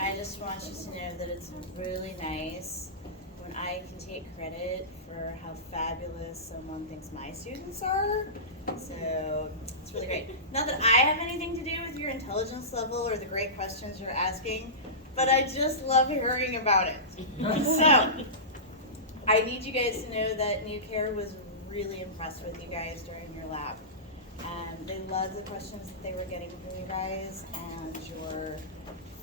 I just want you to know that it's really nice when I can take credit for how fabulous someone thinks my students are. So it's really great. Not that I have anything to do with your intelligence level or the great questions you're asking, but I just love hearing about it. So I need you guys to know that New Care was really impressed with you guys during your lab. They loved the questions that they were getting from you guys and your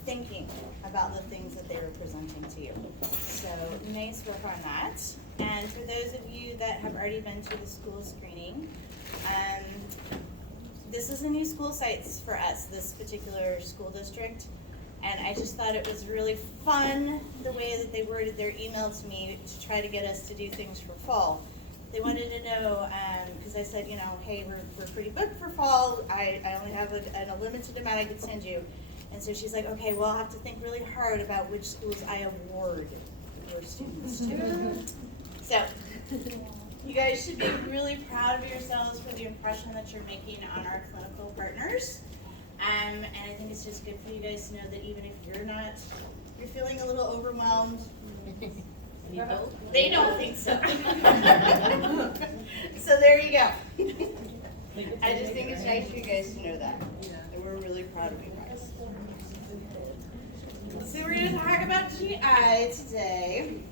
thinking about the things that they were presenting to you. So nice work on that. And for those of you that have already been to the school screening, this is a new school sites for us, this particular school district. And I just thought it was really fun the way that they worded their email to me to try to get us to do things for fall. They wanted to know, because I said, hey, we're pretty booked for fall. I only have a limited amount I could send you. And so she's like, okay, well, I'll have to think really hard about which schools I award your students to. So you guys should be really proud of yourselves for the impression that you're making on our clinical partners. And I think it's just good for you guys to know that even if you're feeling a little overwhelmed, they don't think so. So there you go. I just think it's nice for you guys to know that. And we're really proud of you guys. So we're going to talk about GI today.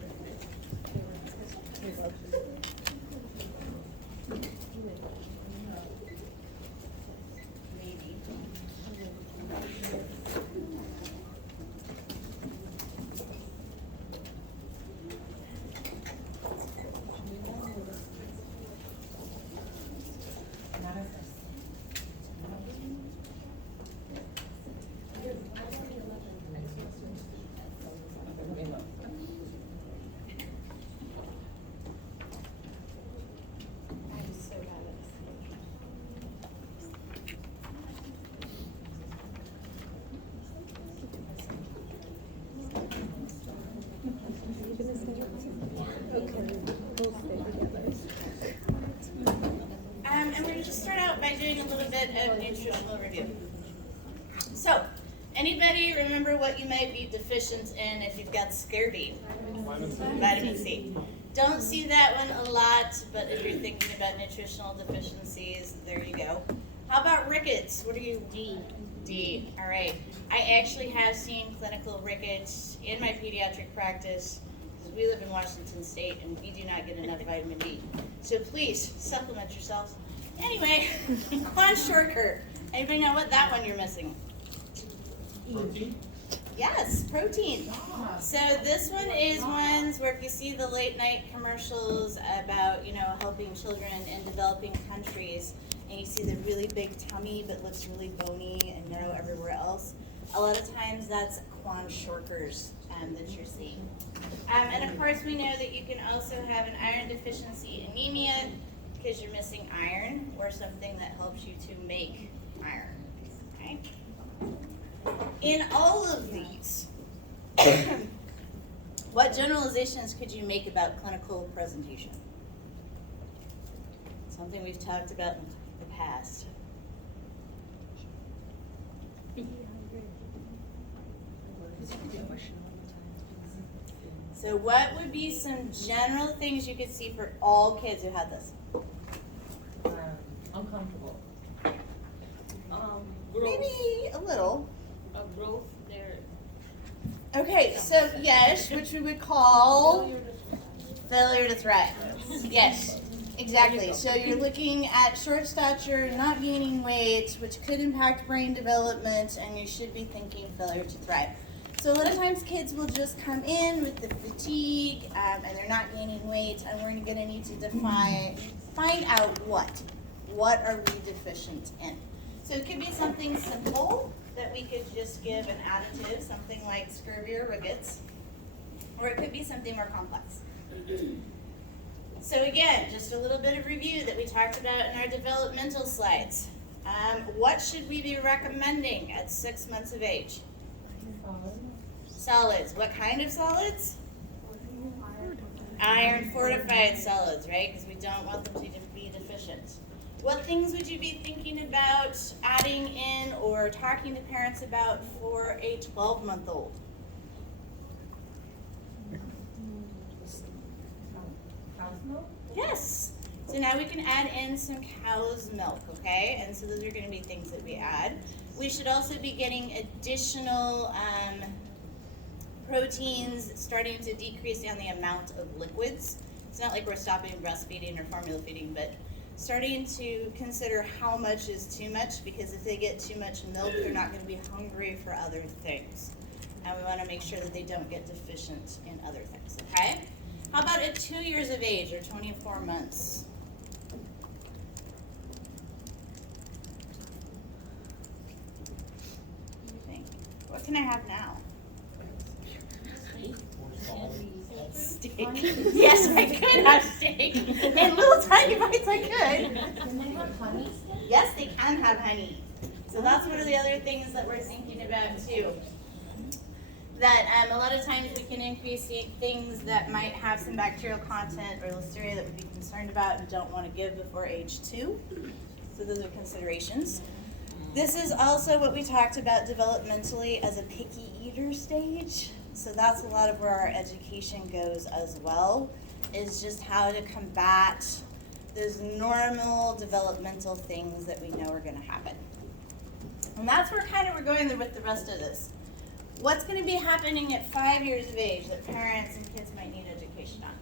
And we're going to just start out by doing a little bit of nutritional review. So, anybody remember what you might be deficient in if you've got scurvy? Vitamin C. Don't see that one a lot, but if you're thinking about nutritional deficiencies, there you go. How about rickets? What are you? D. All right. I actually have seen clinical rickets in my pediatric practice. We live in Washington State and we do not get enough vitamin D. So please supplement yourselves. Anyway, Kwashiorkor. Anybody know what that one you're missing? Protein? Yes, protein. So this one is ones where if you see the late night commercials about, helping children in developing countries, and you see the really big tummy but looks really bony and narrow everywhere else, a lot of times that's Kwashiorkors that you're seeing. And of course we know that you can also have an iron deficiency anemia because you're missing iron or something that helps you to make iron. Okay? In all of these, what generalizations could you make about clinical presentation? Something we've talked about in the past. So what would be some general things you could see for all kids who had this? Uncomfortable. Maybe a little. Growth there. Okay, so yes, which we would call failure to thrive. Yes, exactly. So you're looking at short stature, not gaining weight, which could impact brain development, and you should be thinking failure to thrive. So a lot of times kids will just come in with the fatigue and they're not gaining weight, and we're going to need to find out what are we deficient in. So it could be something simple that we could just give an additive, something like scurvy or rickets, or it could be something more complex. So again, just a little bit of review that we talked about in our developmental slides. What should we be recommending at 6 months of age? Solids. What kind of solids? Iron fortified solids, right? Because we don't want them to be deficient. What things would you be thinking about adding in or talking to parents about for a 12-month-old? Cow's milk? Yes. So now we can add in some cow's milk, okay? And so those are going to be things that we add. We should also be getting additional proteins, starting to decrease down the amount of liquids. It's not like we're stopping breastfeeding or formula feeding, but starting to consider how much is too much, because if they get too much milk, they're not going to be hungry for other things. And we want to make sure that they don't get deficient in other things, okay? How about at 2 years of age or 24 months? What do you think? What can I have now? Steak. Yes, I could have steak. In little tiny bites, I could. Can they have honey? Yes, they can have honey. So that's one of the other things that we're thinking about too. That a lot of times we can increase things that might have some bacterial content or listeria that we'd be concerned about and don't want to give before age 2. So those are considerations. This is also what we talked about developmentally as a picky eater stage. So that's a lot of where our education goes as well, is just how to combat those normal developmental things that we know are going to happen. And that's where kind of we're going with the rest of this. What's going to be happening at 5 years of age that parents and kids might need education on?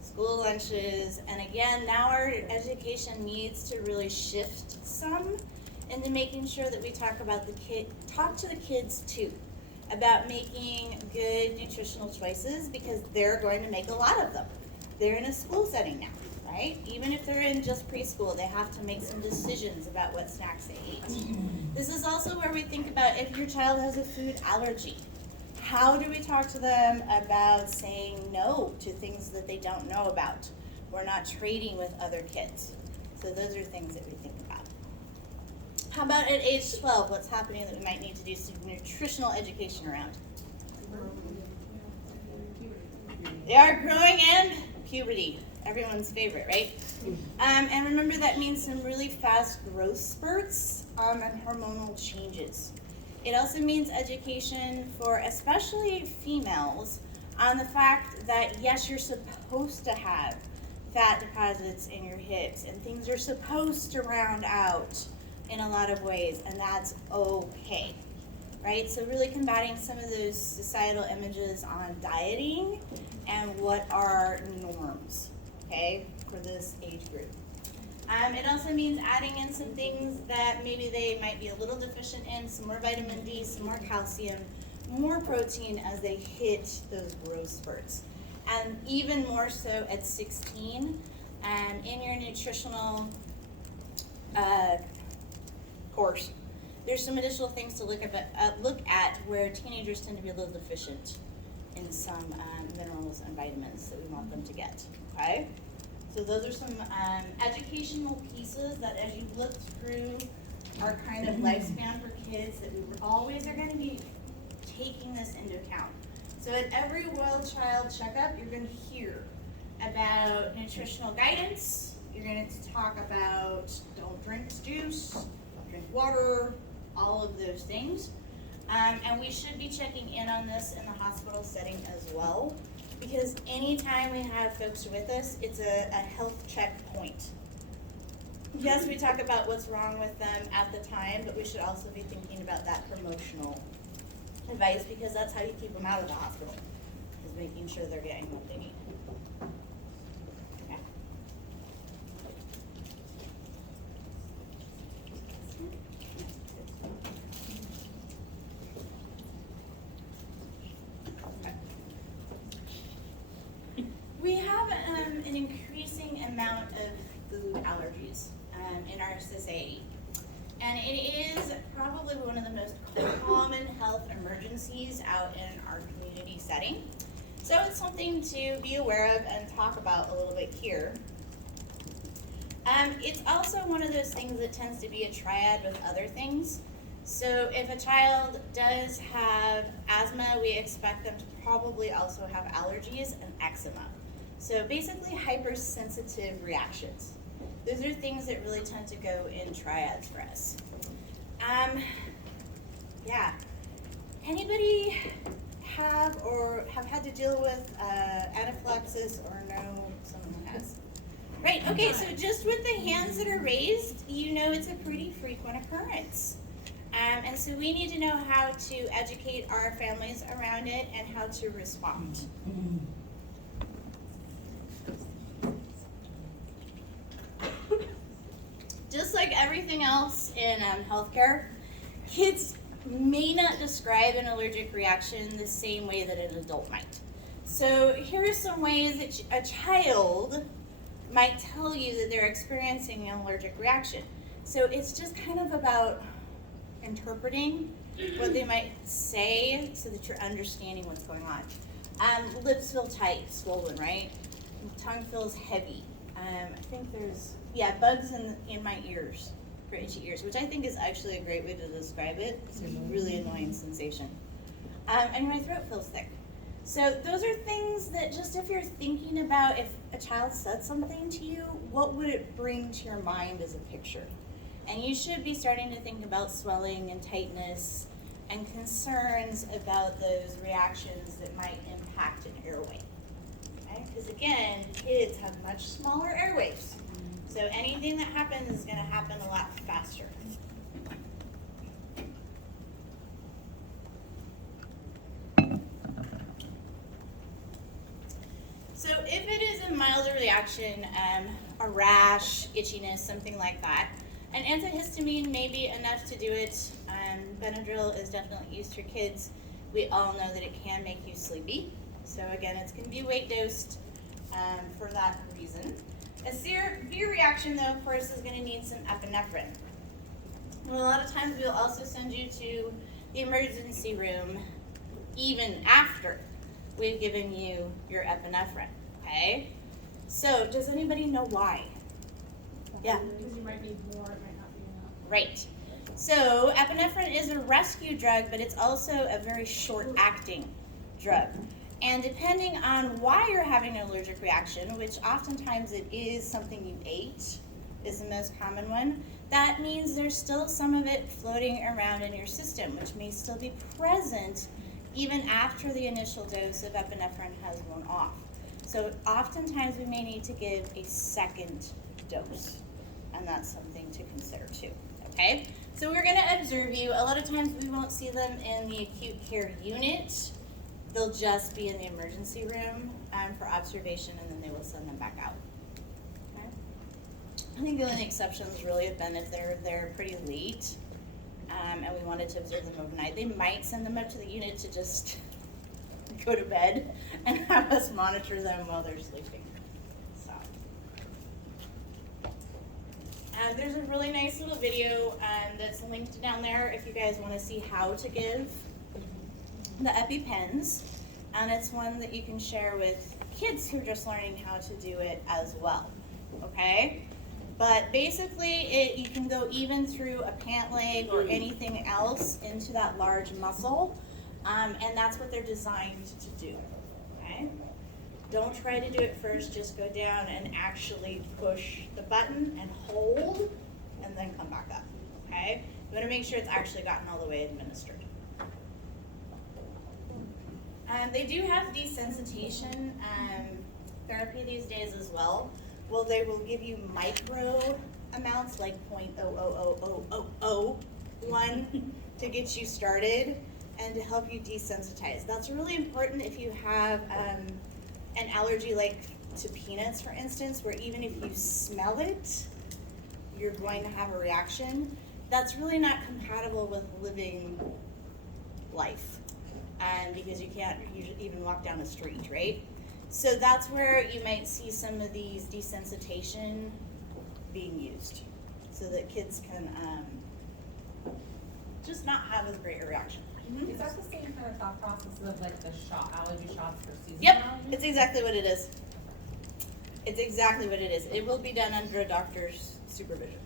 School lunches, and again, now our education needs to really shift some into making sure that we talk to the kids too, about making good nutritional choices, because they're going to make a lot of them. They're in a school setting now, right? Even if they're in just preschool, they have to make some decisions about what snacks they eat. This is also where we think about if your child has a food allergy. How do we talk to them about saying no to things that they don't know about? We're not trading with other kids. So those are things that we think about. How about at age 12, what's happening that we might need to do some nutritional education around? They are growing and puberty, everyone's favorite, right? And remember that means some really fast growth spurts and hormonal changes. It also means education for especially females on the fact that yes, you're supposed to have fat deposits in your hips and things are supposed to round out in a lot of ways, and that's okay, right? So really combating some of those societal images on dieting and what are norms, okay, for this age group. It also means adding in some things that maybe they might be a little deficient in, some more vitamin D, some more calcium, more protein as they hit those growth spurts. And even more so at 16, in your nutritional course, there's some additional things to look at where teenagers tend to be a little deficient in some minerals and vitamins that we want them to get, okay? So those are some educational pieces that as you look through our kind of lifespan for kids that we always are going to be taking this into account. So at every Well Child checkup, you're going to hear about nutritional guidance. You're going to talk about don't drink juice, drink water, all of those things. And we should be checking in on this in the hospital setting as well, because anytime we have folks with us, it's a health check point. Yes, we talk about what's wrong with them at the time, but we should also be thinking about that promotional advice, because that's how you keep them out of the hospital, is making sure they're getting what they need. Okay. We have an increasing amount of food allergies in our society. And it is probably one of the most common health emergencies out in our community setting. So it's something to be aware of and talk about a little bit here. It's also one of those things that tends to be a triad with other things. So if a child does have asthma, we expect them to probably also have allergies and eczema. So basically hypersensitive reactions. Those are things that really tend to go in triads for us. Yeah. Anybody have had to deal with anaphylaxis or know someone has? Right, okay, so just with the hands that are raised, you know it's a pretty frequent occurrence. And so we need to know how to educate our families around it and how to respond. Just like everything else in healthcare, kids may not describe an allergic reaction the same way that an adult might. So here are some ways that a child might tell you that they're experiencing an allergic reaction. So it's just kind of about interpreting what they might say so that you're understanding what's going on. Lips feel tight, swollen, right? Tongue feels heavy. I think there's, bugs in my ears, for itchy ears, which I think is actually a great way to describe it. It's a really annoying sensation. And my throat feels thick. So those are things that just if you're thinking about if a child said something to you, what would it bring to your mind as a picture? And you should be starting to think about swelling and tightness and concerns about those reactions that might impact an airway. Okay? Because again, kids have much smaller airways. So anything that happens is going to happen a lot faster. So if it is a milder reaction, a rash, itchiness, something like that, an antihistamine may be enough to do it. Benadryl is definitely used for kids. We all know that it can make you sleepy. So again, it's going to be weight dosed for that reason. A severe reaction, though, of course, is going to need some epinephrine. And a lot of times we'll also send you to the emergency room even after we've given you your epinephrine, okay? So does anybody know why? Yeah? Because you might need more, it might not be enough. Right. So epinephrine is a rescue drug, but it's also a very short-acting drug. And depending on why you're having an allergic reaction, which oftentimes it is something you ate, is the most common one, that means there's still some of it floating around in your system, which may still be present even after the initial dose of epinephrine has worn off. So oftentimes we may need to give a second dose, and that's something to consider too, okay? So we're gonna observe you. A lot of times we won't see them in the acute care unit. They'll just be in the emergency room for observation, and then they will send them back out. Okay? I think the only exceptions really have been if they're there pretty late, and we wanted to observe them overnight. They might send them up to the unit to just go to bed and have us monitor them while they're sleeping. So, there's a really nice little video that's linked down there if you guys want to see how to give the EpiPens, and it's one that you can share with kids who are just learning how to do it as well, okay? But basically, you can go even through a pant leg or anything else into that large muscle, and that's what they're designed to do, okay? Don't try to do it first, just go down and actually push the button and hold, and then come back up, okay? You wanna make sure it's actually gotten all the way administered. They do have desensitization therapy these days as well. Well, they will give you micro amounts like 0.0000001 to get you started and to help you desensitize. That's really important if you have an allergy like to peanuts, for instance, where even if you smell it, you're going to have a reaction. That's really not compatible with living life. Because you can't usually even walk down the street, right? So that's where you might see some of these desensitization being used so that kids can just not have as great a reaction. Mm-hmm. Is that the same kind of thought process of like the allergy shots for seasonal Yep, allergies? it's exactly what it is. It's exactly what it is. It will be done under a doctor's supervision.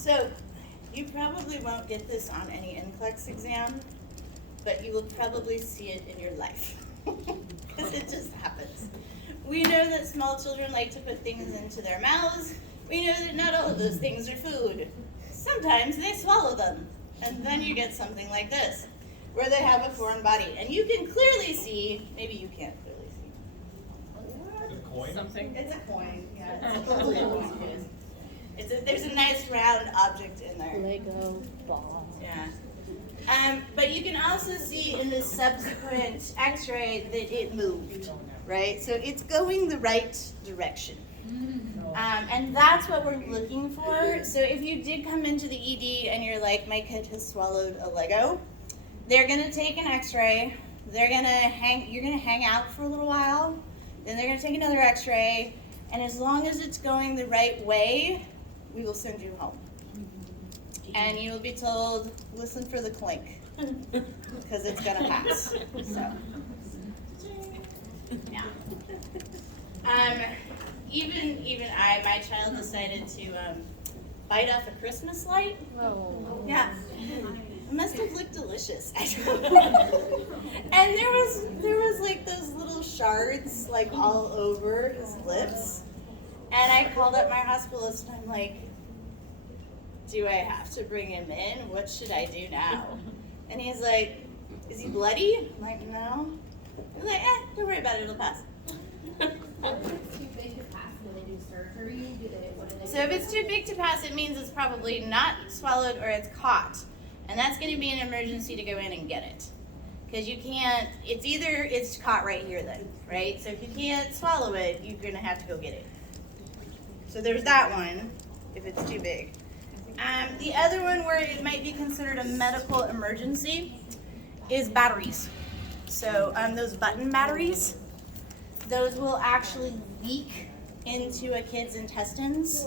So, you probably won't get this on any NCLEX exam, but you will probably see it in your life. Because it just happens. We know that small children like to put things into their mouths. We know that not all of those things are food. Sometimes they swallow them, and then you get something like this, where they have a foreign body. And you can clearly see, maybe you can't clearly see. Is it a coin? Something. It's a coin, yeah. It's totally a coin. There's a nice round object in there. Lego ball. Yeah. But you can also see in the subsequent x-ray that it moved, right? So it's going the right direction. And that's what we're looking for. So if you did come into the ED and you're like, my kid has swallowed a Lego, they're gonna take an x-ray, you're gonna hang out for a little while, then they're gonna take another x-ray, and as long as it's going the right way, we will send you home. And you will be told, listen for the clink, because it's gonna pass. So, yeah. Even my child decided to bite off a Christmas light. Oh. Yeah. It must have looked delicious. And there was like those little shards like all over his lips. And I called up my hospitalist and I'm like, do I have to bring him in? What should I do now? And he's like, is he bloody? I'm like, no. He's like, don't worry about it, it'll pass. Too big to pass when they do surgery? What do they So if it's too big to pass, it means it's probably not swallowed or it's caught. And that's going to be an emergency to go in and get it. Because you can't, it's caught right here then, right? So if you can't swallow it, you're going to have to go get it. So there's that one, if it's too big. The other one where it might be considered a medical emergency is batteries. So those button batteries, those will actually leak into a kid's intestines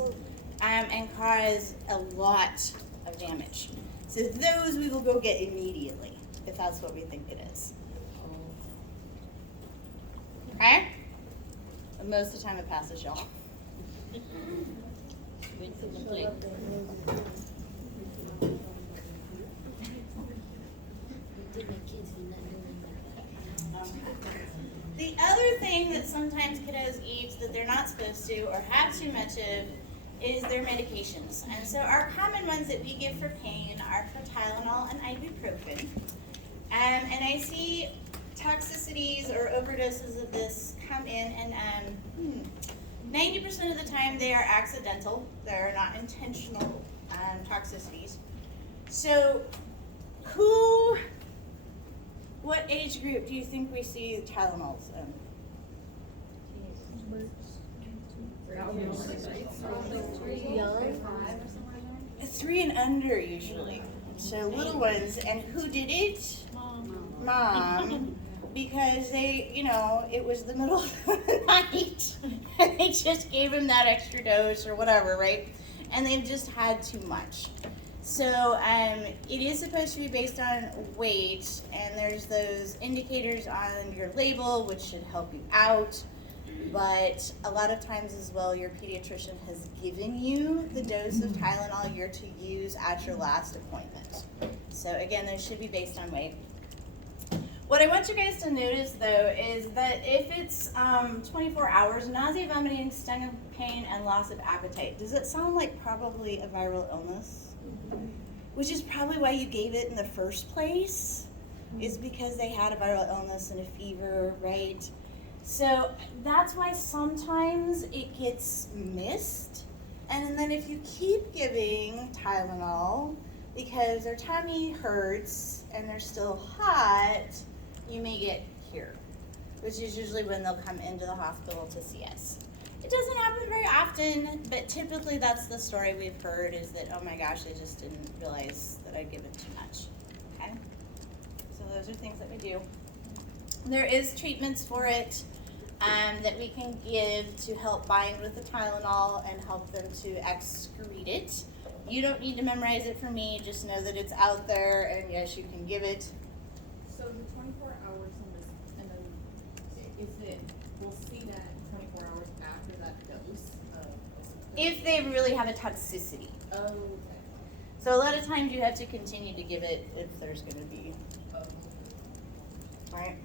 and cause a lot of damage. So those we will go get immediately, if that's what we think it is. Okay? And most of the time it passes, y'all. The other thing that sometimes kiddos eat that they're not supposed to or have too much of is their medications. And so our common ones that we give for pain are for Tylenol and ibuprofen. And I see toxicities or overdoses of this come in, and 90% of the time they are accidental. They're not intentional toxicities. So what age group do you think we see Tylenols in? Young. 3 and under usually. So little ones. And who did it? Mom. Because it was the middle of the night and they just gave him that extra dose or whatever, right? And they've just had too much. So it is supposed to be based on weight, and there's those indicators on your label which should help you out. But a lot of times as well, your pediatrician has given you the dose of Tylenol you're to use at your last appointment. So again, those should be based on weight. What I want you guys to notice though is that if it's 24 hours, nausea, vomiting, stomach pain, and loss of appetite, does it sound like probably a viral illness? Which is probably why you gave it in the first place, is because they had a viral illness and a fever, right? So that's why sometimes it gets missed. And then if you keep giving Tylenol because their tummy hurts and they're still hot, you may get here, which is usually when they'll come into the hospital to see us. It doesn't happen very often, but typically that's the story we've heard, is that, oh my gosh, they just didn't realize that I'd given too much, okay? So those are things that we do. There is treatments for it that we can give to help bind with the Tylenol and help them to excrete it. You don't need to memorize it for me, just know that it's out there, and yes, you can give it. So the 24 hours on this, and then we'll see that 24 hours after that dose of. If they really have a toxicity. Oh, okay. So a lot of times you have to continue to give it if there's going to be, right?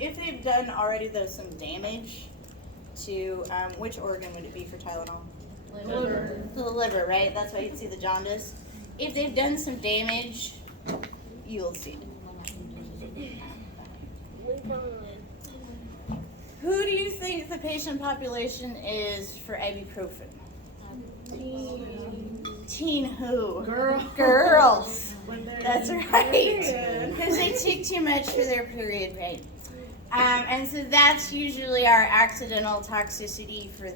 If they've done already though some damage to, which organ would it be for Tylenol? Liver. To the liver, right? That's why you'd see the jaundice. If they've done some damage, you'll see it. Who do you think the patient population is for ibuprofen? Teen who? Girls. That's right. Because they take too much for their period pain. And so that's usually our accidental toxicity for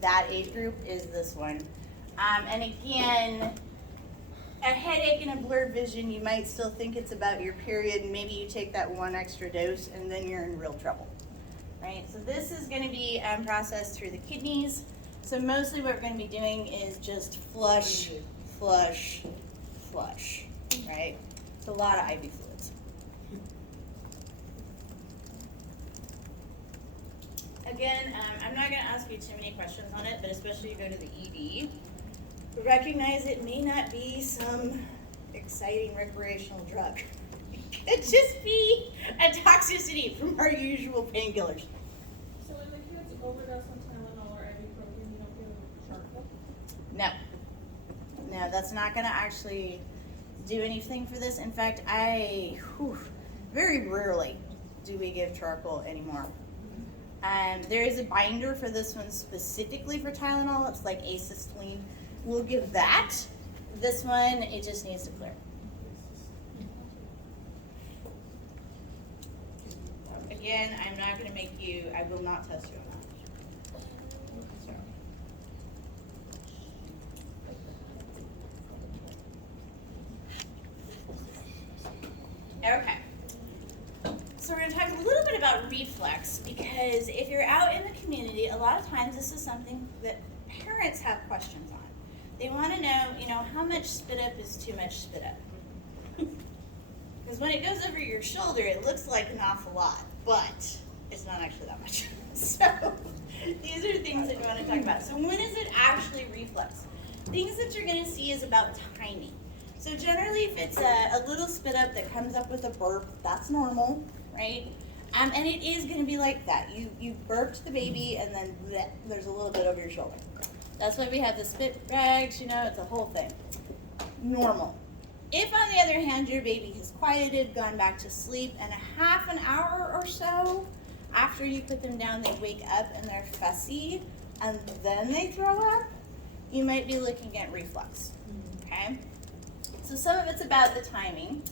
that age group is this one. And again, a headache and a blurred vision, you might still think it's about your period, and maybe you take that one extra dose and then you're in real trouble, right? So this is going to be processed through the kidneys. So mostly what we're going to be doing is just flush, flush, flush, right? It's a lot of IV fluids. Again, I'm not going to ask you too many questions on it, but especially if you go to the ED, recognize it may not be some exciting recreational drug. It could just be a toxicity from our usual painkillers. So when the kids overdose on Tylenol or ibuprofen, you don't give charcoal? No, that's not going to actually do anything for this. In fact, very rarely do we give charcoal anymore. There is a binder for this one specifically for Tylenol. It's like acetylene. We'll give that. This one, it just needs to clear. Again, I'm not going to make you, I will not test you on that. Okay. So we're going to talk a little bit about reflux, because if you're out in the community, a lot of times this is something that parents have questions on. They want to know, how much spit up is too much spit up. Because when it goes over your shoulder, it looks like an awful lot, but it's not actually that much. So these are things that you want to talk about. So when is it actually reflux? Things that you're going to see is about timing. So generally, if it's a little spit up that comes up with a burp, that's normal, right? And it is going to be like that. You burped the baby, and then there's a little bit over your shoulder. That's why we have the spit rags, it's a whole thing. Normal. If, on the other hand, your baby has quieted, gone back to sleep, and a half an hour or so after you put them down, they wake up and they're fussy, and then they throw up, you might be looking at reflux, okay? So some of it's about the timing.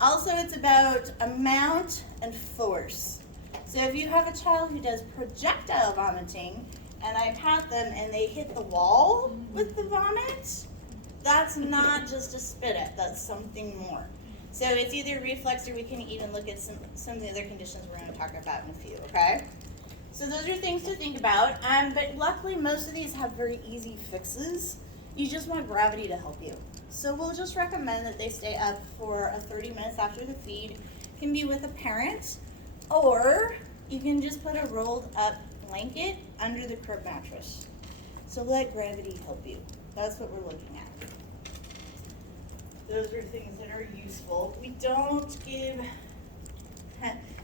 Also, it's about amount and force. So if you have a child who does projectile vomiting, and I pat them and they hit the wall with the vomit, that's not just a spit up, that's something more. So it's either reflux, or we can even look at some of the other conditions we're going to talk about in a few, okay? So those are things to think about, but luckily most of these have very easy fixes. You just want gravity to help you. So we'll just recommend that they stay up for 30 minutes after the feed. It can be with a parent, or you can just put a rolled up blanket under the crib mattress. So let gravity help you. That's what we're looking at. Those are things that are useful. We don't give,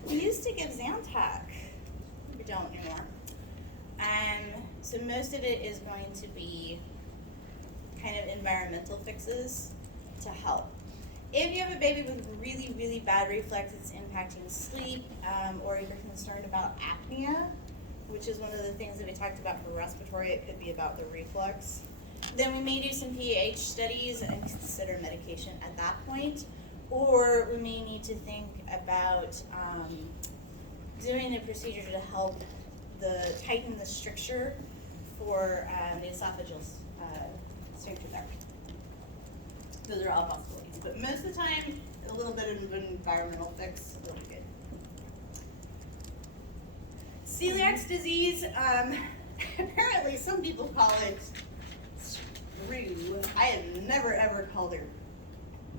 we used to give Zantac. We don't anymore. So most of it is going to be kind of environmental fixes to help. If you have a baby with really, really bad reflux, it's impacting sleep, or you're concerned about apnea, which is one of the things that we talked about for respiratory, it could be about the reflux. Then we may do some pH studies and consider medication at that point, or we may need to think about doing a procedure to help tighten the stricture for the esophageal sphincter there. Those are all possibilities, but most of the time, a little bit of an environmental fix will be good. Celiac disease, apparently some people call it screw. I have never ever called her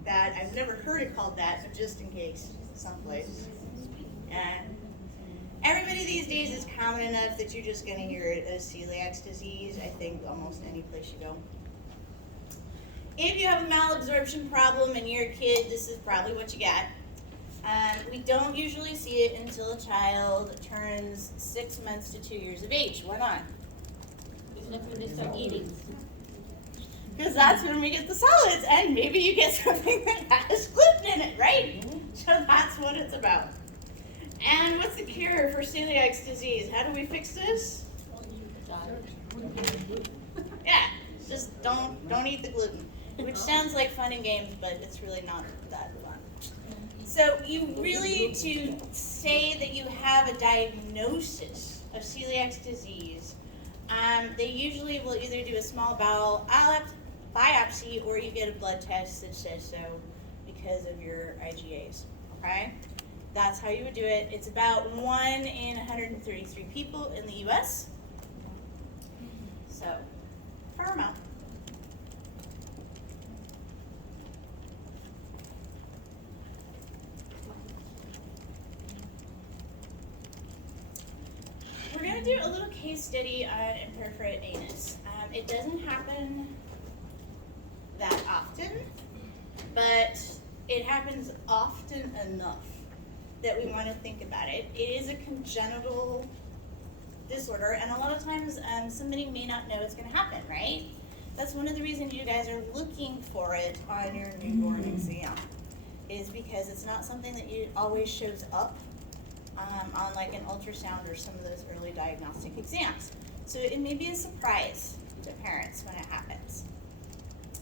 that. I've never heard it called that, but just in case, someplace. And everybody these days is common enough that you're just going to hear it as celiac disease, I think, almost any place you go. if you have a malabsorption problem in your kid, this is probably what you got. We don't usually see it until a child turns 6 months to 2 years of age. Why not? That's when they start eating. Because that's when we get the solids, and maybe you get something that has gluten in it, right? So that's what it's about. And what's the cure for celiac disease? How do we fix this? Yeah, just don't eat the gluten, which sounds like fun and games, but it's really not that fun. So you really, to say that you have a diagnosis of celiac disease, they usually will either do a small bowel biopsy or you get a blood test that says so because of your IgAs, okay? That's how you would do it. It's about 1 in 133 people in the US. So, fair amount. We're going to do a little case study on imperforate anus. It doesn't happen that often, but it happens often enough that we want to think about it. It is a congenital disorder, and a lot of times somebody may not know it's going to happen, right? That's one of the reasons you guys are looking for it on your newborn exam, is because it's not something that always shows up on like an ultrasound or some of those early diagnostic exams. So it may be a surprise to parents when it happens.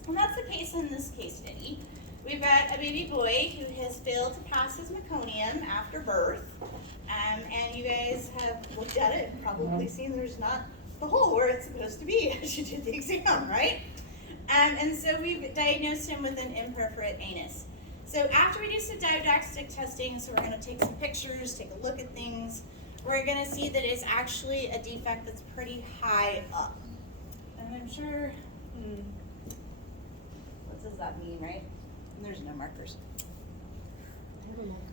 And that's the case in this case study. We've got a baby boy who has failed to pass his meconium after birth. And you guys have looked at it and probably seen there's not the hole where it's supposed to be as you did the exam, right? And so we've diagnosed him with an imperforate anus. So after we do some diagnostic testing, so we're going to take some pictures, take a look at things, we're going to see that it's actually a defect that's pretty high up. And I'm sure, what does that mean, right? And there's no markers.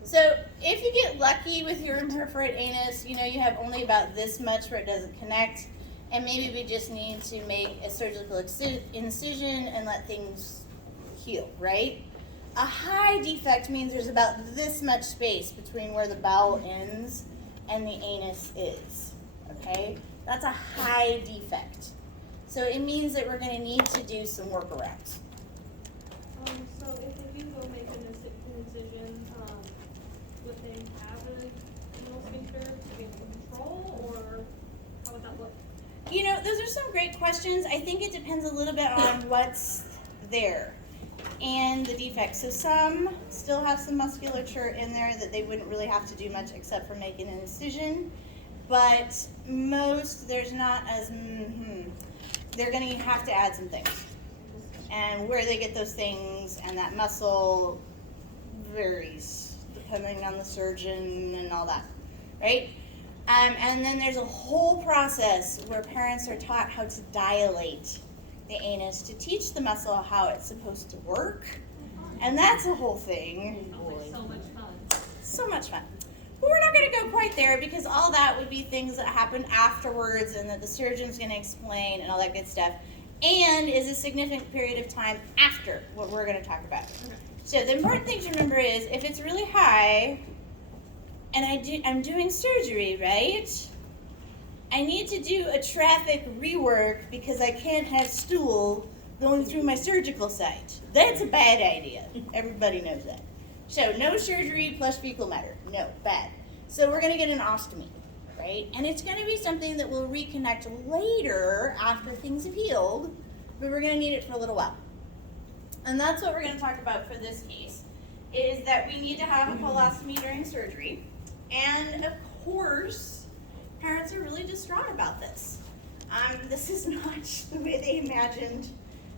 So if you get lucky with your imperforate anus, you know you have only about this much where it doesn't connect, and maybe we just need to make a surgical incision and let things heal, right? A high defect means there's about this much space between where the bowel ends and the anus is, okay? That's a high defect. So it means that we're going to need to do some workarounds. So if they do go make an incision, would they have an anal sphincter to be able to control, or how would that look? You know, those are some great questions. I think it depends a little bit on what's there and the defect. So some still have some musculature in there that they wouldn't really have to do much except for making an incision. But most, there's not as, they're going to have to add some things. And where they get those things and that muscle varies depending on the surgeon and all that, right? And then there's a whole process where parents are taught how to dilate the anus to teach the muscle how it's supposed to work. And that's a whole thing. So much fun. So much fun. But we're not going to go quite there because all that would be things that happen afterwards and that the surgeon's going to explain and all that good stuff. And is a significant period of time after what we're going to talk about. Okay. So the important thing to remember is if it's really high and I'm doing surgery, right? I need to do a traffic rework because I can't have stool going through my surgical site. That's a bad idea. Everybody knows that. So no surgery plus fecal matter. No, bad. So we're going to get an ostomy, right? And it's going to be something that we'll reconnect later after things have healed, but we're going to need it for a little while. And that's what we're going to talk about for this case, is that we need to have a colostomy during surgery. And of course, parents are really distraught about this. This is not the way they imagined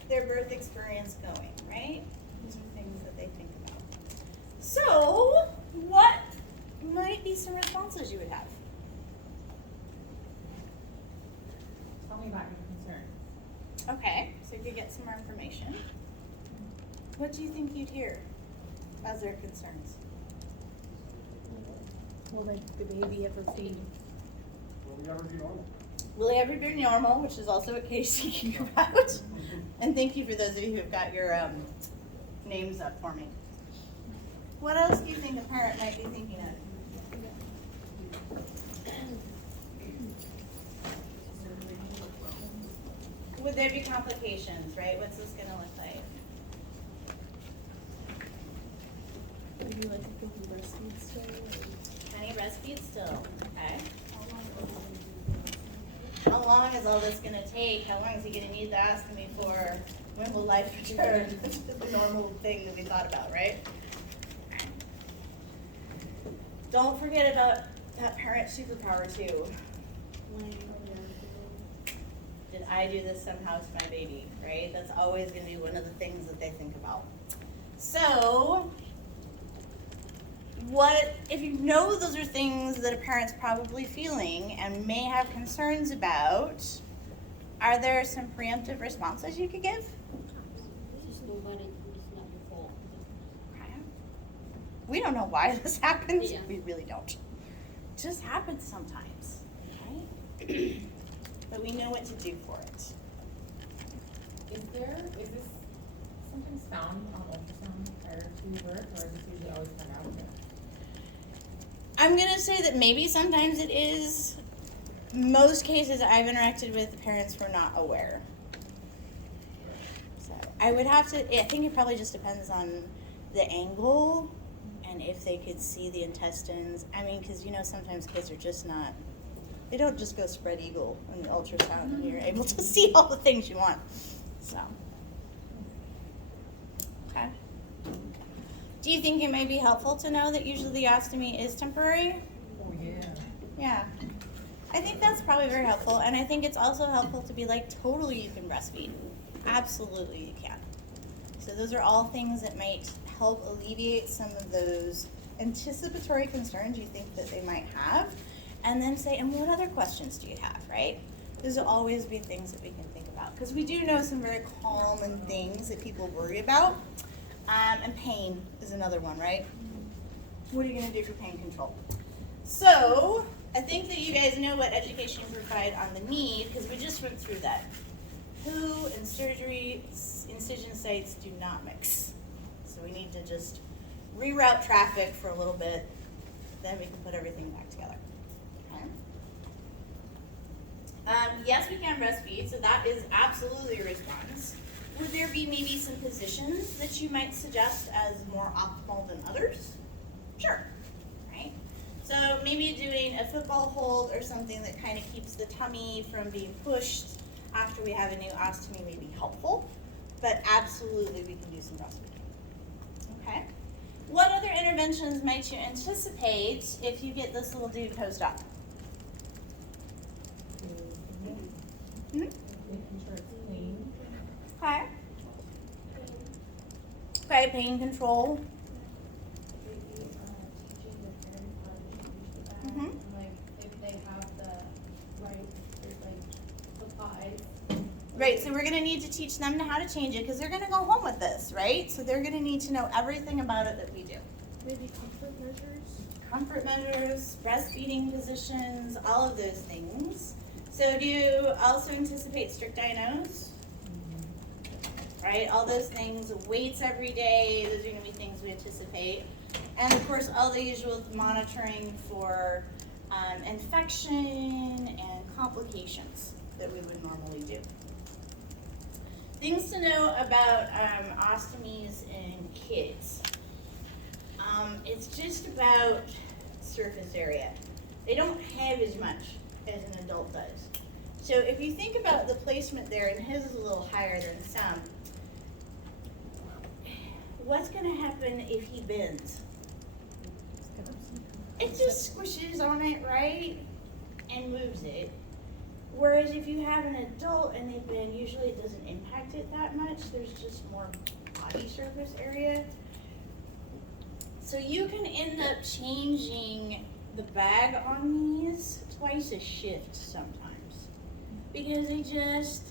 their birth experience going, right? These are things that they think about. So, what might be some responses you would have? Tell me about your concerns. Okay, so you could get some more information. What do you think you'd hear as their concerns? Will the baby ever feed? Well, we gotta be normal. Will ever be normal, which is also what Katie's thinking about. And thank you for those of you who've got your names up for me. What else do you think a parent might be thinking of? Would there be complications, right? What's this gonna look like? Would you like to go through breastfeed still? Can you breastfeed still? Okay. How long is all this gonna take? How long is he gonna need to ask me for? When will life return? This is the normal thing that we thought about, right? Don't forget about that parent superpower too. Did I do this somehow to my baby, right? That's always gonna be one of the things that they think about. So, what, if you know those are things that a parent's probably feeling and may have concerns about, are there some preemptive responses you could give? Just nobody, it's not your fault. Okay. We don't know why this happens. Yeah. We really don't. It just happens sometimes, right? But we know what to do for it. Is this sometimes found on ultrasound prior to birth, or is this usually always found after? I'm gonna say that maybe sometimes it is. Most cases I've interacted with, the parents were not aware. So I would have to, I think it probably just depends on the angle and if they could see the intestines. I mean, because you know, sometimes kids are just not, they don't just go spread eagle in the ultrasound and you're able to see all the things you want. So, okay. Do you think it may be helpful to know that usually the ostomy is temporary? Oh, yeah. Yeah. I think that's probably very helpful, and I think it's also helpful to be like, totally you can breastfeed. Absolutely you can. So those are all things that might help alleviate some of those anticipatory concerns you think that they might have, and then say, and what other questions do you have, right? Those will always be things that we can think about, because we do know some very common things that people worry about, and pain is another one, right? What are you going to do for pain control? So, I think that you guys know what education you provide on the need, because we just went through that. Poo and surgery, incision sites do not mix. So we need to just reroute traffic for a little bit, then we can put everything back together. Okay. Yes, we can breastfeed, so that is absolutely a response. Would there be maybe some positions that you might suggest as more optimal than others? Sure. Right? So maybe doing a football hold or something that kind of keeps the tummy from being pushed after we have a new ostomy may be helpful, but absolutely we can do some breastfeeding. Okay? What other interventions might you anticipate if you get this little dude hosed up? Hmm? Making sure it's clean. Okay. Okay, pain control. Teaching the parents how to use the bag, Mhm. and like if they have the right, like supplies. Right, so we're gonna need to teach them how to change it because they're gonna go home with this, right? So they're gonna need to know everything about it that we do. Maybe comfort measures? Comfort measures, breastfeeding positions, all of those things. So do you also anticipate strict diagnose? Right, all those things, weights every day, those are gonna be things we anticipate. And of course, all the usual monitoring for infection and complications that we would normally do. Things to know about ostomies in kids. It's just about surface area. They don't have as much as an adult does. So if you think about the placement there, and his is a little higher than some, what's gonna happen if he bends? It just squishes on it, right? And moves it. Whereas if you have an adult and they bend, usually it doesn't impact it that much. There's just more body surface area. So you can end up changing the bag on these twice a shift sometimes. Because they just,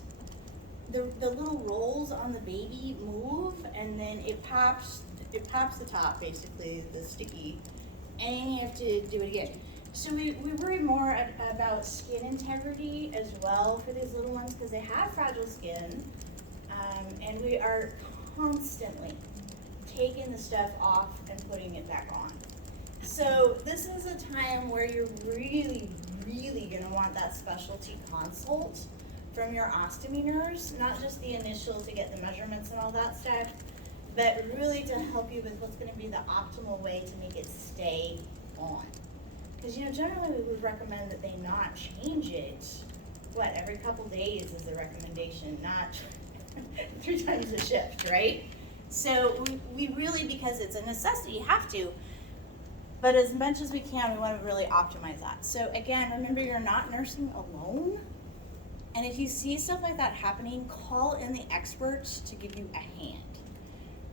the little rolls on the baby move and then it pops the top basically, the sticky, and you have to do it again. So we worry more about skin integrity as well for these little ones because they have fragile skin, and we are constantly taking the stuff off and putting it back on. So this is a time where you're really, really gonna want that specialty consult from your ostomy nurse, not just the initial to get the measurements and all that stuff, but really to help you with what's gonna be the optimal way to make it stay on. Because, you know, generally we would recommend that they not change it, every couple days is a recommendation, not 3 times a shift, right? So we really, because it's a necessity, have to. But as much as we can, we want to really optimize that. So again, remember you're not nursing alone. And if you see stuff like that happening, call in the experts to give you a hand.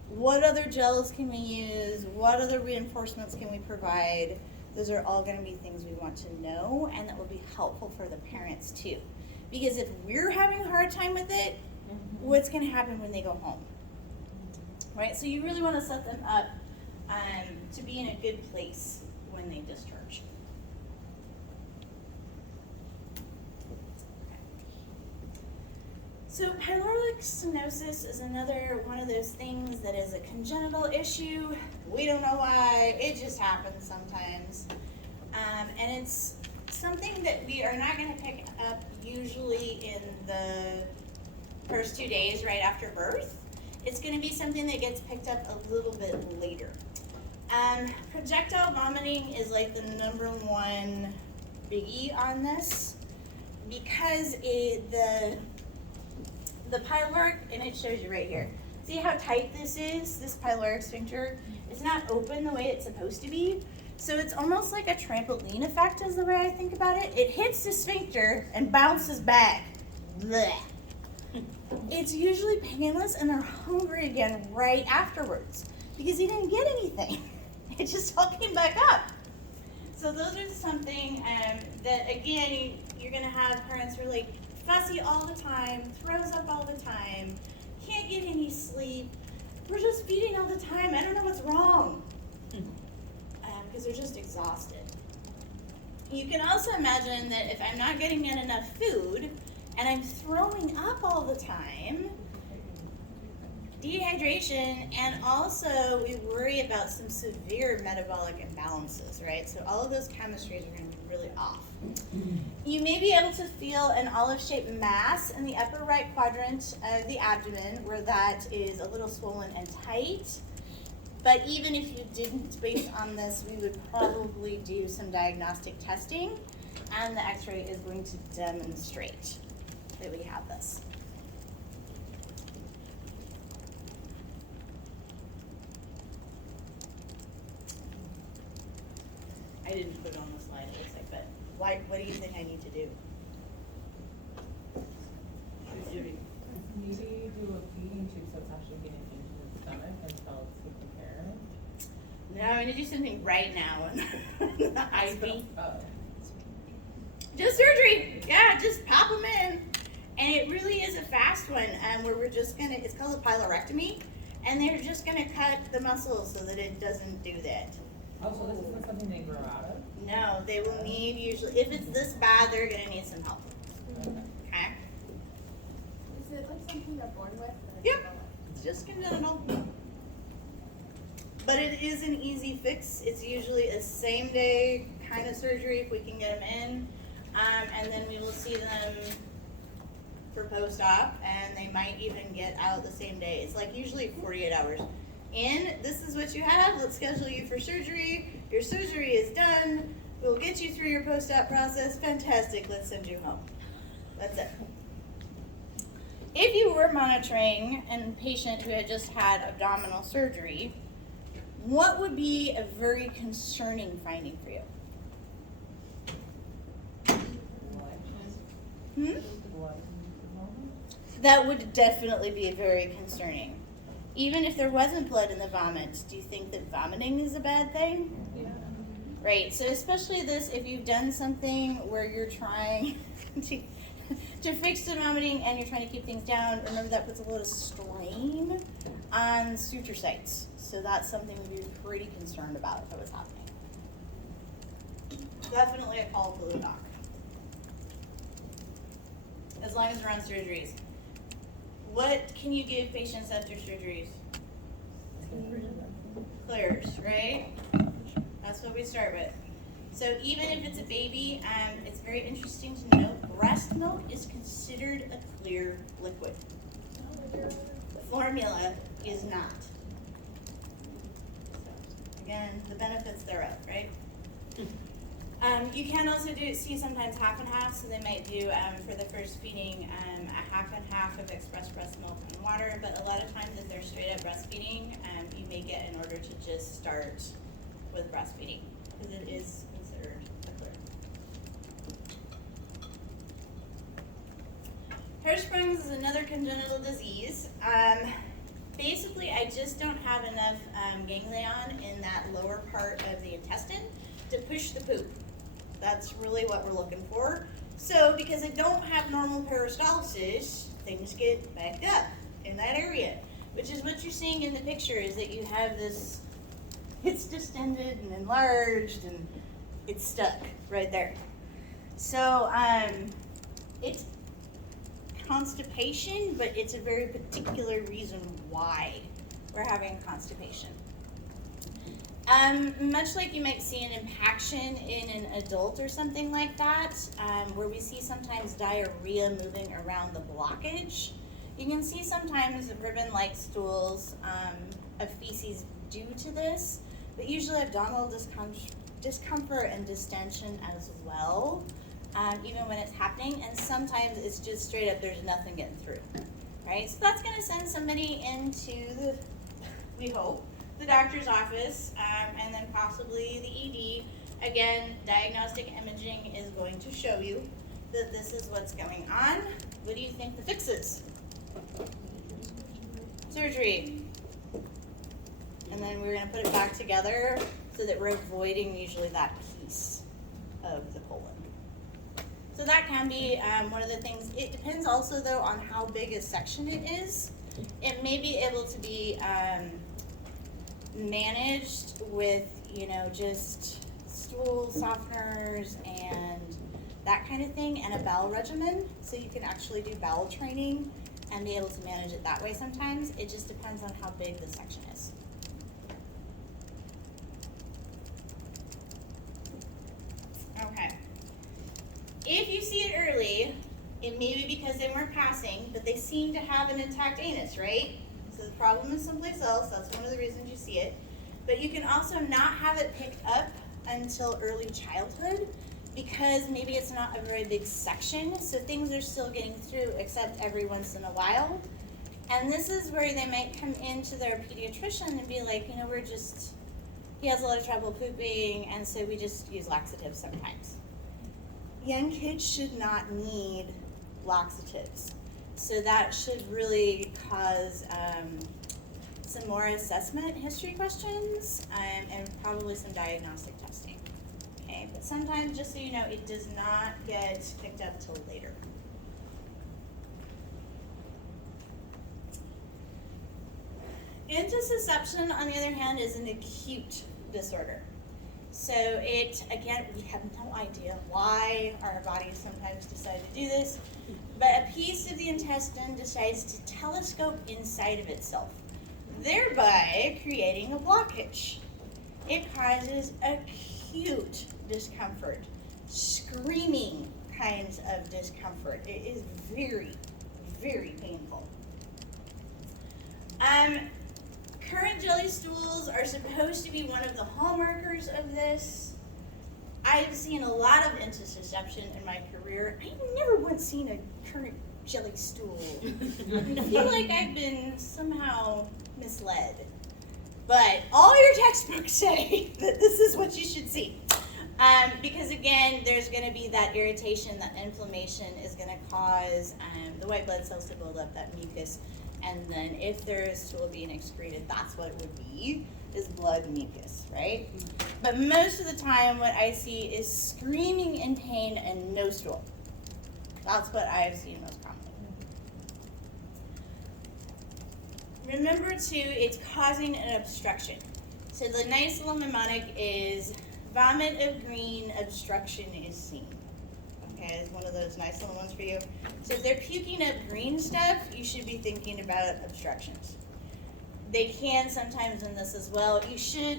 What other gels can we use? What other reinforcements can we provide? Those are all going to be things we want to know, and that will be helpful for the parents too. Because if we're having a hard time with it, what's going to happen when they go home? Right? So you really want to set them up to be in a good place when they discharge. So pyloric stenosis is another one of those things that is a congenital issue. We don't know why, it just happens sometimes. And it's something that we are not going to pick up usually in the first 2 days right after birth. It's going to be something that gets picked up a little bit later. Projectile vomiting is like the #1 biggie on this because the pyloric, and it shows you right here. See how tight this is? This pyloric sphincter is not open the way it's supposed to be. So it's almost like a trampoline effect is the way I think about it. It hits the sphincter and bounces back. Blech. It's usually painless and they're hungry again right afterwards because you didn't get anything. It just all came back up. So those are something that, again, you're going to have parents who are like fussy all the time, throws up all the time, can't get any sleep. We're just feeding all the time. I don't know what's wrong. Because they're just exhausted. You can also imagine that if I'm not getting in enough food and I'm throwing up all the time, dehydration, and also we worry about some severe metabolic imbalances, right? So all of those chemistries are going to be really off. You may be able to feel an olive-shaped mass in the upper right quadrant of the abdomen where that is a little swollen and tight. But even if you didn't, based on this, we would probably do some diagnostic testing, and the x-ray is going to demonstrate that we have this. I didn't put it on the slide, it looks like, but what do you think I need to do? Maybe do a feeding tube so it's actually getting into the stomach until it's taken care of. No, I'm gonna do something right now. IV. Oh. Just surgery. Yeah, just pop them in. And it really is a fast one where we're just gonna, it's called a pylorectomy, and they're just gonna cut the muscle so that it doesn't do that. Oh, so this isn't something they grow out of? No, they will need usually, if it's this bad, they're gonna need some help. Okay. Okay? Is it like something they're born with? Or Yep. It's just congenital. But it is an easy fix. It's usually a same day kind of surgery if we can get them in. And then we will see them for post-op, and they might even get out the same day. It's like usually 48 hours. In, this is what you have. Let's schedule you for surgery. Your surgery is done. We'll get you through your post-op process. Fantastic. Let's send you home. That's it. If you were monitoring a patient who had just had abdominal surgery, what would be a very concerning finding for you? That would definitely be very concerning. Even if there wasn't blood in the vomit, do you think that vomiting is a bad thing? Yeah. Right, so especially this, if you've done something where you're trying to fix the vomiting and you're trying to keep things down, remember that puts a little strain on suture sites. So that's something we'd be pretty concerned about if it was happening. definitely a call to the doc. As long as we're on surgeries. What can you give patients after surgeries? Clears, right? That's what we start with. So even if it's a baby, it's very interesting to note breast milk is considered a clear liquid. Formula is not. So, again, the benefits thereof, right? You can also see sometimes half and half, so they might do for the first feeding a half and half of express breast milk and water, but a lot of times if they're straight up breastfeeding, you make it in order to just start with breastfeeding, because it is considered a clear. Hirschsprung's is another congenital disease. Basically, I just don't have enough ganglion in that lower part of the intestine to push the poop. That's really what we're looking for. So because I don't have normal peristalsis, things get backed up in that area, which is what you're seeing in the picture, is that you have this, it's distended and enlarged and it's stuck right there. So it's constipation, but it's a very particular reason why we're having constipation. Much like you might see an impaction in an adult or something like that, where we see sometimes diarrhea moving around the blockage, you can see sometimes ribbon-like stools of feces due to this, but usually abdominal discomfort and distension as well, even when it's happening, and sometimes it's just straight up there's nothing getting through, right? So that's gonna send somebody into the, we hope, the doctor's office, and then possibly the ED. Again, diagnostic imaging is going to show you that this is what's going on. What do you think the fix is? Surgery. And then we're gonna put it back together so that we're avoiding usually that piece of the colon. So that can be one of the things. It depends also though on how big a section it is. It may be able to be managed with, just stool softeners and that kind of thing, and a bowel regimen, so you can actually do bowel training and be able to manage it that way sometimes. It just depends on how big the section is. Okay. If you see it early, it may be because they weren't passing, but they seem to have an intact anus, right? So the problem is someplace else. That's one of the reasons you see it. But you can also not have it picked up until early childhood because maybe it's not a very big section, so things are still getting through except every once in a while. And this is where they might come into their pediatrician and be like, he has a lot of trouble pooping, and so we just use laxatives sometimes. Young kids should not need laxatives. So that should really cause some more assessment history questions and probably some diagnostic testing. Okay, but sometimes, just so you know, it does not get picked up till later. Intussusception, on the other hand, is an acute disorder. So again, we have no idea why our bodies sometimes decide to do this, but a piece of the intestine decides to telescope inside of itself, thereby creating a blockage. It causes acute discomfort, screaming kinds of discomfort. It is very, very painful. Current jelly stools are supposed to be one of the hallmarkers of this. I've seen a lot of intussusception in my career. I've never once seen a current jelly stool. I feel like I've been somehow misled. But all your textbooks say that this is what you should see. Because again, there's going to be that irritation, that inflammation is going to cause the white blood cells to build up that mucus. And then if there is stool being excreted, that's what it would be, is blood mucus, right? But most of the time what I see is screaming in pain and no stool. That's what I've seen most commonly. Remember too, it's causing an obstruction. So the nice little mnemonic is vomit of green, obstruction is seen. Okay, it's one of those nice little ones for you. So if they're puking up green stuff, you should be thinking about obstructions. They can sometimes in this as well. You should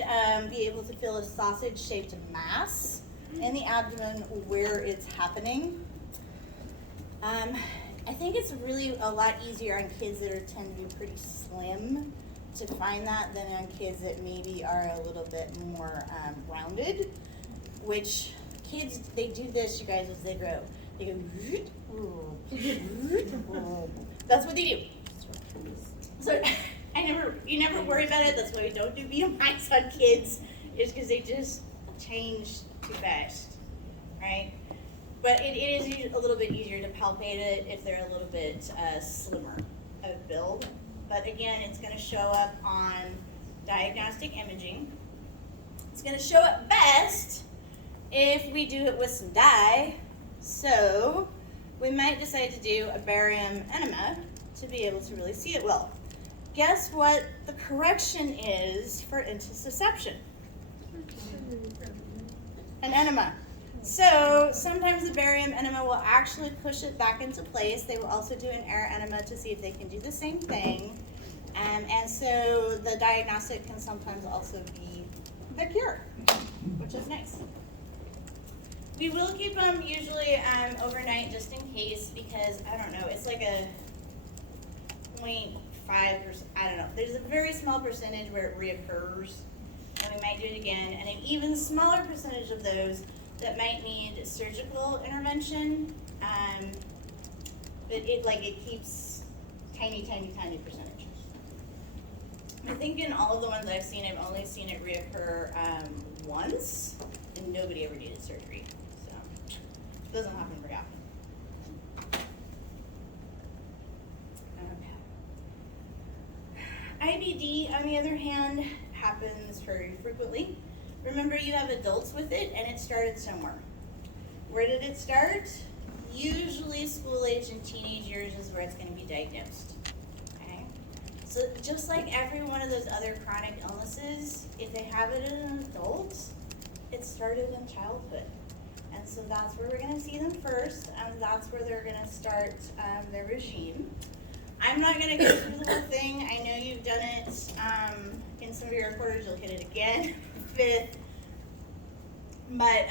be able to feel a sausage-shaped mass in the abdomen where it's happening. I think it's really a lot easier on kids that tend to be pretty slim to find that than on kids that maybe are a little bit more rounded, which kids, they do this, you guys, as they grow. They go, that's what they do. So you never worry about it. That's why we don't do BMIs on kids, is because they just change too fast, right? But it is a little bit easier to palpate it if they're a little bit slimmer of build. But again, it's going to show up on diagnostic imaging. It's going to show up best if we do it with some dye. So we might decide to do a barium enema to be able to really see it well. Guess what the correction is for intussusception? An enema. So sometimes the barium enema will actually push it back into place. They will also do an air enema to see if they can do the same thing. And so the diagnostic can sometimes also be the cure, which is nice. We will keep them usually overnight just in case, because I don't know, it's like a 0.5%, I don't know. There's a very small percentage where it reoccurs, and we might do it again, and an even smaller percentage of those that might need surgical intervention, but it keeps tiny percentage. I think in all of the ones I've seen, I've only seen it reoccur once, and nobody ever needed surgery. So it doesn't happen very often. Okay. IBD, on the other hand, happens very frequently. Remember, you have adults with it, and it started somewhere. Where did it start? Usually school age and teenage years is where it's going to be diagnosed. Okay? So just like every one of those other chronic illnesses, if they have it in an adult, it started in childhood. And so that's where we're going to see them first, and that's where they're going to start their regime. I'm not going to go through the whole thing. I know you've done it in some of your reporters. You'll hit it again. But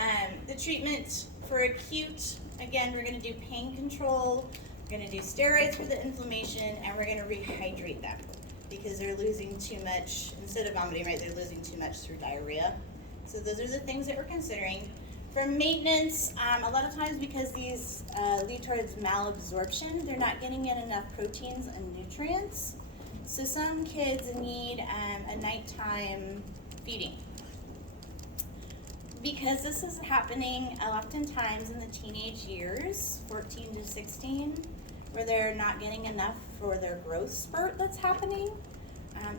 the treatment for acute, again, we're going to do pain control, we're going to do steroids for the inflammation, and we're going to rehydrate them because they're losing too much, instead of vomiting, right, they're losing too much through diarrhea. So those are the things that we're considering. For maintenance, a lot of times because these lead towards malabsorption, they're not getting in enough proteins and nutrients. So some kids need a nighttime feeding. Because this is happening oftentimes in the teenage years, 14 to 16, where they're not getting enough for their growth spurt that's happening,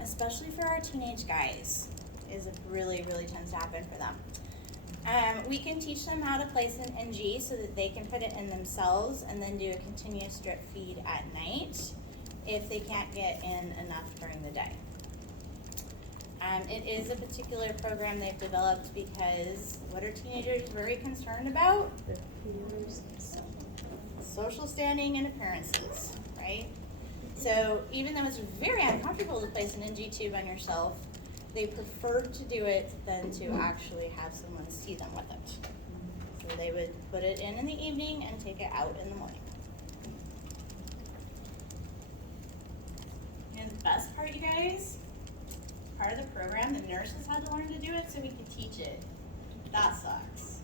especially for our teenage guys, is really tends to happen for them. We can teach them how to place an NG so that they can put it in themselves and then do a continuous drip feed at night if they can't get in enough during the day. It is a particular program they've developed because what are teenagers very concerned about? Social standing and appearances, right? So even though it's very uncomfortable to place an NG tube on yourself, they prefer to do it than to actually have someone see them with it. So they would put it in the evening and take it out in the morning. And the best part, you guys, part of the program, the nurses had to learn to do it so we could teach it. That sucks.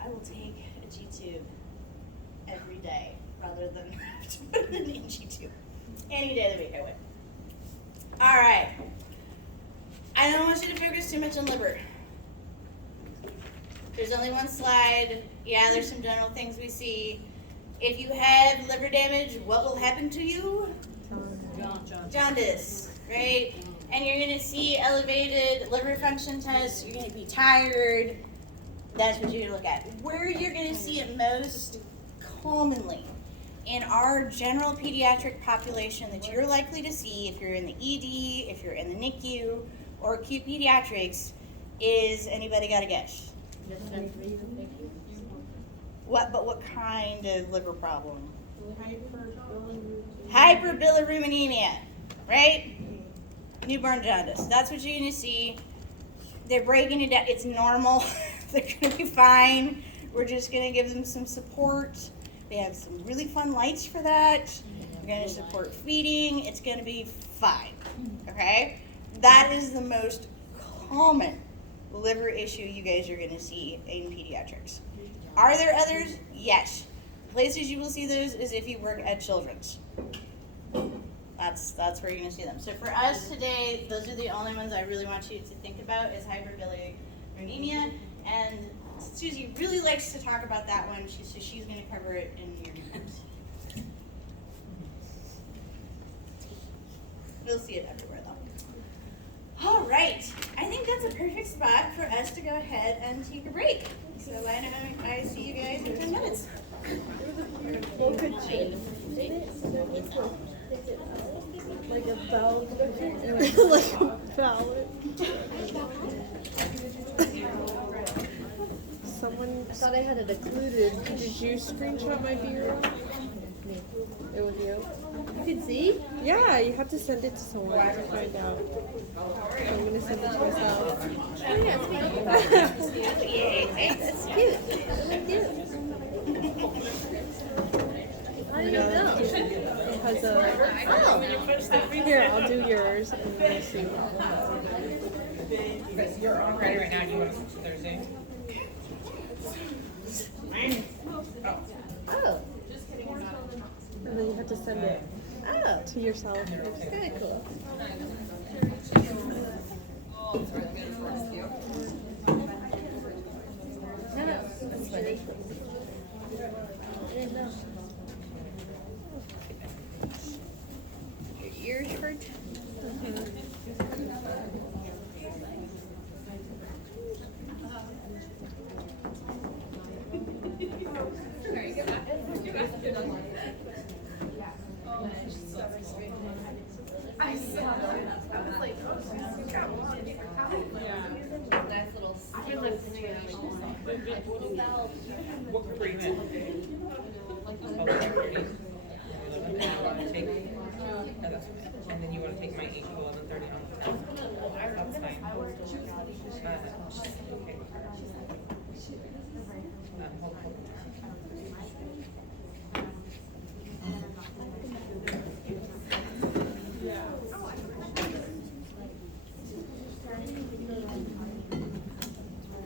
I will take a G-tube every day rather than have to put in an NG tube. Any day of the week I would. All right. I don't want you to focus too much on liver. There's only one slide. Yeah, there's some general things we see. If you have liver damage, what will happen to you? Jaundice, right? And you're going to see elevated liver function tests. You're going to be tired. That's what you're going to look at. Where you're going to see it most commonly in our general pediatric population that you're likely to see if you're in the ED, if you're in the NICU, or acute pediatrics is, anybody got a guess? What kind of liver problem? Hyperbilirubinemia, right? Newborn jaundice. That's what you're gonna see. They're breaking it down. It's normal. They're gonna be fine. We're just gonna give them some support. They have some really fun lights for that. We're gonna support feeding. It's gonna be fine. Okay? That is the most common liver issue you guys are gonna see in pediatrics. Are there others? Yes. Places you will see those is if you work at children's. That's where you're gonna see them. So for us today, those are the only ones I really want you to think about is hyperbilirubinemia. And Susie really likes to talk about that one, so she's gonna cover it in your defense. We'll see it everywhere though. All right, I think that's a perfect spot for us to go ahead and take a break. So why don't I see you guys in 10 minutes. Like a ballot. Like a ballot. Someone. I thought I had it occluded. Did you screenshot my bureau? It was you. You can see? Yeah, you have to send it to someone to find out. So I'm gonna send it to myself. Oh yeah, Yay, that's cute. That's cute. How do you know? It has a. Here, I'll do yours and we'll see. But you're on Friday right now, do you want to switch to Thursday? Oh. And then you have to send it to yourself. It's kind of cool. No, that's funny. I didn't know. Your ears hurt? I saw that. I was like, oh, she's got one. Nice little skillet situation. What group are you in? Oh, 11:30. And then you want to take my 8 to 11:30 on the 10th? That's fine. Okay. Hold on.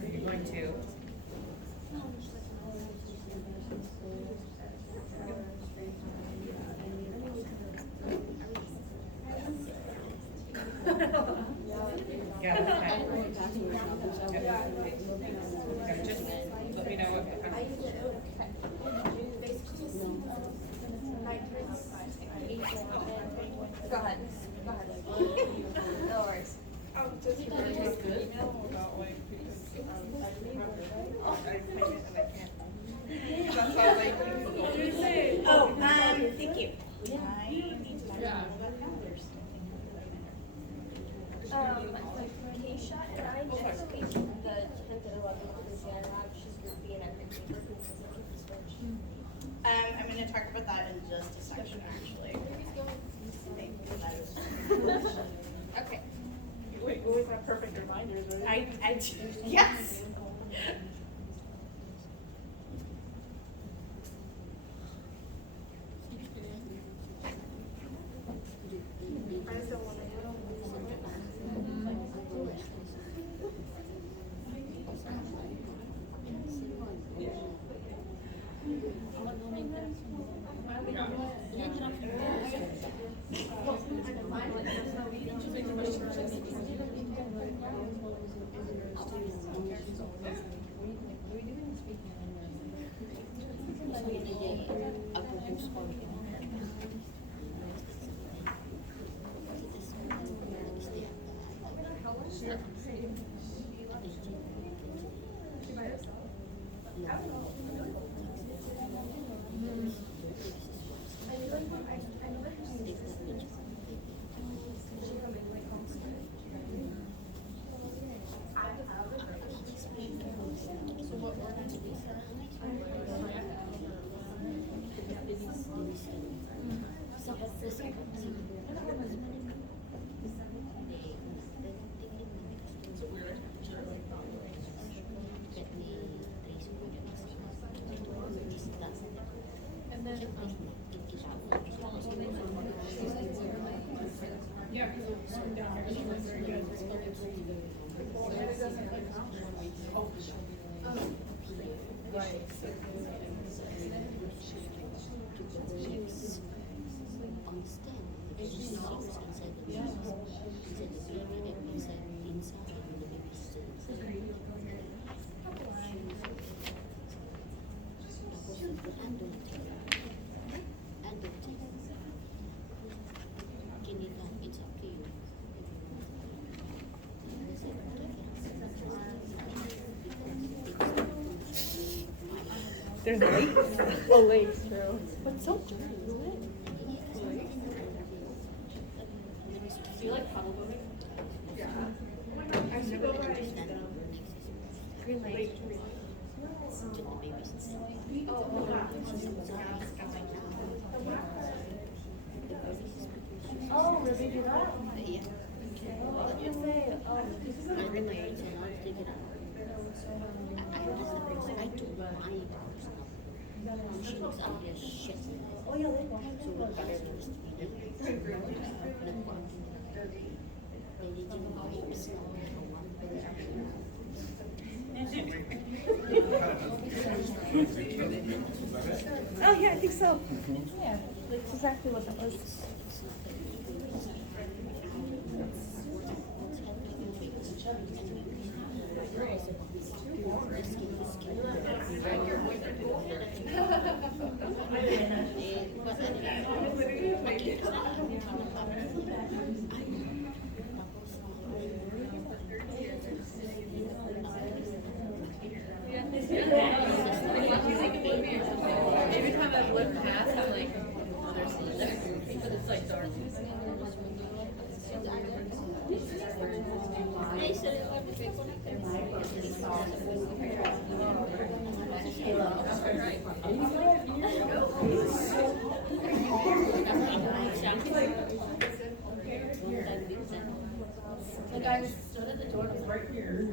Are you going to? Yeah, that's fine. Okay, just let me know if Go ahead. Go ahead. No worries. Oh, thank you. I need to talk about calendars. Keisha and I just the 10th and 11th in Santa. She's group B and I'm group B. I'm going to talk about that in just a section, actually. Okay. Wait, you always have perfect reminders, right? I do. Yes. I just don't want to. There's lakes. Oh, lakes, true. But so dirty, isn't it? Do you like paddle boating? I used to go by Green Lake. Oh, really do that? Yeah. What did you say? Green Lake. I do my she looks ugly as shit. Oh yeah, they better than this. Oh yeah, I think so. Yeah, that's exactly what that was. Every time I've lived past, I'm like, oh, there's someone there. But it's like dark. The guy was stood at the door, was right here.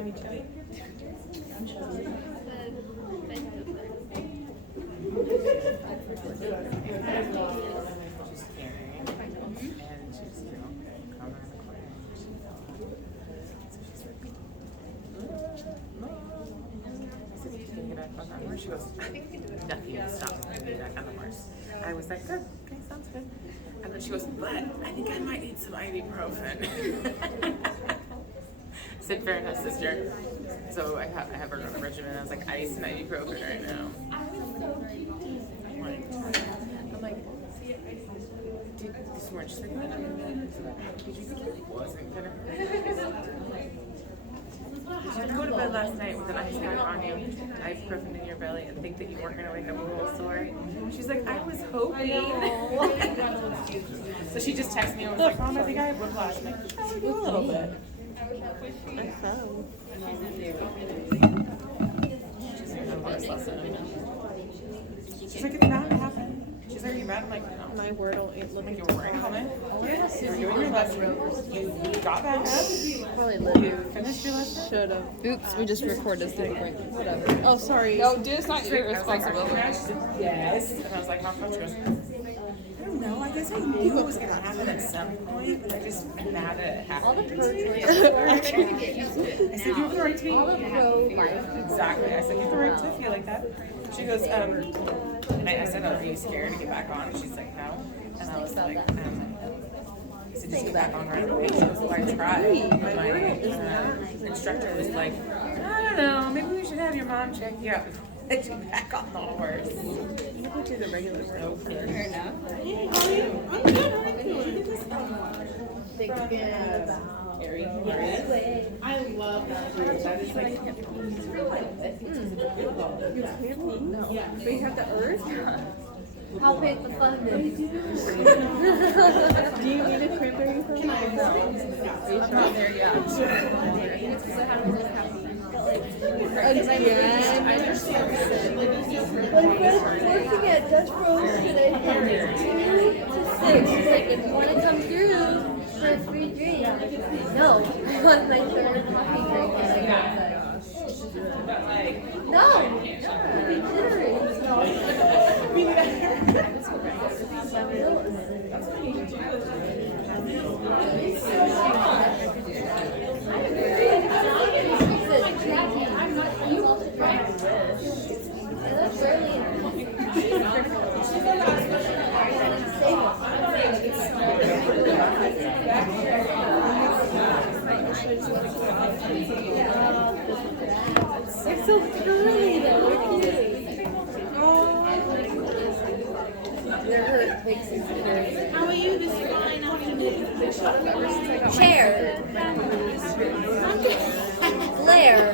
Me too. She goes, nothing to stop me from doing that on the horse. I was like, good, okay, sounds good. And then she goes, but I think I might need some ibuprofen. Said fair enough, sister. So I have her on a regimen. I was like, I need some ibuprofen right now. I'm like, dude, this morning she's like, did you think it wasn't gonna hurt? Did you go to bed last night with an ice pack on you, ibuprofen in your belly, and think that you weren't gonna wake up a little sore? She's like, I was hoping. So she just texted me and was like, Mom, I think I have whiplash. I'm like, oh, we do a little bit. I found. She's like, it's bound to happen. She's like, are you mad? I'm like, no. My wordle ain't Like, looking. you were wearing a helmet. You were doing your lesson. You got back up. Probably You live. finished your lesson. Should have. Oops, we just recorded this thing. Whatever. Oh, sorry. No, dude, it's not your I was like, responsibility. She said, yes. And I was like, how come? She goes, I don't know. I guess I knew it was going to happen at some point, but I just am mad that it happened. I said, you have the right to be. Exactly. I said, you have the right to feel like that. She goes, and I said, oh, are you scared to get back on? And she's like, no. And I was like, I said, just get back on right away. She goes, well, I tried. But my instructor was like, I don't know, maybe we should have your mom check you out. Get you back on the horse. You can do the regular wordle first. Fair enough. I'm good. How are you doing? I love that. That is like. No. But you have the earth? I'll pay the fund. Do you need a cranberry for me? I'm not there yet. Again? I understand. My friend's working at Dutch Bros today from 2 to 6. She's like, if you want to come through for a free drink. No, I want my third coffee drink. No, be generous. It's so girly though. How are you this fine afternoon? Chair. Blair.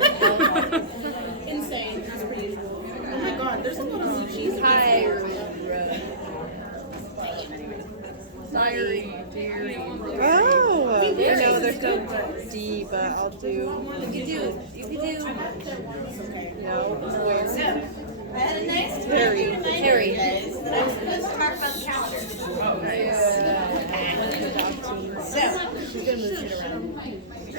Insane. That's pretty. Oh my god, there's a lot of sushi. Kyra. Oh, no, there's no D, but I'll do. You could do. No, So, I had a nice time Harry. the other night, Harry. you guys, that I was supposed to talk about the calendar. So,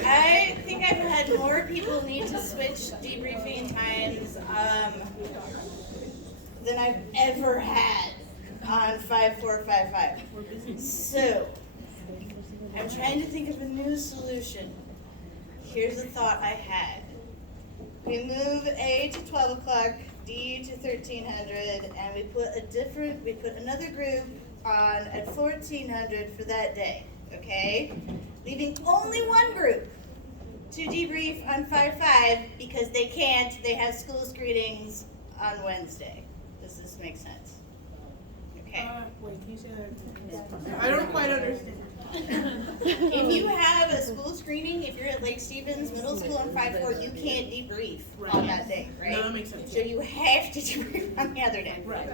I think I've had more people need to switch debriefing times than I've ever had on 5455. So, I'm trying to think of a new solution. Here's a thought I had. We move A to 12 o'clock, D to 1300, and we put another group on at 1400 for that day, okay? Leaving only one group to debrief on 5-5 because they have school screenings on Wednesday. Does this make sense? Okay. Wait, can you say that? I don't quite understand. If you have a school screening, if you're at Lake Stevens Middle School on 5-4, you can't debrief on that day, right? No, that makes sense. So you have to debrief on the other day. Right.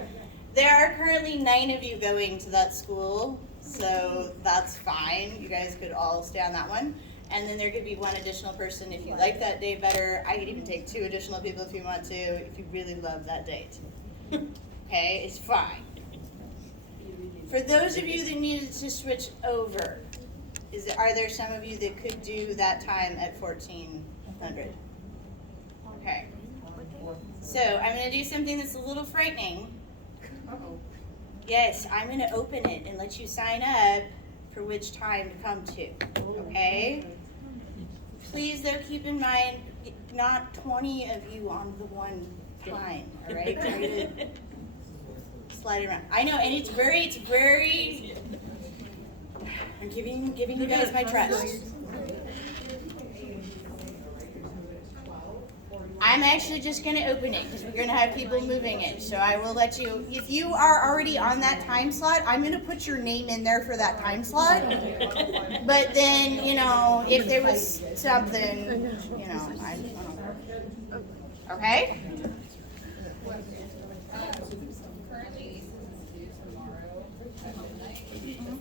There are currently 9 of you going to that school, so that's fine. You guys could all stay on that one. And then there could be one additional person if you like that day better. I could even take 2 additional people if you want to, if you really love that date. Okay, it's fine. For those of you that needed to switch over, are there some of you that could do that time at 1400? Okay. So I'm going to do something that's a little frightening. Yes, I'm going to open it and let you sign up for which time to come to. Okay? Please, though, keep in mind, not 20 of you on the one time. All right? Try to slide it around. I know, and it's very. I'm giving you guys my trust. I'm actually just going to open it because we're going to have people moving it. So I will let you, if you are already on that time slot, I'm going to put your name in there for that time slot. But then, if there was something, I don't know. Okay? Currently, since it's due tomorrow at midnight,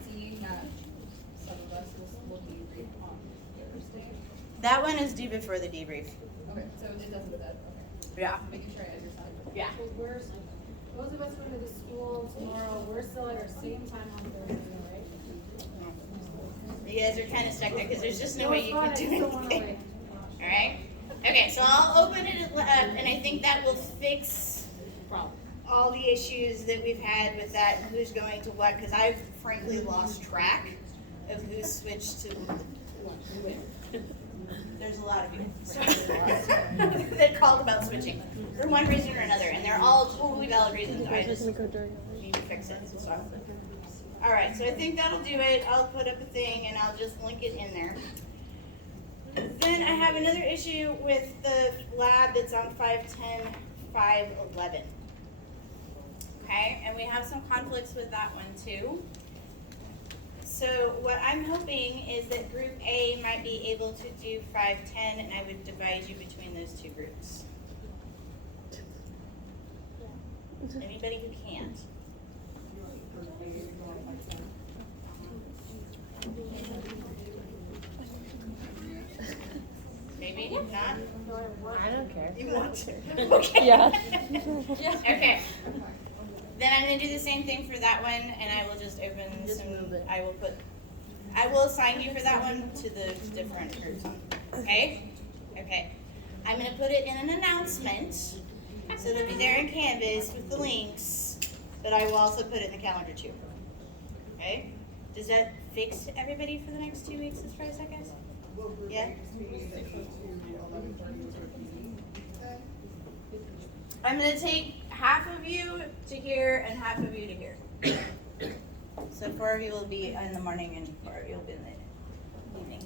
seeing that some of us will debrief on Thursday. That one is due before the debrief. Okay, so it doesn't that. Okay. Yeah. Making sure I understand. Yeah. So those of us going to the school tomorrow, we're still at our same time on Thursday, right? You guys are kind of stuck there because there's just no way you can do Still wanna anything. All right? Okay, so I'll open it up, and I think that will fix all the issues that we've had with that, who's going to what, because I've frankly lost track of who's switched to There's a lot of you that called about switching for one reason or another, and they're all totally valid reasons. I just need to fix it. So. All right, so I think that'll do it. I'll put up a thing, and I'll just link it in there. Then I have another issue with the lab that's on 510, 511. Okay, and we have some conflicts with that one too. So what I'm hoping is that Group A might be able to do 510, and I would divide you between those two groups. Anybody who can't. Maybe if not. I don't care. You want to? Okay. Yeah. Okay. Then I'm going to do the same thing for that one, and I will just open I will assign you for that one to the different groups. Okay? Okay. I'm going to put it in an announcement, so it'll be there in Canvas with the links, but I will also put it in the calendar too. Okay? Does that fix everybody for the next 2 weeks as far as that goes? Yeah? I'm going to take half of you to here and half of you to here. So 4 of you will be in the morning and 4 of you will be in the evening.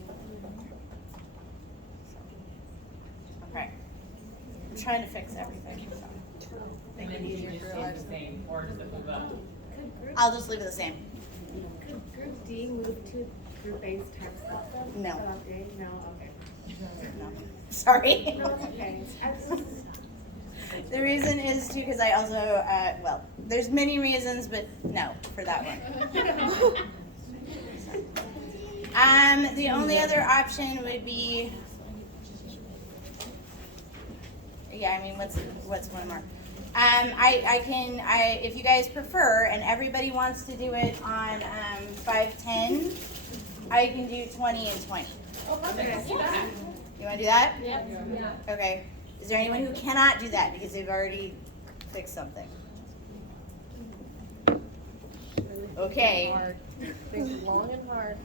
Okay. I'm trying to fix everything. So. Make it easier for us. Or does it move up? I'll just leave it the same. Group D move to group A's time slot? No. Okay, no, okay. No. Sorry. No, it's okay. The reason is too because I also, well, there's many reasons, but no for that one. The only other option would be, yeah, I mean, what's one more? If you guys prefer, and everybody wants to do it on 5-10, I can do 20 and 20. Oh, perfect. You You want to do that? Yeah. Okay. Is there anyone who cannot do that because they've already fixed something? Okay. It's long and hard.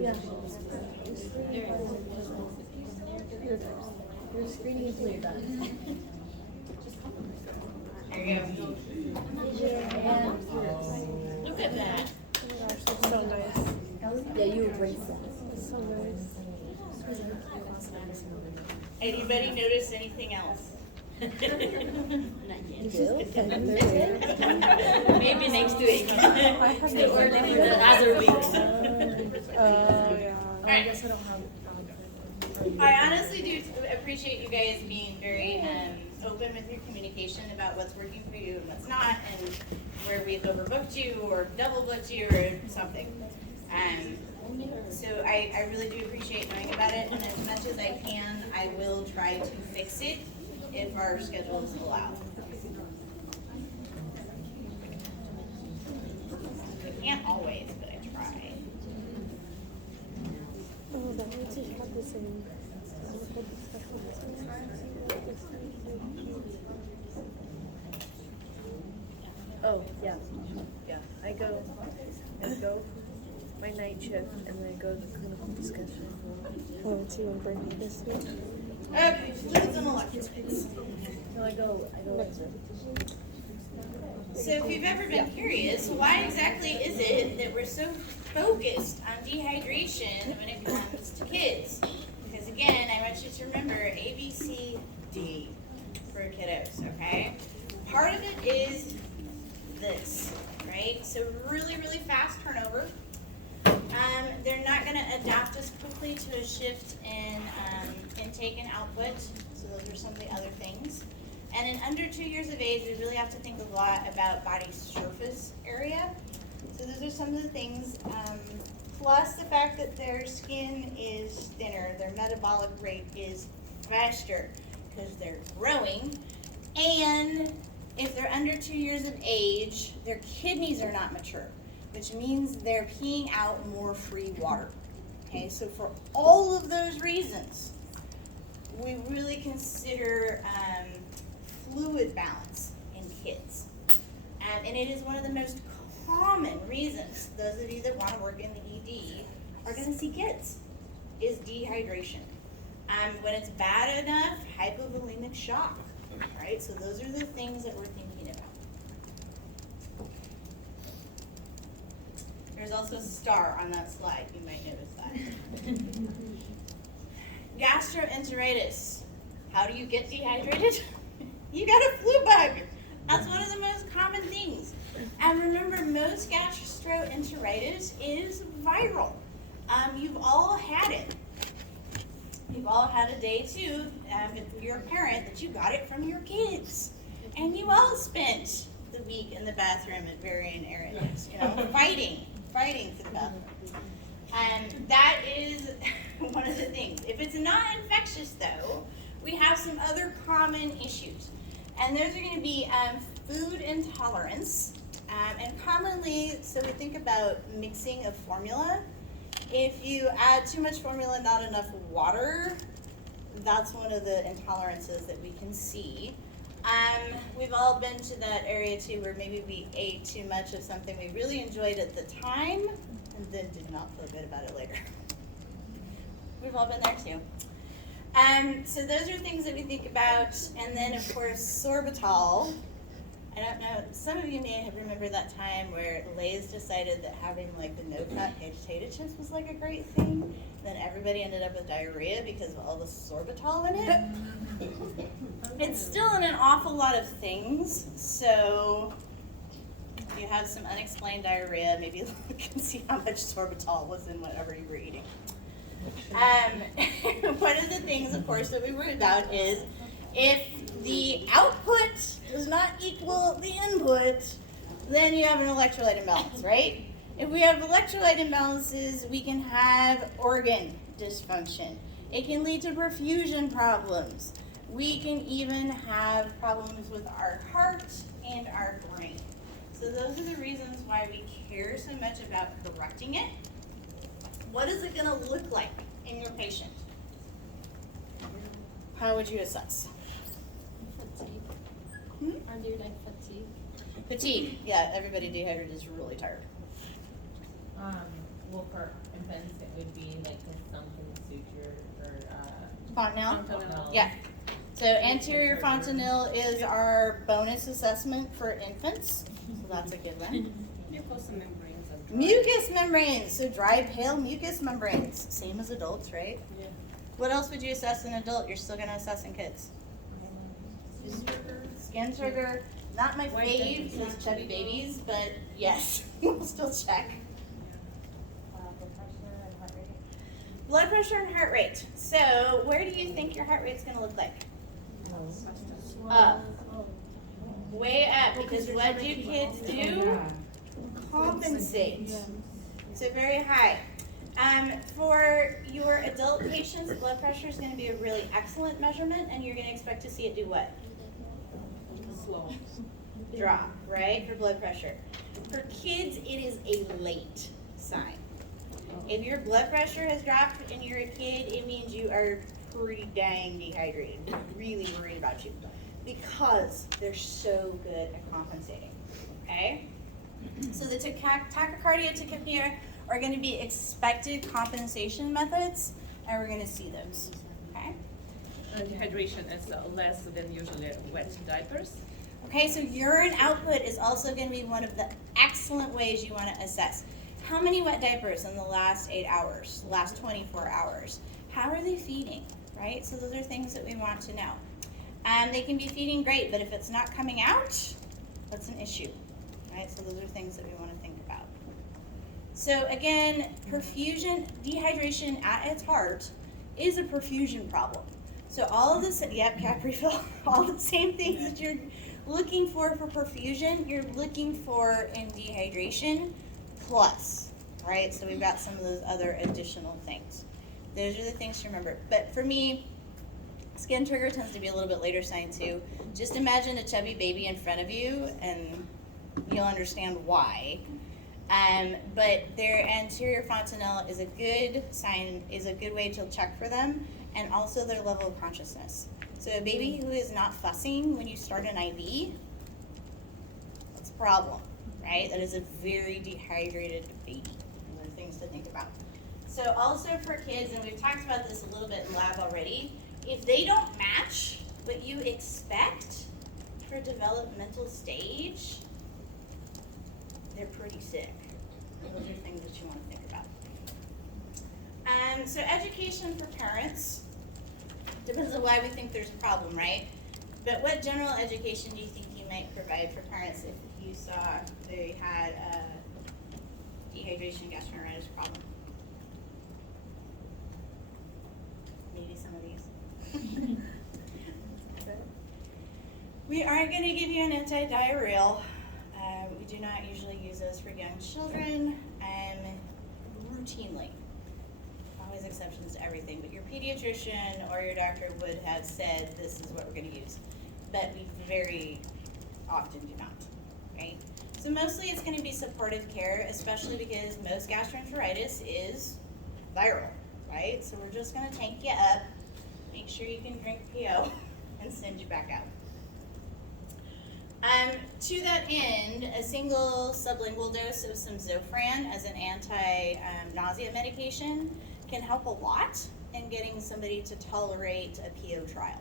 Yeah. Your screening is way done. There you go. Look at that. Gosh, that's so nice. Yeah, you embrace that. That's so nice. Anybody notice anything else? Maybe next week. Or the other week. Yeah. Alright. I honestly do appreciate you guys being very open with your communication about what's working for you and what's not, and where we've overbooked you or double booked you or something. So I really do appreciate knowing about it, and as much as I can, I will try to fix it if our schedules allow. I can't always, but I try. Oh, that means you have the same. Oh, yeah. Yeah. I go my night shift and then I go to clinical discussion. Oh, so you want to bring me this week? Okay, fluids and electrolytes. No, I go. So if you've ever been curious, why exactly is it that we're so focused on dehydration when it comes to kids? Because again, I want you to remember A, B, C, D for kiddos, okay? Part of it is this, right? So really, really fast turnover. They're not going to adapt as quickly to a shift in intake and output. So those are some of the other things. And in under 2 years of age, we really have to think a lot about body surface area. So those are some of the things, plus the fact that their skin is thinner, their metabolic rate is faster because they're growing. And if they're under 2 years of age, their kidneys are not mature, which means they're peeing out more free water. Okay, so for all of those reasons, we really consider fluid balance in kids. And it is one of the most common reasons those of you that want to work in the ED are going to see kids, is dehydration. When it's bad enough, hypovolemic shock, right? So those are the things that we're thinking about. There's also a star on that slide, you might notice that. Gastroenteritis. How do you get dehydrated? You got a flu bug. That's one of the most common things. And remember, most gastroenteritis is viral. You've all had it. You've all had a day too, if you're a parent, that you got it from your kids. And you all spent the week in the bathroom at varying areas, fighting for the bathroom. And that is one of the things. If it's not infectious though, we have some other common issues. And those are going to be food intolerance. And commonly, so we think about mixing of formula. If you add too much formula, not enough water, that's one of the intolerances that we can see. We've all been to that area too where maybe we ate too much of something we really enjoyed at the time and then did not feel good about it later. We've all been there too. So those are things that we think about. And then of course sorbitol I don't know, some of you may have remembered that time where Lay's decided that having like the no-fat potato chips was like a great thing. Then everybody ended up with diarrhea because of all the sorbitol in it. It's still in an awful lot of things, so if you have some unexplained diarrhea, maybe look and see how much sorbitol was in whatever you were eating. One of the things, of course, that we worry about is if the output does not equal the input, then you have an electrolyte imbalance, right? If we have electrolyte imbalances, we can have organ dysfunction. It can lead to perfusion problems. We can even have problems with our heart and our brain. So those are the reasons why we care so much about correcting it. What is it gonna look like in your patient? How would you assess? Fatigue. Hmm? Or do you like fatigue? Fatigue, yeah, everybody dehydrated is really tired. Well, for infants, it would be like a sunken suture or, Fontanelle? Fontanelle. Yeah. So anterior fontanelle is our bonus assessment for infants. So that's a good one. Mucous membranes and dry. Mucous membranes, so dry, pale mucous membranes. Same as adults, right? Yeah. What else would you assess in adult? You're still gonna assess in kids. Skin sugar. Not my fave is chubby babies, but yes, we'll still check. Blood pressure and heart rate. So where do you think your heart rate's gonna look like? Up. Way up, because what do kids do? Compensate. So very high. For your adult patients, blood pressure is going to be a really excellent measurement, and you're going to expect to see it do what? Slow. Drop, right, for blood pressure. For kids, it is a late sign. If your blood pressure has dropped and you're a kid, it means you are pretty dang dehydrated. They're really worried about you because they're so good at compensating, okay? So the tachycardia, tachypnea are going to be expected compensation methods, and we're going to see those, okay? Dehydration is less than usually wet diapers. Okay, so urine output is also going to be one of the excellent ways you want to assess. How many wet diapers in the last 8 hours, last 24 hours? How are they feeding, right? So those are things that we want to know. They can be feeding great, but if it's not coming out, that's an issue, right? So those are things that we want to think about. So again, perfusion, dehydration at its heart is a perfusion problem. So all of this, yep, cap refill, all the same things that you're looking for perfusion, you're looking for in dehydration plus, right? So we've got some of those other additional things. Those are the things to remember. But for me, skin trigger tends to be a little bit later sign too. Just imagine a chubby baby in front of you and you'll understand why. But their anterior fontanelle is a good sign, is a good way to check for them, and also their level of consciousness. So a baby who is not fussing when you start an IV, that's a problem, right? That is a very dehydrated baby. And there are things to think about. So also for kids, and we've talked about this a little bit in lab already, if they don't match what you expect for developmental stage, they're pretty sick. Those are things that you want to think about. So education for parents depends on why we think there's a problem, right? But what general education do you think you might provide for parents if you saw they had a dehydration gastroenteritis problem? Maybe some of these. We aren't going to give you an antidiarrheal. We do not usually use those for young children routinely. Always exceptions to everything, but your pediatrician or your doctor would have said this is what we're going to use, but we very often do not, right? So mostly it's going to be supportive care, especially because most gastroenteritis is viral, right? So we're just going to tank you up, make sure you can drink PO, and send you back out. To that end, a single sublingual dose of some Zofran as an anti-nausea medication can help a lot in getting somebody to tolerate a PO trial.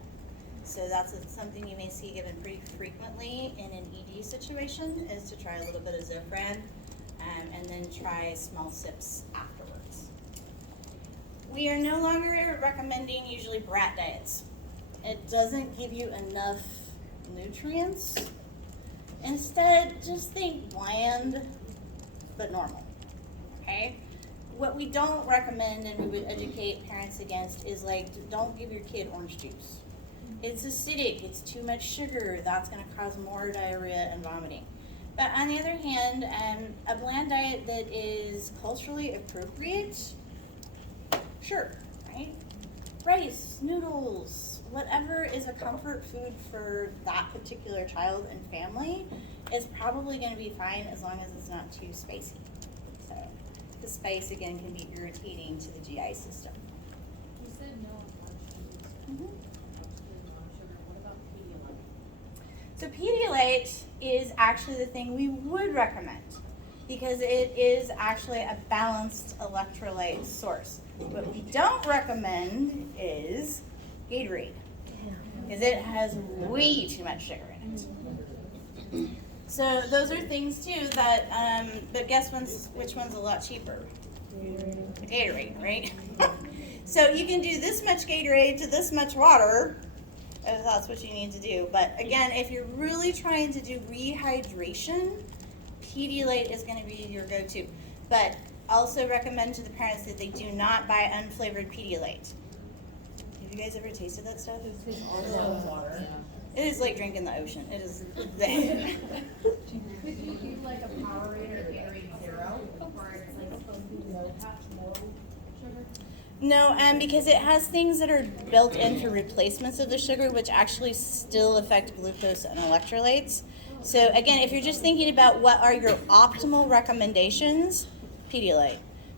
So that's something you may see given pretty frequently in an ED situation, is to try a little bit of Zofran and then try small sips afterwards. We are no longer recommending usually brat diets. It doesn't give you enough nutrients. Instead, just think bland but normal, okay? What we don't recommend and we would educate parents against is like, don't give your kid orange juice. It's acidic, it's too much sugar, that's gonna cause more diarrhea and vomiting. But on the other hand, a bland diet that is culturally appropriate, sure, right? Rice, noodles, whatever is a comfort food for that particular child and family is probably gonna be fine as long as it's not too spicy. So the spice again can be irritating to the GI system. You said no on sugar. Mhm. Absolutely no on sugar. What about Pedialyte? So Pedialyte is actually the thing we would recommend because it is actually a balanced electrolyte source. What we don't recommend is Gatorade because it has way too much sugar in it. So those are things too that, but guess which one's a lot cheaper? Gatorade, right? So you can do this much Gatorade to this much water, if that's what you need to do. But again, if you're really trying to do rehydration, Pedialyte is going to be your go-to. But also recommend to the parents that they do not buy unflavored Pedialyte. Have you guys ever tasted that stuff? Water. It is like drinking the ocean. It is Could you do like a Powerade or Gatorade Zero, where it's like supposed to be low sugar? No, because it has things that are built in for replacements of the sugar, which actually still affect glucose and electrolytes. So again, if you're just thinking about what are your optimal recommendations, Pedialyte.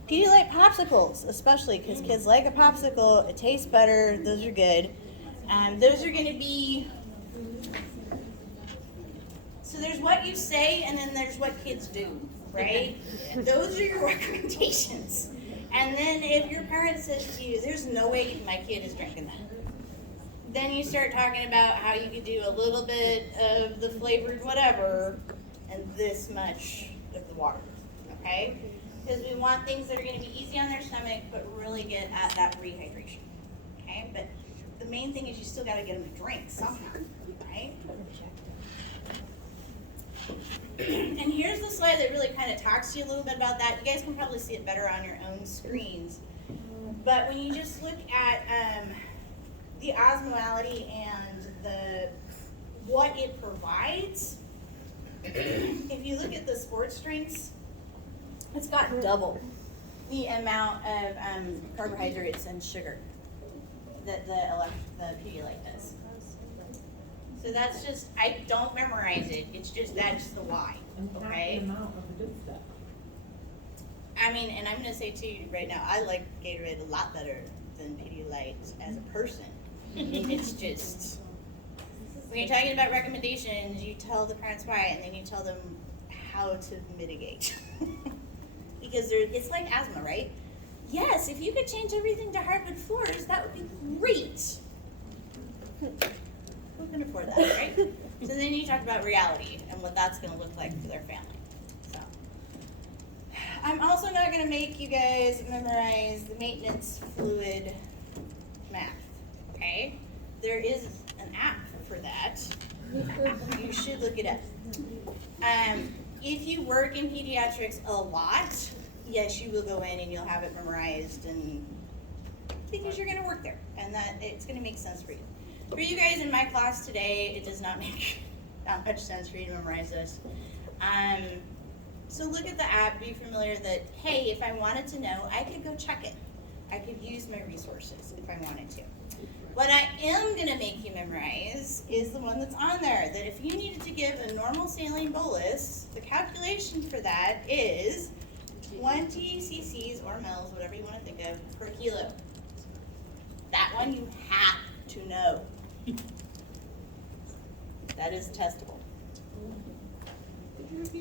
Pedialyte popsicles, especially because kids like a popsicle. It tastes better. Those are good. Those are going to be. So there's what you say, and then there's what kids do, right? Those are your recommendations. And then if your parent says to you, there's no way my kid is drinking that, then you start talking about how you could do a little bit of the flavored whatever and this much of the water, okay? Because we want things that are going to be easy on their stomach but really get at that rehydration, okay? But the main thing is you still got to get them to drink somehow, right? And here's the slide that really kind of talks to you a little bit about that. You guys can probably see it better on your own screens. But when you just look at the osmolality and what it provides, if you look at the sports drinks, it's got double the amount of carbohydrates and sugar that the Pedialyte does. So that's just, I don't memorize it. It's just, that's the why, okay? The amount of the good stuff. I mean, and I'm going to say to you right now, I like Gatorade a lot better than Pedialyte as a person. It's just, when you're talking about recommendations, you tell the parents why, and then you tell them how to mitigate. Because it's like asthma, right? Yes, if you could change everything to hardwood floors, that would be great. Who can afford that, right? So then you talk about reality and what that's going to look like for their family. So I'm also not going to make you guys memorize the maintenance fluid math, okay? There is an app for that. You should look it up. If you work in pediatrics a lot, yes, you will go in and you'll have it memorized, and because you're going to work there, and that it's going to make sense for you. For you guys in my class today, it does not make that much sense for you to memorize this. So look at the app, be familiar that, hey, if I wanted to know, I could go check it. I could use my resources if I wanted to. What I am going to make you memorize is the one that's on there, that if you needed to give a normal saline bolus, the calculation for that is 20 cc's or mils, whatever you want to think of, per kilo. That one you have to know. That is testable.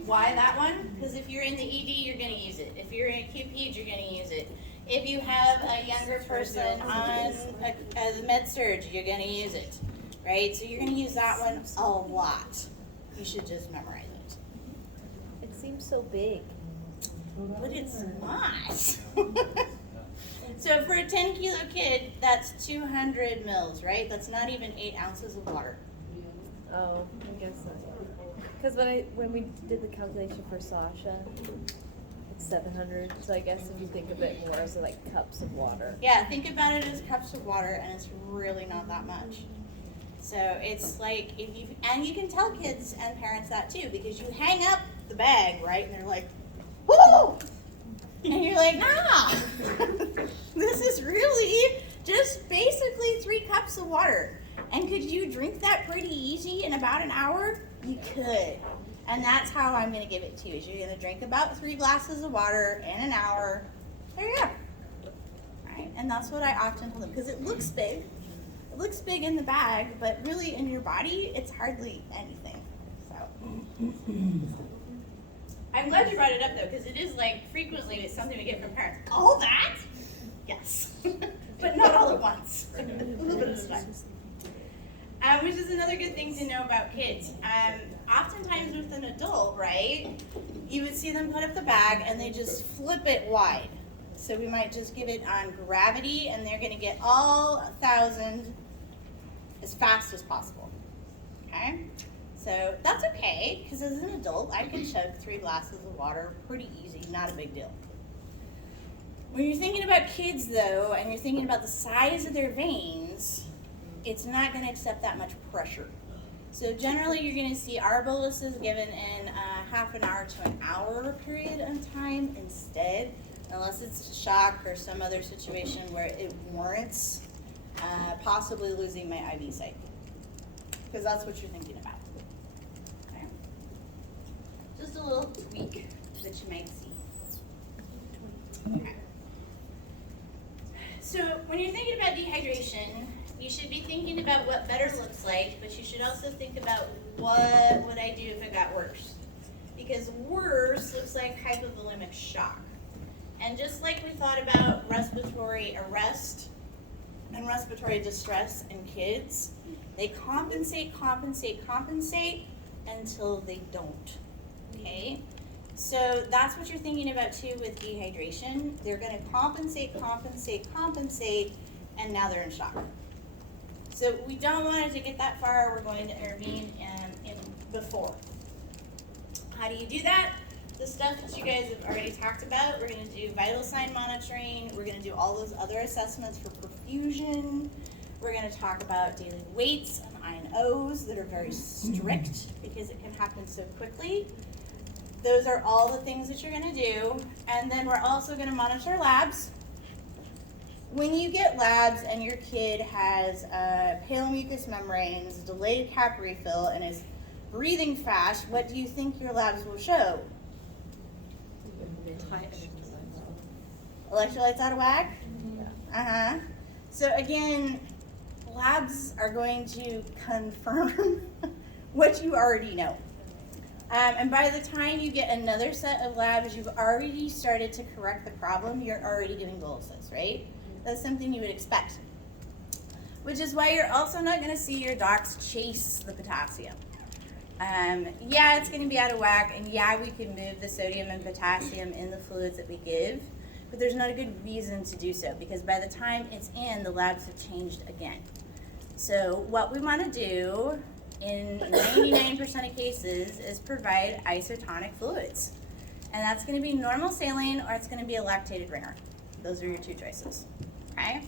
Why that one? Because if you're in the ED, you're going to use it. If you're in acute peds, you're going to use it. If you have a younger person on the med surge, you're going to use it. right? So you're going to use that one a lot. You should just memorize it. It seems so big. But it's not. So for a 10-kilo kid, that's 200 mils, right? That's not even 8 ounces of water. Oh, I guess so. Because when we did the calculation for Sasha, it's 700. So I guess if you think of it more as like cups of water. Yeah, think about it as cups of water, and it's really not that much. So it's like if you and you can tell kids and parents that too, because you hang up the bag, right? And they're like, "Woo!" And you're like, "Nah, this is really just basically 3 cups of water." And could you drink that pretty easy in about an hour? You could. And that's how I'm going to give it to you. Is you're going to drink about 3 glasses of water in an hour. There you go. All right? And that's what I often tell them, because it looks big. It looks big in the bag, but really in your body, it's hardly anything. So I'm glad you brought it up, though, because it is like frequently it's something we get from parents. All that? Yes. But not all at once. A little bit of stuff. Which is another good thing to know about kids. Oftentimes with an adult, right, you would see them put up the bag and they just flip it wide. So we might just give it on gravity and they're going to get all 1,000 as fast as possible. Okay? So that's okay, because as an adult, I can chug 3 glasses of water pretty easy, not a big deal. When you're thinking about kids, though, and you're thinking about the size of their veins, it's not going to accept that much pressure. So generally, you're going to see our boluses given in a half an hour to an hour period of time instead, unless it's shock or some other situation where it warrants possibly losing my IV site, because that's what you're thinking about. Okay. Just a little tweak that you might see. Okay. So when you're thinking about dehydration, you should be thinking about what better looks like, but you should also think about what would I do if it got worse. Because worse looks like hypovolemic shock. And just like we thought about respiratory arrest and respiratory distress in kids, they compensate until they don't, okay? So that's what you're thinking about too with dehydration. They're gonna compensate, and now they're in shock. So we don't want it to get that far. We're going to intervene in before. How do you do that? The stuff that you guys have already talked about. We're going to do vital sign monitoring. We're going to do all those other assessments for perfusion. We're going to talk about daily weights and INOs that are very strict because it can happen so quickly. Those are all the things that you're going to do. And then we're also going to monitor labs. When you get labs and your kid has pale mucous membranes, delayed cap refill, and is breathing fast, what do you think your labs will show? Electrolytes out of whack? Uh-huh. So again, labs are going to confirm what you already know. And by the time you get another set of labs, you've already started to correct the problem. You're already doing boluses, right? That's something you would expect. Which is why you're also not going to see your docs chase the potassium. Yeah, it's going to be out of whack, and yeah, we can move the sodium and potassium in the fluids that we give, but there's not a good reason to do so, because by the time it's in, the labs have changed again. So what we want to do in 99% of cases is provide isotonic fluids. And that's going to be normal saline, or it's going to be a lactated ringer. Those are your 2 choices, okay?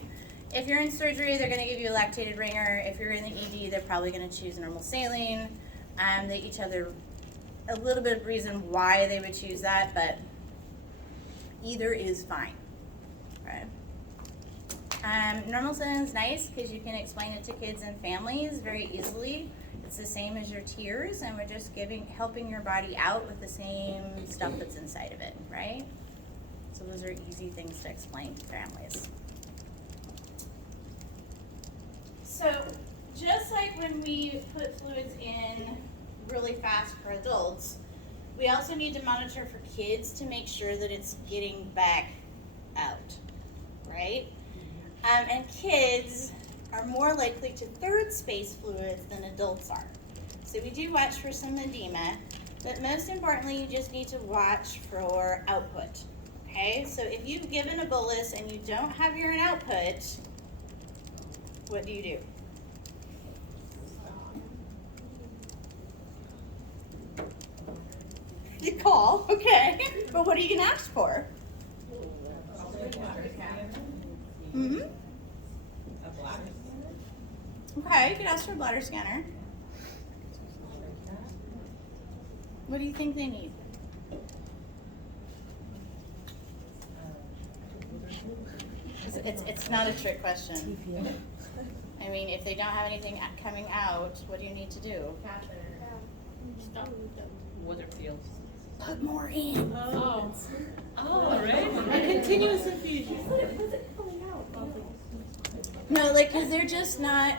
If you're in surgery, they're going to give you a lactated ringer. If you're in the ED, they're probably going to choose normal saline. They each have a little bit of reason why they would choose that, but either is fine, right? Normal saline is nice because you can explain it to kids and families very easily. It's the same as your tears, and we're just helping your body out with the same stuff that's inside of it, right? So those are easy things to explain to families. So just like when we put fluids in really fast for adults, we also need to monitor for kids to make sure that it's getting back out, right? And kids, are more likely to third space fluids than adults are. So we do watch for some edema, but most importantly, you just need to watch for output. Okay, so if you've given a bolus and you don't have urine output, what do? You call, okay, but what are you gonna ask for? Mm-hmm. Okay, you could ask for a bladder scanner. What do you think they need? It's not a trick question. I mean, if they don't have anything coming out, what do you need to do? Water fields. Put more in. Oh, right. A continuous infusion. No, like, because they're just not,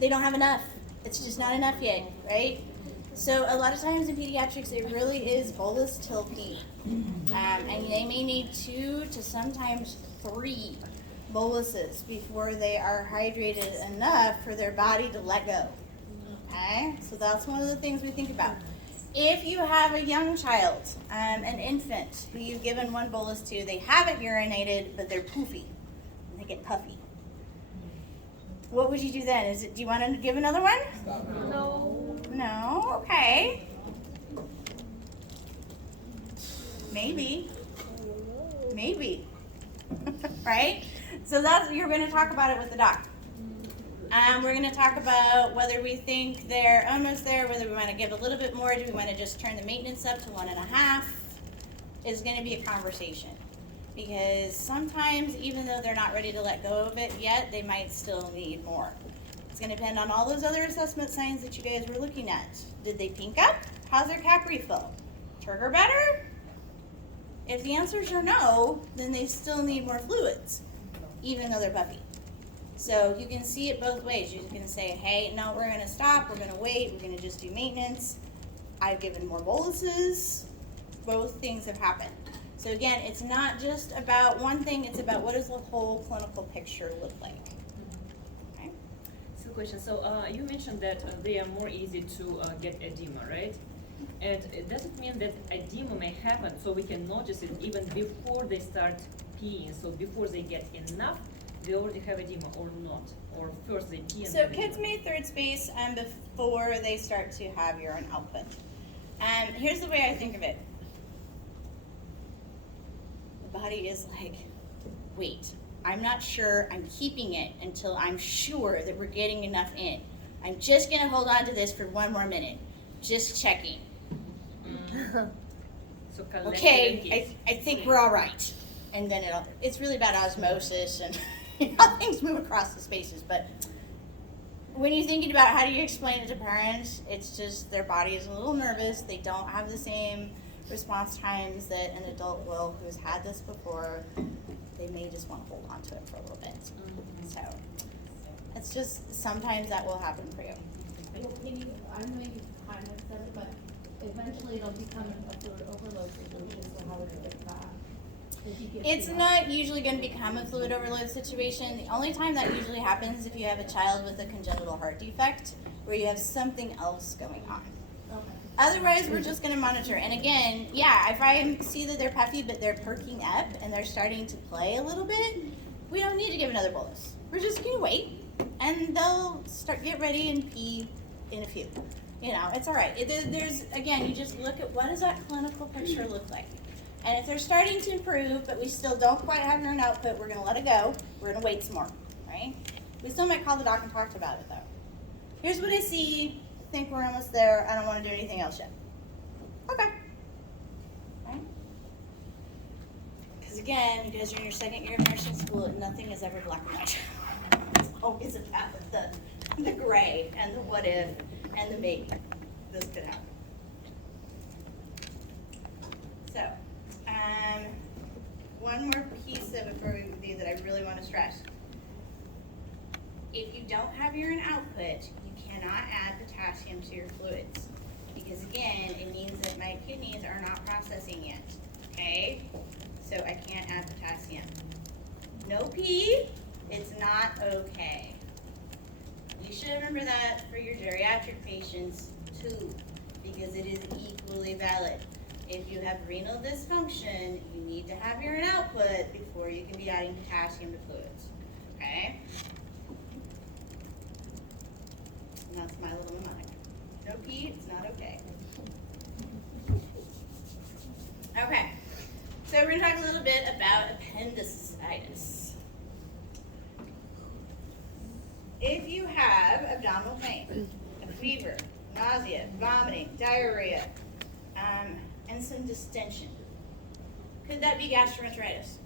they don't have enough. It's just not enough yet, right? So a lot of times in pediatrics, it really is bolus till pee. And they may need 2 to sometimes 3 boluses before they are hydrated enough for their body to let go. Okay, so that's one of the things we think about. If you have a young child, an infant, who you've given 1 bolus to, they haven't urinated, but they're poofy, and they get puffy. What would you do then? Do you want to give another one? No. No? Okay. Maybe. Maybe. Right? So you're going to talk about it with the doc. We're going to talk about whether we think they're almost there, whether we want to give a little bit more, do we want to just turn the maintenance up to 1.5? Is going to be a conversation. Because sometimes, even though they're not ready to let go of it yet, they might still need more. It's going to depend on all those other assessment signs that you guys were looking at. Did they pink up? How's their cap refill? Turgor better? If the answers are no, then they still need more fluids, even though they're puffy. So you can see it both ways. You can say, hey, no, we're going to stop, we're going to wait, we're going to just do maintenance. I've given more boluses. Both things have happened. So again, it's not just about one thing, it's about what does the whole clinical picture look like. Okay? So question, so you mentioned that they are more easy to get edema, right? And does it mean that edema may happen so we can notice it even before they start peeing? So before they get enough, they already have edema or not? Or first they pee and So kids made third space before they start to have urine output. Here's the way I think of it. The body is like, wait, I'm not sure, I'm keeping it until I'm sure that we're getting enough in. I'm just gonna hold on to this for 1 more minute. Just checking. So Okay, I think we're all right. And then it's really about osmosis and things move across the spaces. But when you're thinking about how do you explain it to parents, it's just their body is a little nervous. They don't have the same response times that an adult will who's had this before. They may just want to hold on to it for a little bit. So it's just sometimes that will happen for you. I know you kind of said it, but eventually it'll become a fluid overload situation, so how would you fix that? It's not usually going to become a fluid overload situation. The only time that usually happens if you have a child with a congenital heart defect where you have something else going on. Okay. Otherwise, we're just going to monitor. And again, yeah, if I see that they're puffy but they're perking up and they're starting to play a little bit, we don't need to give another bolus. We're just going to wait and they'll get ready and pee in a few. You know, it's all right. There's, again, you just look at what does that clinical picture look like. And if they're starting to improve, but we still don't quite have urine output, we're going to let it go. We're going to wait some more, right? We still might call the doc and talk about it, though. Here's what I see. I think we're almost there. I don't want to do anything else yet. Okay. Right? Because again, you guys are in your second year of nursing school, and nothing is ever black and white. It's always about the gray and the what if and the maybe. This could happen. So, one more piece of it for you that I really want to stress. If you don't have urine output, you cannot add potassium to your fluids. Because again, it means that my kidneys are not processing yet, okay? So I can't add potassium. No pee, it's not okay, you should remember that for your geriatric patients too, because it is equally valid. If you have renal dysfunction, you need to have urine output before you can be adding potassium to fluids, okay? And that's my little mnemonic. No pee, it's not okay. Okay, so we're gonna talk a little bit about appendicitis. If you have abdominal pain, a fever, nausea, vomiting, diarrhea, and some distension, could that be gastroenteritis?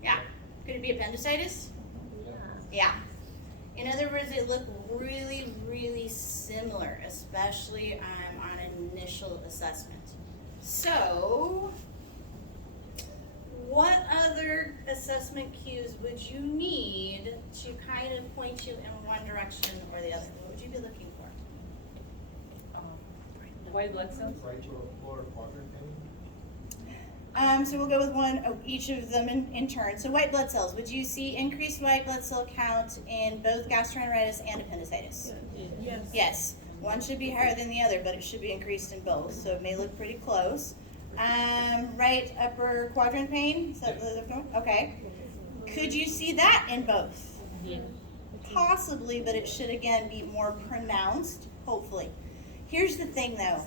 Yeah. Could it be appendicitis? Yeah. In other words, they look really, really similar, especially on initial assessment. So, what other assessment cues would you need to kind of point you in one direction or the other? What would you be looking for? White blood cells? Right lower quadrant maybe? So we'll go with each of them in turn. So white blood cells, would you see increased white blood cell count in both gastroenteritis and appendicitis? Yes. Yes. One should be higher than the other, but it should be increased in both, so it may look pretty close. Right upper quadrant pain, is that okay. Could you see that in both? Yeah. Possibly, but it should again be more pronounced, hopefully. Here's the thing though.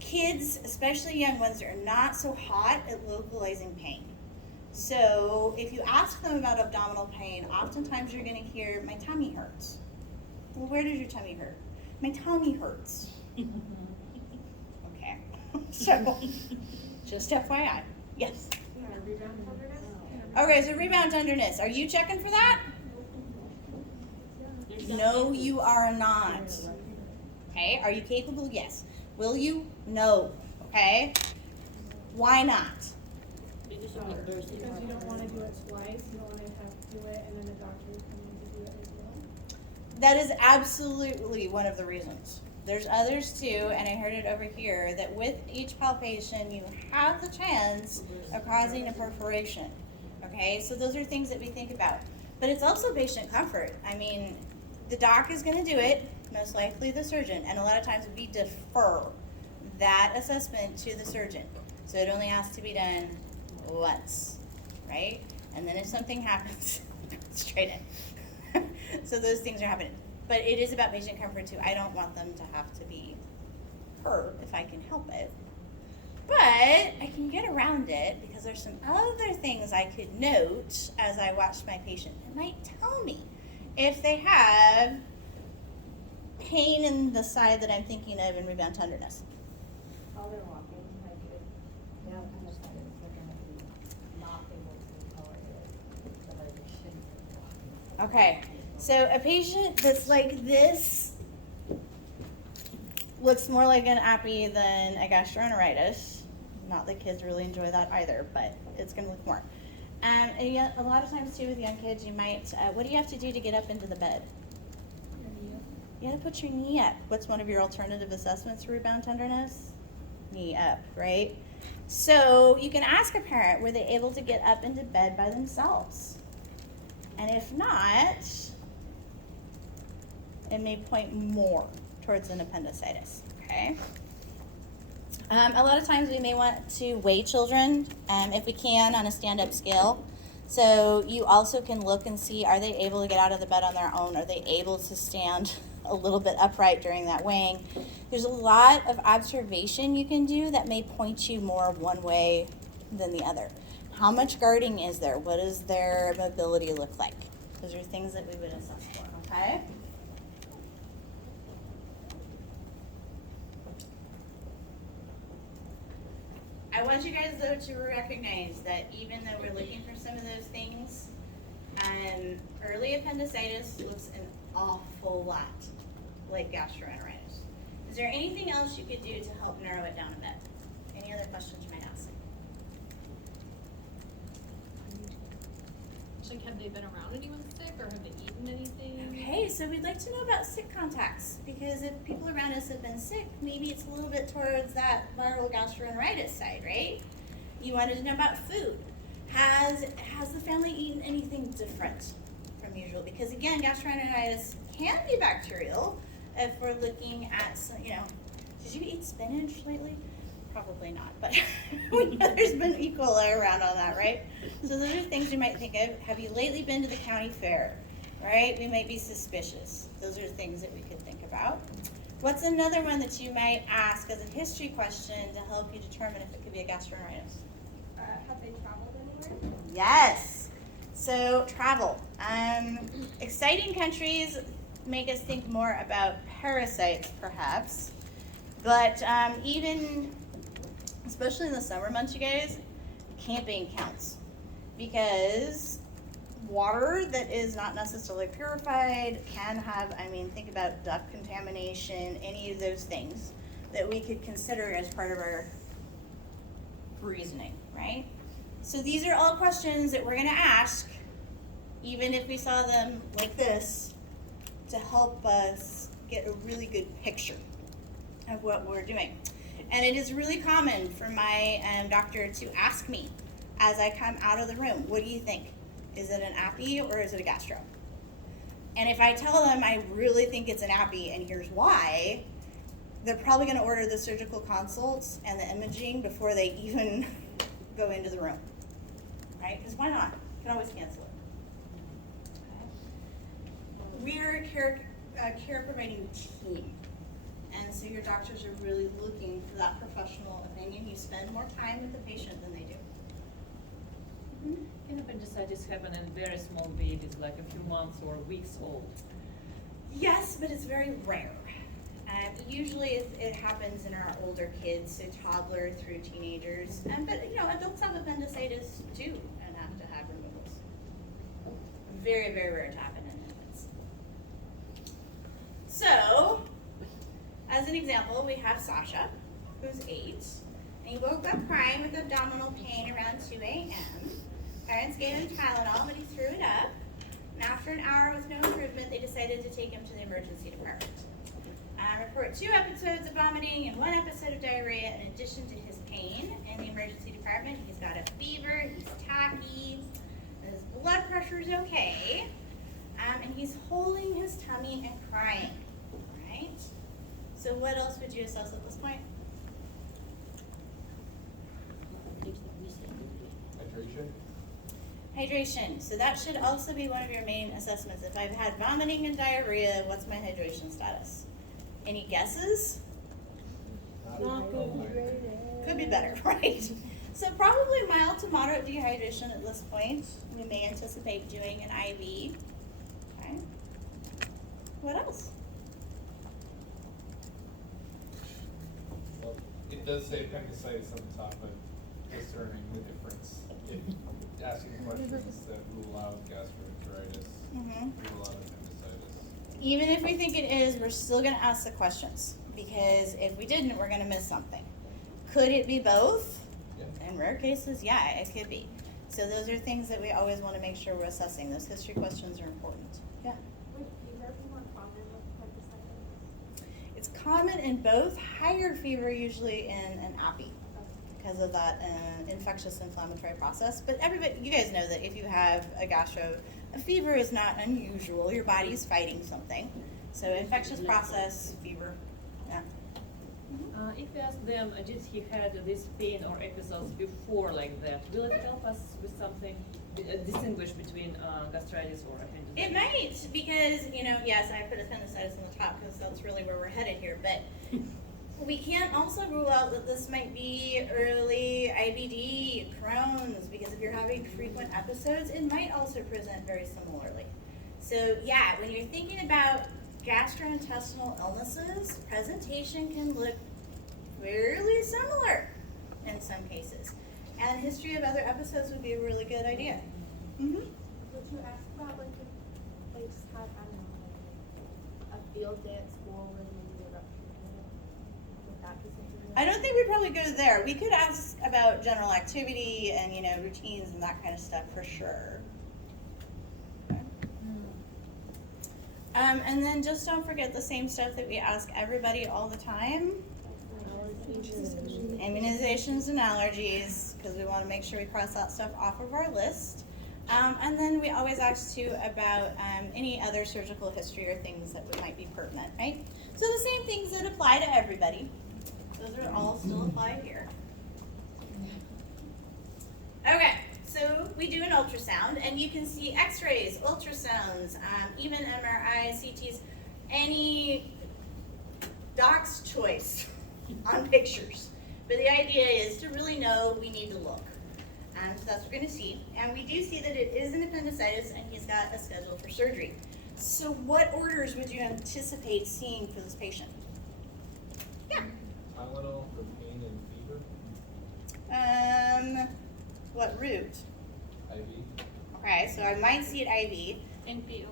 Kids, especially young ones, are not so hot at localizing pain. So if you ask them about abdominal pain, oftentimes you're going to hear, my tummy hurts. Well, where does your tummy hurt? My tummy hurts. Okay. So, just FYI. Yes? Okay, so rebound tenderness. Are you checking for that? No, you are not. Okay, are you capable? Yes. Will you? No. Okay. Why not? Because you don't want to do it twice, you don't want to have to do it and then the doctor will come in to do it as well. That is absolutely one of the reasons. There's others too, and I heard it over here, that with each palpation, you have the chance of causing a perforation. Okay, so those are things that we think about. But it's also patient comfort. I mean, the doc is going to do it, most likely the surgeon, and a lot of times we defer that assessment to the surgeon. So it only has to be done once, right? And then if something happens, straight in. So those things are happening. But it is about patient comfort too. I don't want them to have to be hurt if I can help it. But I can get around it because there's some other things I could note as I watch my patient. It might tell me if they have pain in the side that I'm thinking of in rebound tenderness. While they're walking, like if they have appendicitis, they're gonna be not able to tolerate it, but they shouldn't be walking. Okay, so a patient that's like this looks more like an appy than a gastroenteritis. Not that kids really enjoy that either, but it's gonna look more. And yet, a lot of times too with young kids, you might, what do you have to do to get up into the bed? You gotta put your knee up. What's one of your alternative assessments for rebound tenderness? Knee up, right? So you can ask a parent, were they able to get up into bed by themselves? And if not, it may point more towards an appendicitis, okay? A lot of times we may want to weigh children, if we can, on a stand-up scale. So you also can look and see, are they able to get out of the bed on their own? Are they able to stand a little bit upright during that weighing? There's a lot of observation you can do that may point you more one way than the other. How much guarding is there? What does their mobility look like? Those are things that we would assess for, okay? I want you guys, though, to recognize that even though we're looking for some of those things, early appendicitis looks an awful lot like gastroenteritis. Is there anything else you could do to help narrow it down a bit? Any other questions you might ask? Like, have they been around anyone sick or have they eaten anything? Okay, so we'd like to know about sick contacts, because if people around us have been sick, maybe it's a little bit towards that viral gastroenteritis side, right? You wanted to know about food. Has the family eaten anything different from usual? Because again, gastroenteritis can be bacterial if we're looking at some, you know, did you eat spinach lately? Probably not, but we know there's been E. coli around on that, right? So those are things you might think of. Have you lately been to the county fair, right? We might be suspicious. Those are things that we could think about. What's another one that you might ask as a history question to help you determine if it could be a gastroenteritis? Have they traveled anywhere? Yes. So travel. Exciting countries make us think more about parasites, perhaps. But even, especially in the summer months, you guys, camping counts. Because water that is not necessarily purified can have, I mean, think about duct contamination, any of those things that we could consider as part of our reasoning, right? So these are all questions that we're going to ask, even if we saw them like this, to help us get a really good picture of what we're doing. And it is really common for my doctor to ask me as I come out of the room, what do you think? Is it an appy or is it a gastro? And if I tell them I really think it's an appy and here's why, they're probably going to order the surgical consults and the imaging before they even go into the room, right? Because why not? You can always cancel it. Okay. We're a care providing team. And so your doctors are really looking for that professional opinion. You spend more time with the patient than they do. Can appendicitis happen in very small babies, like a few months or weeks old? Yes, but it's very rare. Usually it happens in our older kids, so toddler through teenagers. But you know, adults have appendicitis too and have to have removals. Very, very rare to happen in infants. So, as an example, we have Sasha, who's 8, and he woke up crying with abdominal pain around 2 a.m. Parents gave him Tylenol, but he threw it up. And after an hour with no improvement, they decided to take him to the emergency department. Report 2 episodes of vomiting and 1 episode of diarrhea in addition to his pain in the emergency department. He's got a fever, he's tacky, his blood pressure is okay, and he's holding his tummy and crying, right? So what else would you assess at this point? Hydration? Hydration. So that should also be one of your main assessments. If I've had vomiting and diarrhea, what's my hydration status? Any guesses? Not good. Could be better, right? So probably mild to moderate dehydration at this point. We may anticipate doing an IV. Okay. What else? Well, it does say appendicitis on the top, but discerning the difference. If asking questions that rule out gastroenteritis, rule out appendicitis. Even if we think it is, we're still going to ask the questions, because if we didn't, we're going to miss something. Could it be both? Yeah. In rare cases, yeah, it could be. So those are things that we always want to make sure we're assessing. Those history questions are important. Yeah. Would fever be more common with appendicitis? It's common in both, higher fever usually in an appy because of that infectious inflammatory process. But everybody, you guys know that if you have a gastro, a fever is not unusual. Your body's fighting something. So infectious process, fever, yeah. If we ask them, did he had this pain or episodes before like that, will it help us with something, distinguish between gastritis or appendicitis? It might, because, you know, yes, I put appendicitis on the top because that's really where we're headed here, but we can't also rule out that this might be early IBD, Crohn's, because if you're having frequent episodes, it might also present very similarly. So yeah, when you're thinking about gastrointestinal illnesses, presentation can look fairly similar in some cases. And history of other episodes would be a really good idea. Would you ask about like if they just had, I don't know, like a field day at school where maybe they got treatment? Would that be something? I don't think we'd probably go there. We could ask about general activity and, you know, routines and that kind of stuff for sure. Okay. And then just don't forget the same stuff that we ask everybody all the time. Immunizations and allergies, because we want to make sure we cross that stuff off of our list. And then we always ask too about any other surgical history or things that might be pertinent, right? So the same things that apply to everybody, those are all still apply here. Okay, so we do an ultrasound, and you can see x-rays, ultrasounds, even MRIs, CTs, any doc's choice on pictures. But the idea is to really know we need to look. So that's what we're going to see. And we do see that it is an appendicitis, and he's got a schedule for surgery. So what orders would you anticipate seeing for this patient? Yeah. Tylenol for pain and fever. What route? IV. Okay, so I might see it IV. NPO.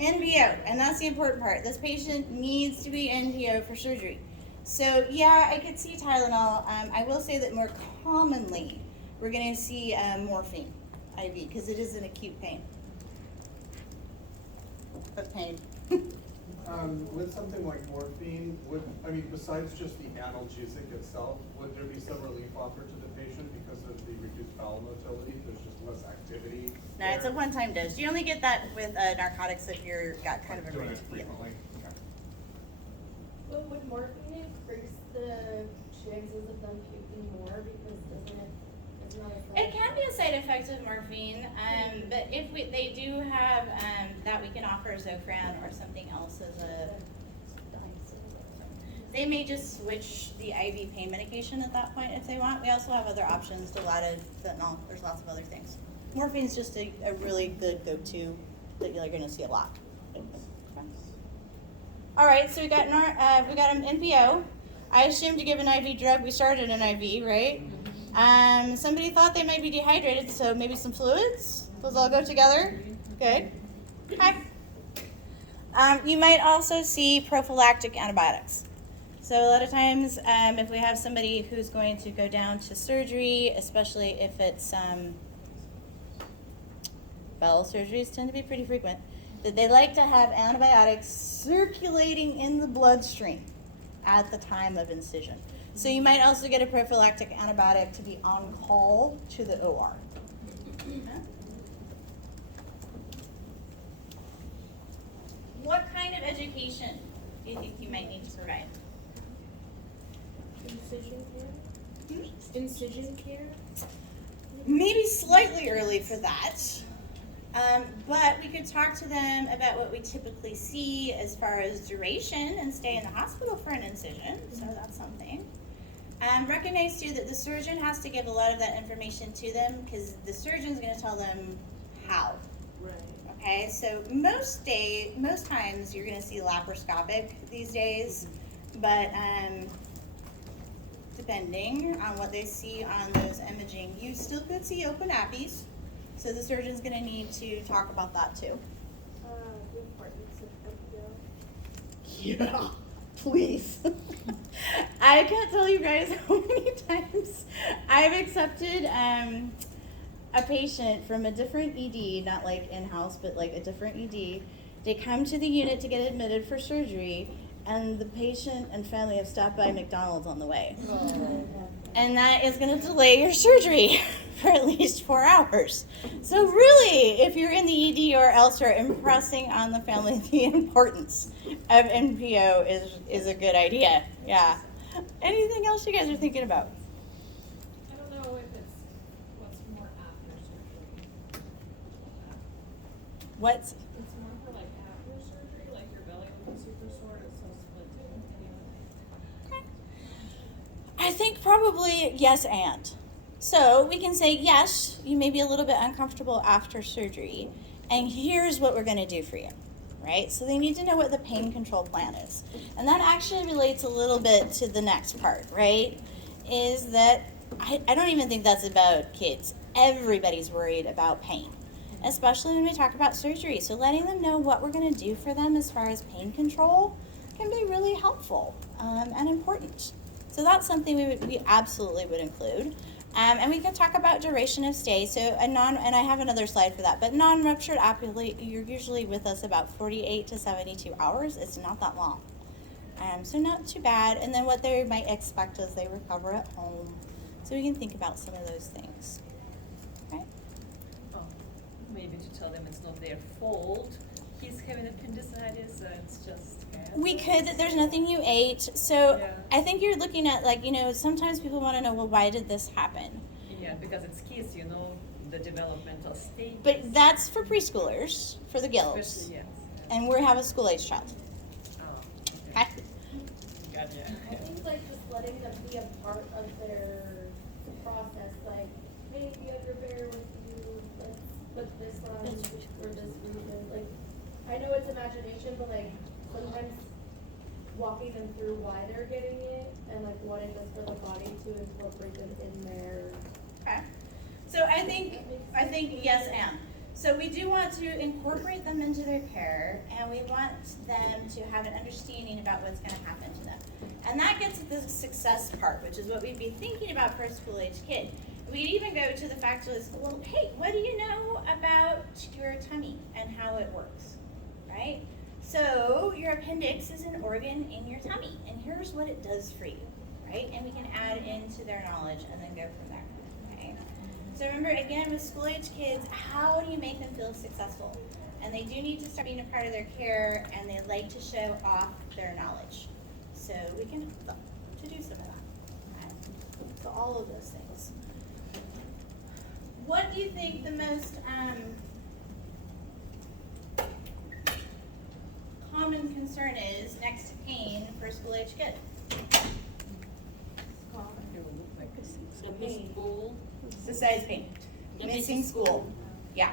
NPO, and that's the important part. This patient needs to be NPO for surgery. So yeah, I could see Tylenol. I will say that more commonly, we're going to see morphine IV because it is an acute pain. But pain. With something like morphine, besides just the analgesic itself, would there be some relief offered to the patient because of the reduced bowel motility? There's just less activity. No, it's a one-time dose. You only get that with narcotics if you've got kind of a Doing it routine. frequently. But would morphine increase the chances of them puking more because isn't not a It can be a side effect of morphine, but if they do have that we can offer Zofran or something else as a, they may just switch the IV pain medication at that point if they want. We also have other options, Dilaudid, fentanyl, there's lots of other things. Morphine's just a really good go-to that you're going to see a lot. All right, so we got an NPO. I assumed to give an IV drug, we started an IV, right? Somebody thought they might be dehydrated, so maybe some fluids. Those all go together. Good. Okay. You might also see prophylactic antibiotics. So a lot of times, if we have somebody who's going to go down to surgery, especially if it's bowel surgeries tend to be pretty frequent, that they like to have antibiotics circulating in the bloodstream at the time of incision. So you might also get a prophylactic antibiotic to be on call to the OR. What kind of education do you think you might need to provide? Incision care? Incision care? Maybe slightly early for that. But we could talk to them about what we typically see as far as duration and stay in the hospital for an incision. So that's something. Recognize too that the surgeon has to give a lot of that information to them because the surgeon's going to tell them how. Right. Okay, so most times you're going to see laparoscopic these days, but depending on what they see on those imaging, you still could see open appies. So the surgeon's going to need to talk about that too. the importance of NPO. Yeah, please. I can't tell you guys how many times I've accepted a patient from a different ED, not like in-house, but like a different ED. They come to the unit to get admitted for surgery, and the patient and family have stopped by McDonald's on the way. And that is going to delay your surgery for at least 4 hours. So really, if you're in the ED or elsewhere, impressing on the family the importance of NPO is a good idea. Yeah. Anything else you guys are thinking about? I don't know if it's what's more after surgery. What's It's more for like after surgery, like your belly will be super sore, it's so split too. I think probably yes and. So we can say, yes, you may be a little bit uncomfortable after surgery, and here's what we're going to do for you, right? So they need to know what the pain control plan is. And that actually relates a little bit to the next part, right? Is that I don't even think that's about kids. Everybody's worried about pain, especially when we talk about surgery. So letting them know what we're going to do for them as far as pain control can be really helpful and important. So that's something we absolutely would include. And we can talk about duration of stay. So and I have another slide for that, but non-ruptured apnea, you're usually with us about 48 to 72 hours. It's not that long. So not too bad. And then what they might expect as they recover at home. So we can think about some of those things. Right? maybe to tell them it's not their fault. He's having appendicitis, it's just We could, there's nothing you ate. So Yeah. I think you're looking at, like, you know, sometimes people want to know, well, why did this happen? Yeah, because it's kids, you know, the developmental stage. But that's for preschoolers, for the gills. Especially, yes. And we have a school-age child. Oh, Okay? gotcha. I think like just letting them be a part of their process, like, hey, if you have your bear with you, let's put this on for this reason. Like, I know it's imagination, but like sometimes walking them through why they're getting it and like what it does for the body to incorporate them in their. Okay. So I think yes, and. So we do want to incorporate them into their care, and we want them to have an understanding about what's going to happen to them. And that gets to the success part, which is what we'd be thinking about for a school-age kid. We'd even go to the fact of, well, hey, what do you know about your tummy and how it works, right? So your appendix is an organ in your tummy, and here's what it does for you, right? And we can add into their knowledge and then go from there, okay? So remember, again, with school-age kids, how do you make them feel successful? And they do need to start being a part of their care, and they like to show off their knowledge. So we can help them to do some of that. Okay? So all of those things. What do you think the most common concern is next to pain for a school-age kid? School. Besides pain. Missing school. Yeah.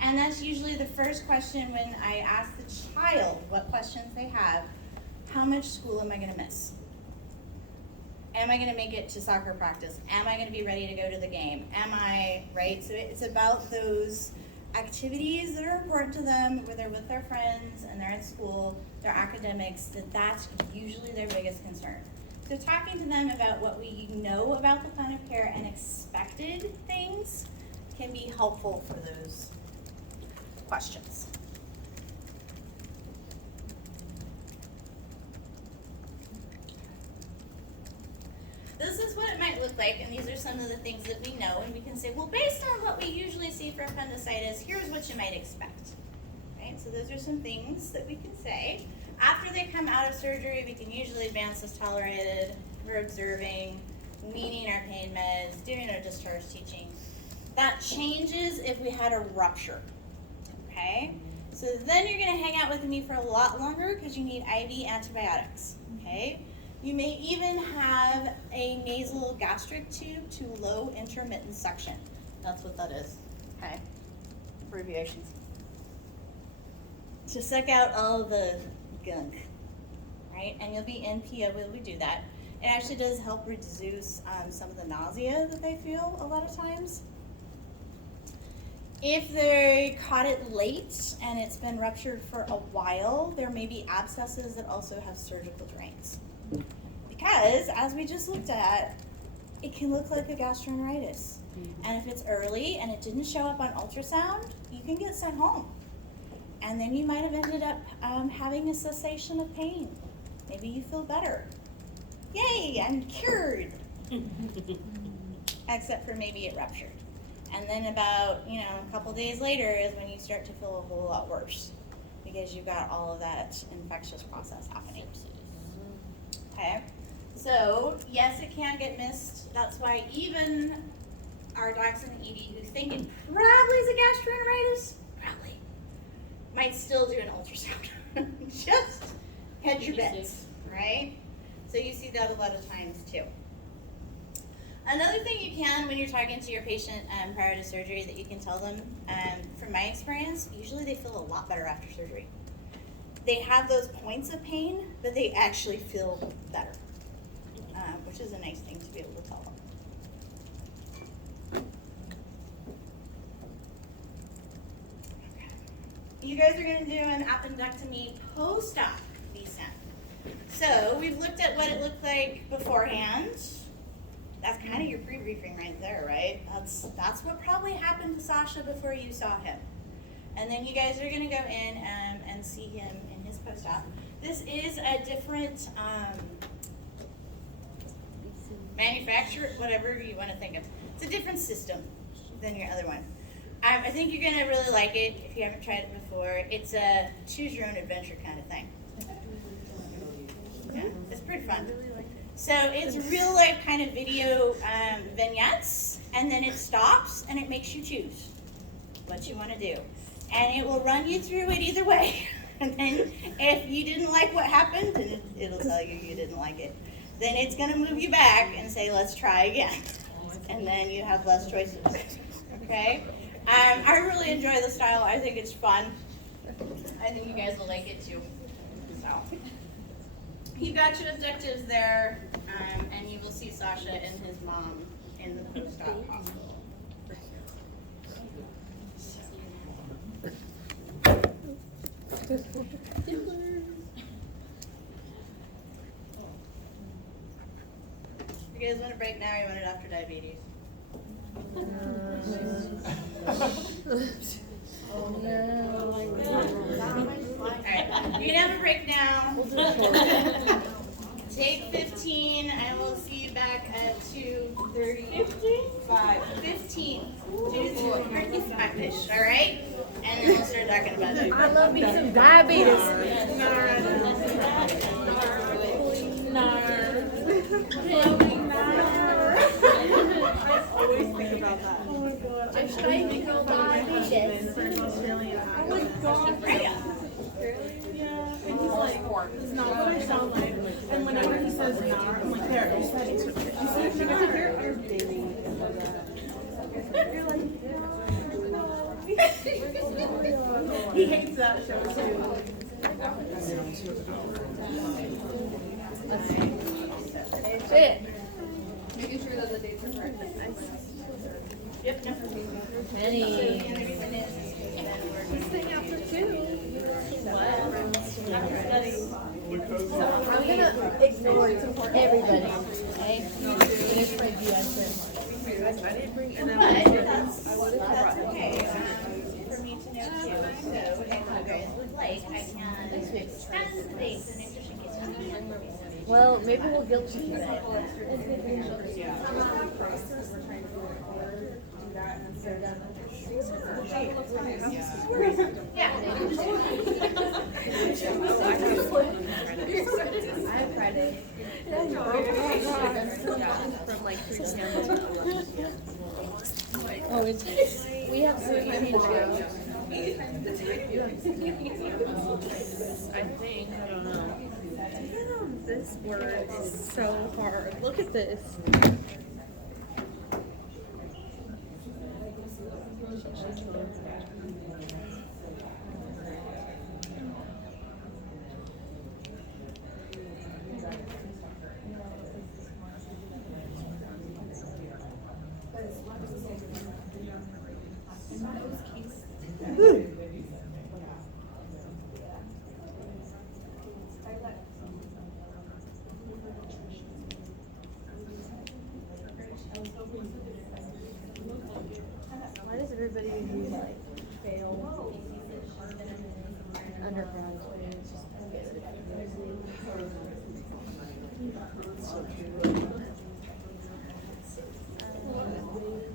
And that's usually the first question when I ask the child what questions they have. How much school am I going to miss? Am I going to make it to soccer practice? Am I going to be ready to go to the game? Am I, right? So it's about those activities that are important to them, where they're with their friends and they're at school, their academics, that's usually their biggest concern. So talking to them about what we know about the plan of care and expected things can be helpful for those questions. This is what it might look like, and these are some of the things that we know, and we can say, well, based on what we usually see for appendicitis, here's what you might expect. Right? So those are some things that we can say. After they come out of surgery, we can usually advance as tolerated. We're observing, weaning our pain meds, doing our discharge teaching. That changes if we had a rupture. Okay? So then you're going to hang out with me for a lot longer because you need IV antibiotics. Okay? You may even have a nasal gastric tube to low intermittent suction. That's what that is. Okay? Abbreviations. To suck out all the gunk, right? And you'll be in PO when we do that. It actually does help reduce some of the nausea that they feel a lot of times. If they caught it late and it's been ruptured for a while, there may be abscesses that also have surgical drains. Because, as we just looked at, it can look like a gastroenteritis. And if it's early and it didn't show up on ultrasound, you can get sent home. And then you might have ended up having a cessation of pain. Maybe you feel better. Yay, I'm cured. Except for maybe it ruptured. And then about, a couple days later is when you start to feel a whole lot worse because you've got all of that infectious process happening. Okay, so yes, it can get missed. That's why even our docs in the ED who think it probably is a gastroenteritis, probably, might still do an ultrasound. Just hedge your bets, right? So you see that a lot of times too. Another thing you can when you're talking to your patient prior to surgery that you can tell them, from my experience, usually they feel a lot better after surgery. They have those points of pain, but they actually feel better, which is a nice thing to be able to tell them. You guys are going to do an appendectomy post-op descent. So we've looked at what it looked like beforehand. That's kind of your pre-briefing right there, right? That's what probably happened to Sasha before you saw him. And then you guys are going to go in and see him in his post-op. This is a different manufacturer, whatever you want to think of. It's a different system than your other one. I think you're gonna really like it if you haven't tried it before. It's a choose your own adventure kind of thing. Yeah, it's pretty fun. So it's real life kind of video vignettes, and then it stops and it makes you choose what you want to do. And it will run you through it either way. And then if you didn't like what happened, and it'll tell you didn't like it, then it's going to move you back and say, let's try again. And then you have less choices. Okay? I really enjoy the style. I think it's fun. I think you guys will like it too. So, you've got your objectives there, and you will see Sasha and his mom in the post-op hospital. You guys want a break now, or you want it after diabetes? Alright, you can have a break now. Take 15, and we'll see you back at 2:35. 15. 2:35-ish, alright? And then we'll start talking about it. I love me some diabetes. I always think about that. Oh my god. I'm fighting for diabetes. Yeah, and he's like, it's not what I sound like. And whenever he says nar, I'm like, there, you said it. You said it, you guys are here, our baby. You're like, he hates that show too. That's it. Making sure that the dates are correct. Yep, no. Penny. Staying out for 2. I'm gonna ignore everybody. Okay? Finish my answer. I didn't bring But that's okay for me to know too. So if you guys would like, I can extend the dates and if just in case you need more. Well, maybe we'll guilt you. Yeah. I have Friday. From like 3 to 11. Oh, it's we have so many shows. I think, I don't know. Damn, this word is so hard. Look at this. Why does everybody use like fail undergrad?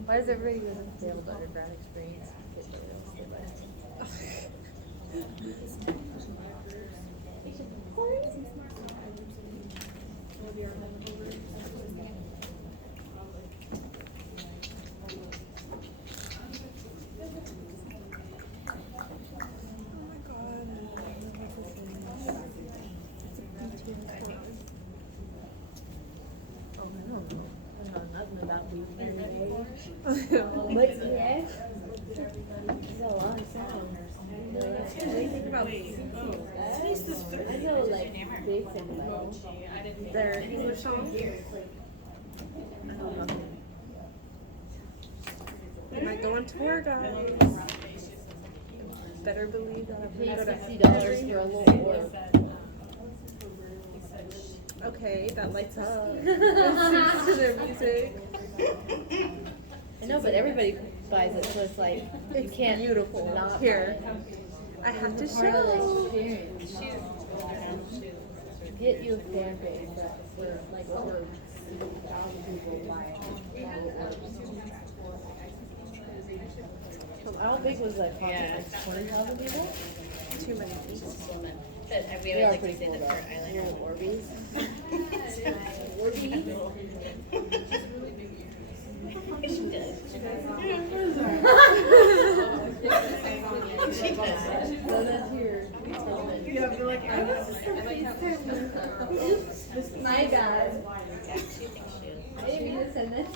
Why does everybody use a failed undergrad experience? Nothing about you. But yeah, there's a lot of stuff on there. What do you think about I know like basic level. Their English song? I might go on tour, guys. Better believe that I'm Pay gonna go $60 for a little work. Okay, that lights up. Listens to their music. I know, but everybody buys it, so it's like you It's can't beautiful. not Here, I have to It's part of the show. experience. Get you a fan page for like over 1,000 people buy it. How big was that continent? 20,000 people? Too many people. But we They always are like to pretty say cool that though. for eyeliner. You know, Orbeez. She does. She does. So that's your My bad. Yeah, she thinks she is. I didn't mean to send this.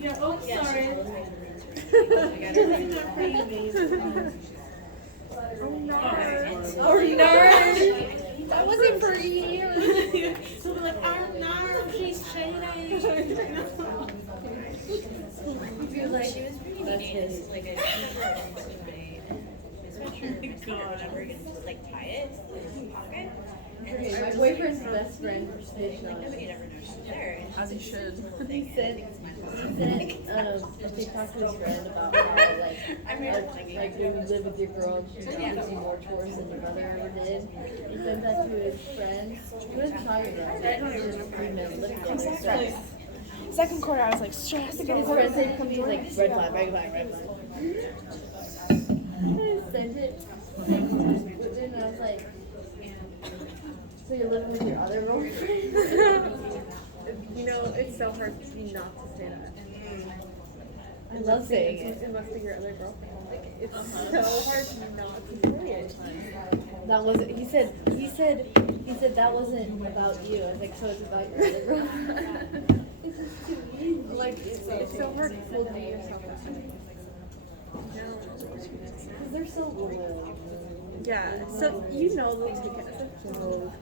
Yeah, oh, sorry. Oh no! That wasn't for you. So we're like, oh no, she's shady. You're like, She was pretty That's neat. his. Like I put her into my sweatshirt or whatever and just like tie it to the pocket. And then my boyfriend's best friend. like nobody ever knows she's there. And As you should. He said, they talked to his friend about how, like when you live with your girl, she gives you more chores than your brother ever did. He sent that to his friend. He wasn't talking about it. He just emailed it to his friend. Second quarter, I was like stressed. His friend said, come to like, red flag, red flag, red flag. I sent it. And I was like, so you're living with your other girlfriend? You know, it's so hard not to say that. I love saying it. Unless they're your other girlfriend. Like, it's so hard not to say it. That wasn't. He said that wasn't about you. I was like, so it's about your other girlfriend. It's just too easy. Like, it's so hard to fool yourself. Because they're so loyal. Yeah, so you know they'll take it as a joke.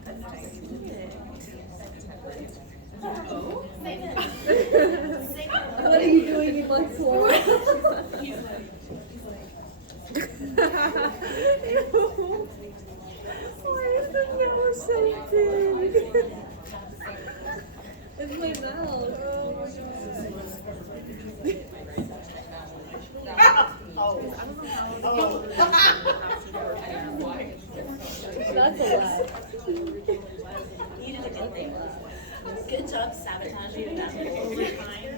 What are you doing in month 4? Why is the nose so big? It's my mouth. That's a lot. you did a good thing. Good job sabotaging them over time.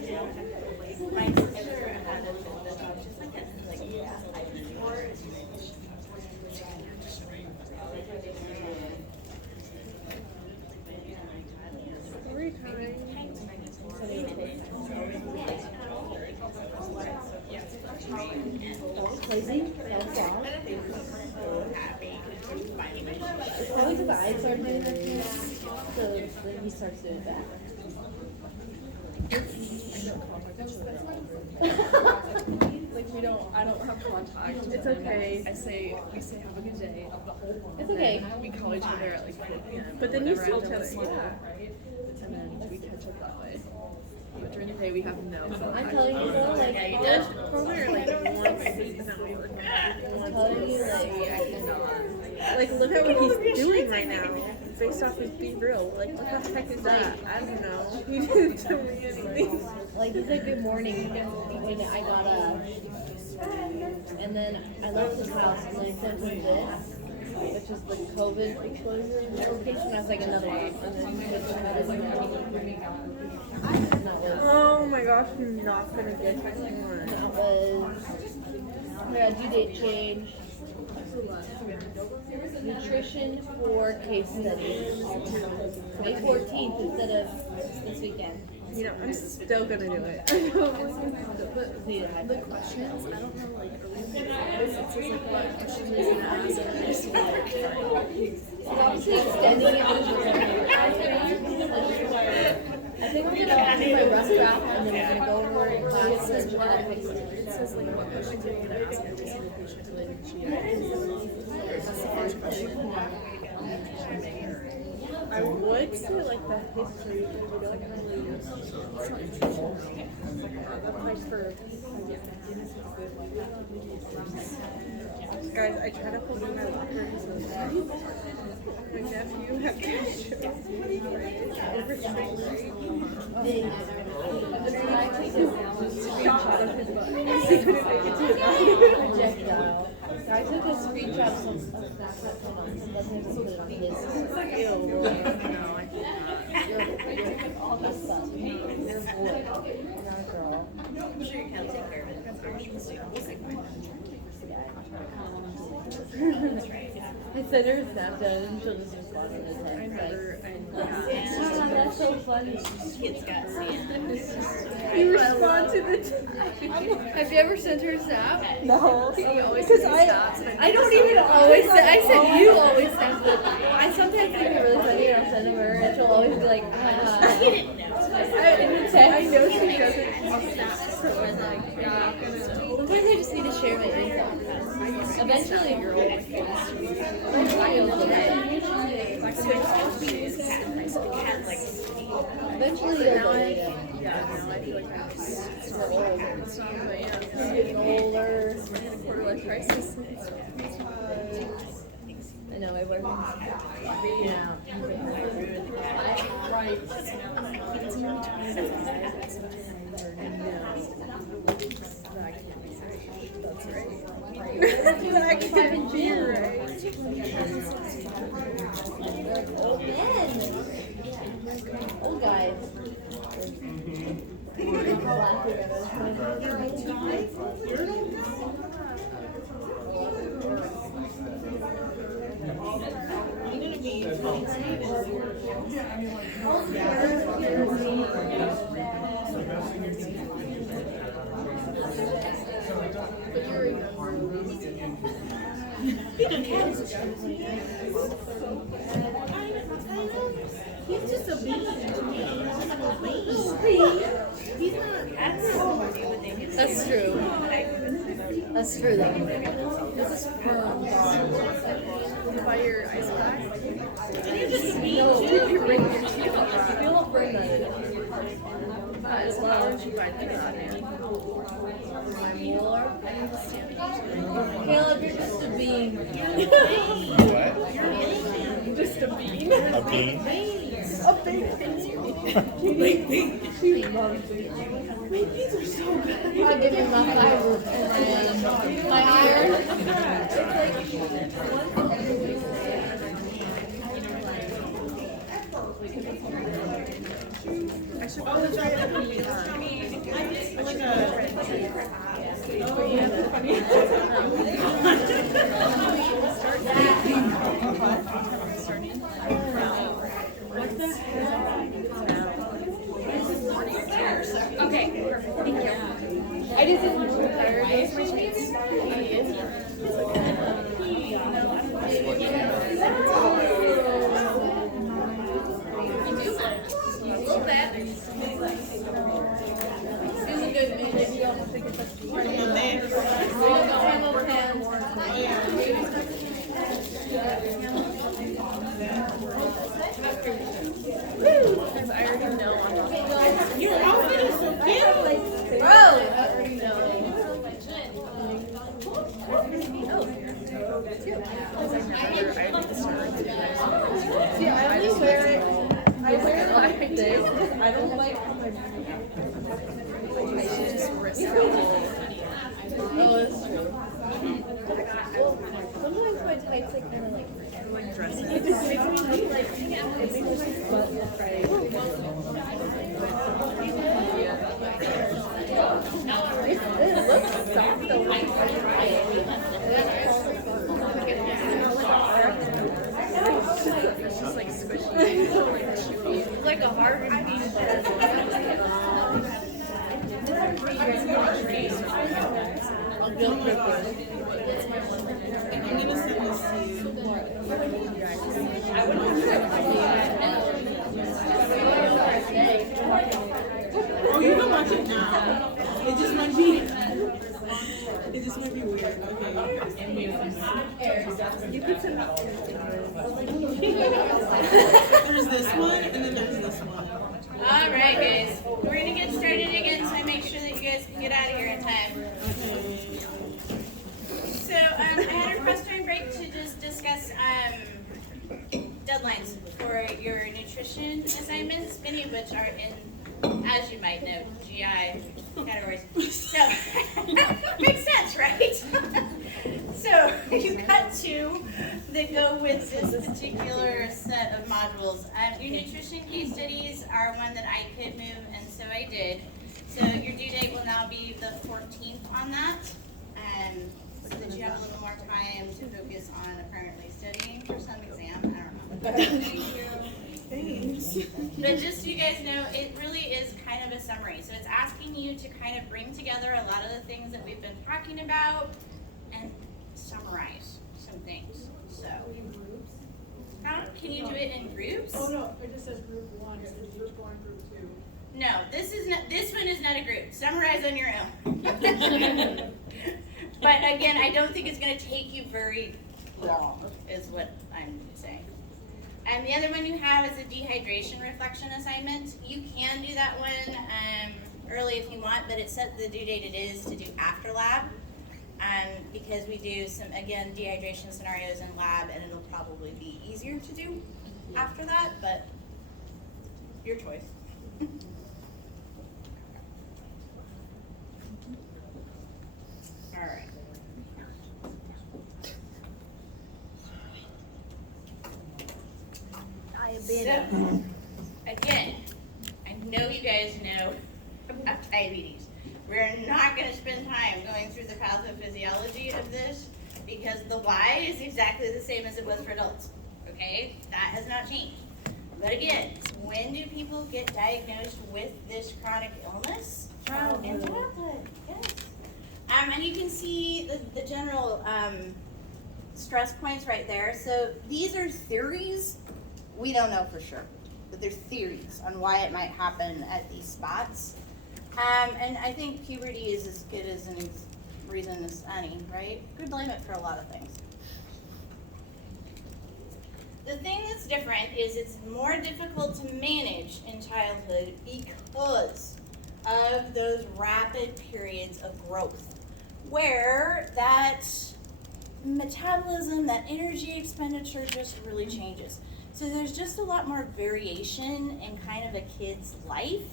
My sister had a job just like this. Like, yeah, Every time. Crazy. That was long. It's probably because I started doing this, so then he starts doing that. I don't have contact. It's okay. We say have a good day. It's okay. We call each other at like 4 p.m. But then you whenever see I'm each done other, with school, yeah. right? And then we catch up that way. But during the day we have no contact. I'm telling you though, like, yeah, you did. Probably like once a week now we look I'm telling you, like, Like, look at what he's doing right now. Based off of Be Real. Like, what the heck is that? I don't know. He didn't tell me anything. like he said good morning when I got up, and then I left his house and then he sent me this, which is the COVID exposure location. I was like another one, and then he just had his morning. And that was. Oh my gosh, I'm not gonna get this one. That was yeah, due date change. Nutrition for case studies. May 14th instead of this weekend. You know, I'm still gonna do it. I don't Need a high The five. questions, I don't know, like, it says like what question is an answer. Obviously extending it I think we're gonna do my rough draft and then we're gonna go over it in class and try to fix it. It says like what questions are you gonna ask every single patient related to you. That's the first question. I would say like the history, but I feel like I don't really use that's nice for guys, I try to hold in my locker so my nephew had to show every screenshot of his butt. He couldn't make it to his Projectile. I took a screenshot of some Snapchat and let him put it on his. You're all messed up. You're a boy. You're not a girl. I'm sure you can take care of it. I sent her a Snapchat and she'll just respond to the text. That's so funny. Kids got CN. You respond to the Have you ever sent her a Snap? No. Because I don't even always send, I said you always send it. I sometimes think it's really funny and I'll send it to her and she'll always be like, He didn't know. I know she doesn't. Sometimes I just need to share my info. Eventually you'll get it. Eventually you'll get it. I'm getting older. Quarter-life crisis. I know, I work. Yeah. Right. That's right. That can't be right. Old men. Old guys. He's just a bean to me. He's not active as you would think. That's true. That's true though. This is from Fire ice pack. And you're just a bean no, too. keep your ring. Feel bring that. That is how would you find that? My molar. Caleb, you're just a bean. What? Just a bean. A bean? A big bean. She loves beans. Beans are so good. I give you my fiber and my iron. I should probably try it. Okay, perfect. Thank you. I just didn't know tired. That's my chance. Because I already know I'm Your outfit is so cute. Bro, I already know. See, I only wear it. I wear it on my days. I don't like how my. I should just risk it. Oh, that's true. Sometimes my tights like kind of like. Like dresses. It just makes me look like it makes my butt look right. It looks soft though. It's just like squishy, like chewy. It's like a hard I'll go quickly. I'm gonna send this to you. Oh, you can watch it now. It just might be. It just might be weird. Okay. You could send There's this one, and then there's this one. All right, guys. We're gonna get started again, so I make sure that you guys can get out of here in time. So I had a request during break to just discuss deadlines for your nutrition assignments, many of which are in, as you might know, GI categories. So makes sense, right? So you've got two that go with this particular set of modules. Your nutrition case studies are one that I could move, and so I did. So your due date will now be the 14th on that, so that you have a little more time to focus on apparently studying for some exam. I don't know. Thanks. But just so you guys know, it really is kind of a summary. So it's asking you to kind of bring together a lot of the things that we've been talking about and summarize some things. So, can you do it in groups? Oh, no, it just says group one, so you're going group two. No, this one is not a group. Summarize on your own. But again, I don't think it's going to take you very long, is what I'm saying. And the other one you have is a dehydration reflection assignment. You can do that one early if you want, but it set the due date it is to do after lab, because we do some, again, dehydration scenarios in lab, and it'll probably be easier to do after that, but your choice. All right. So, again, I know you guys know about diabetes. We're not going to spend time going through the pathophysiology of this because the why is exactly the same as it was for adults. Okay? That has not changed. But again, when do people get diagnosed with this chronic illness? In childhood, yes. And you can see the general stress points right there. So these are theories. We don't know for sure, but there's theories on why it might happen at these spots. And I think puberty is as good as any reason as any, right? We blame it for a lot of things. The thing that's different is it's more difficult to manage in childhood because of those rapid periods of growth, where that metabolism, that energy expenditure just really changes. So there's just a lot more variation in kind of a kid's life.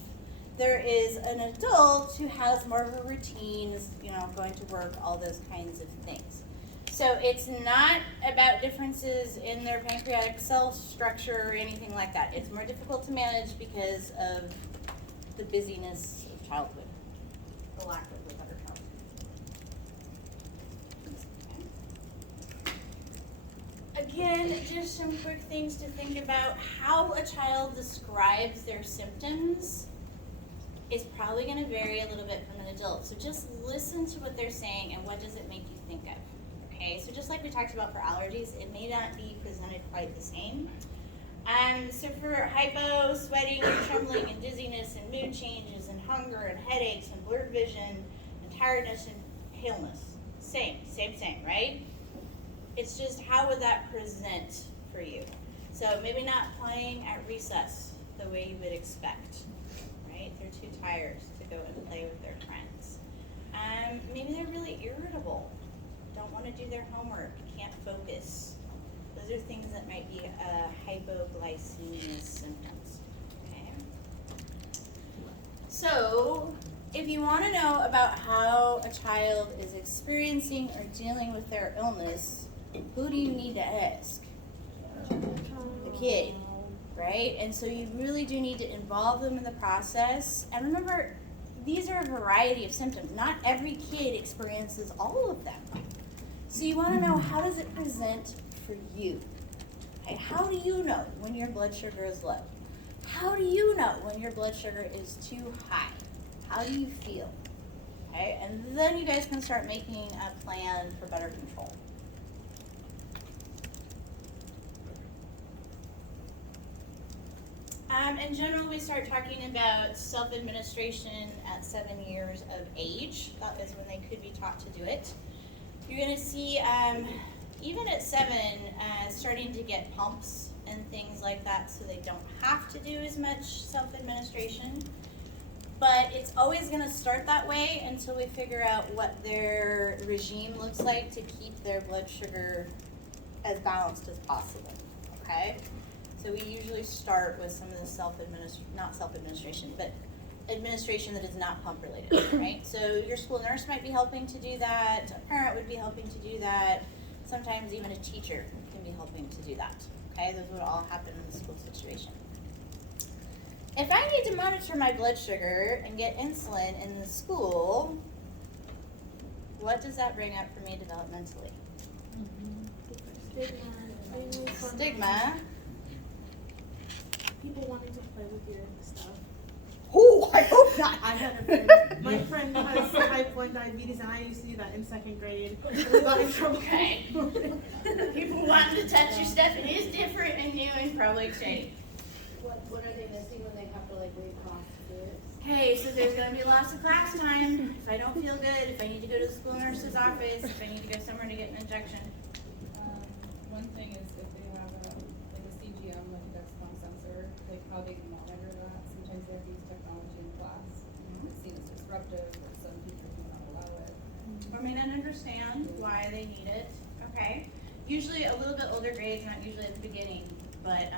There is an adult who has more of a routine, is, going to work, all those kinds of things. So it's not about differences in their pancreatic cell structure or anything like that. It's more difficult to manage because of the busyness of childhood, the lack of a better term. Again, just some quick things to think about. How a child describes their symptoms is probably going to vary a little bit from an adult. So just listen to what they're saying and what does it make you think of. Okay, so just like we talked about for allergies, it may not be presented quite the same. So for hypo, sweating, and trembling, and dizziness, and mood changes, and hunger, and headaches, and blurred vision, and tiredness, and paleness. Same, right? It's just how would that present for you? So maybe not playing at recess the way you would expect, right? They're too tired to go and play with their friends. Maybe they're really irritable, don't want to do their homework, can't focus. Those are things that might be hypoglycemia symptoms, okay? So, if you want to know about how a child is experiencing or dealing with their illness, who do you need to ask? The kid, right? And so you really do need to involve them in the process. And remember, these are a variety of symptoms. Not every kid experiences all of them. So you want to know, how does it present for you? Okay, how do you know when your blood sugar is low? How do you know when your blood sugar is too high? How do you feel? Okay, and then you guys can start making a plan for better control. In general, we start talking about self-administration at 7 years of age. That is when they could be taught to do it. You're going to see, even at 7, starting to get pumps and things like that, so they don't have to do as much self-administration. But it's always going to start that way until we figure out what their regime looks like to keep their blood sugar as balanced as possible, okay? So we usually start with some of the not self-administration, but administration that is not pump related, right? So your school nurse might be helping to do that, a parent would be helping to do that, sometimes even a teacher can be helping to do that, okay? Those would all happen in the school situation. if I need to monitor my blood sugar and get insulin in the school, what does that bring up for me developmentally? Stigma. People wanting to play with your stuff. Oh, I hope not. I had a friend. My friend has type 1 diabetes, and I used to do that in 2nd grade. We got in trouble. Okay. People wanting to touch your stuff, it is different and new and probably exciting. What are they missing when they have to like read class to do it? Okay, so there's going to be lots of class time. If I don't feel good, if I need to go to the school nurse's office, if I need to go somewhere to get an injection. One thing is if they have like a CGM, like a Dexcom sensor, like how they can monitor that. Sometimes they have to use technology in class. It's seen as disruptive, or some teachers do not allow it. I mean, I understand why they need it. Okay. Usually a little bit older grades, not usually at the beginning. But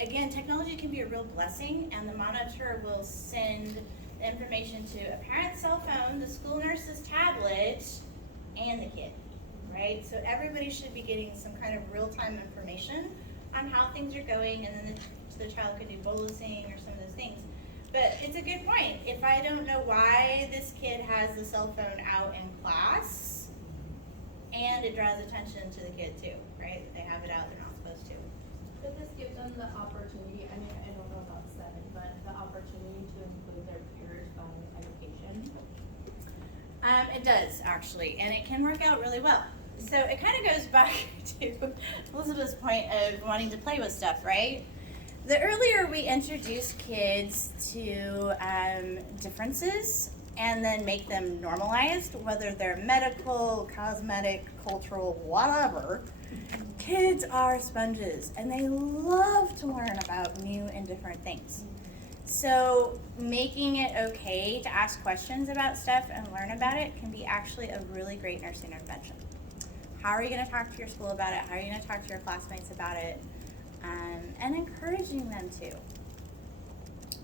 again, technology can be a real blessing, and the monitor will send the information to a parent's cell phone, the school nurse's tablet, and the kid. Right? So everybody should be getting some kind of real-time information on how things are going, and then the child can do bolusing or some of those things. But it's a good point. If I don't know why this kid has the cell phone out in class, and it draws attention to the kid too, right? They have it out, they're not supposed to. But this gives them the opportunity, I mean, I don't know about 7, but the opportunity to include their peers by education. It does, actually, and it can work out really well. So it kind of goes back to Elizabeth's point of wanting to play with stuff, right? The earlier we introduce kids to differences and then make them normalized, whether they're medical, cosmetic, cultural, whatever, kids are sponges and they love to learn about new and different things. So making it okay to ask questions about stuff and learn about it can be actually a really great nursing intervention. How are you going to talk to your school about it? How are you going to talk to your classmates about it? And encouraging them to.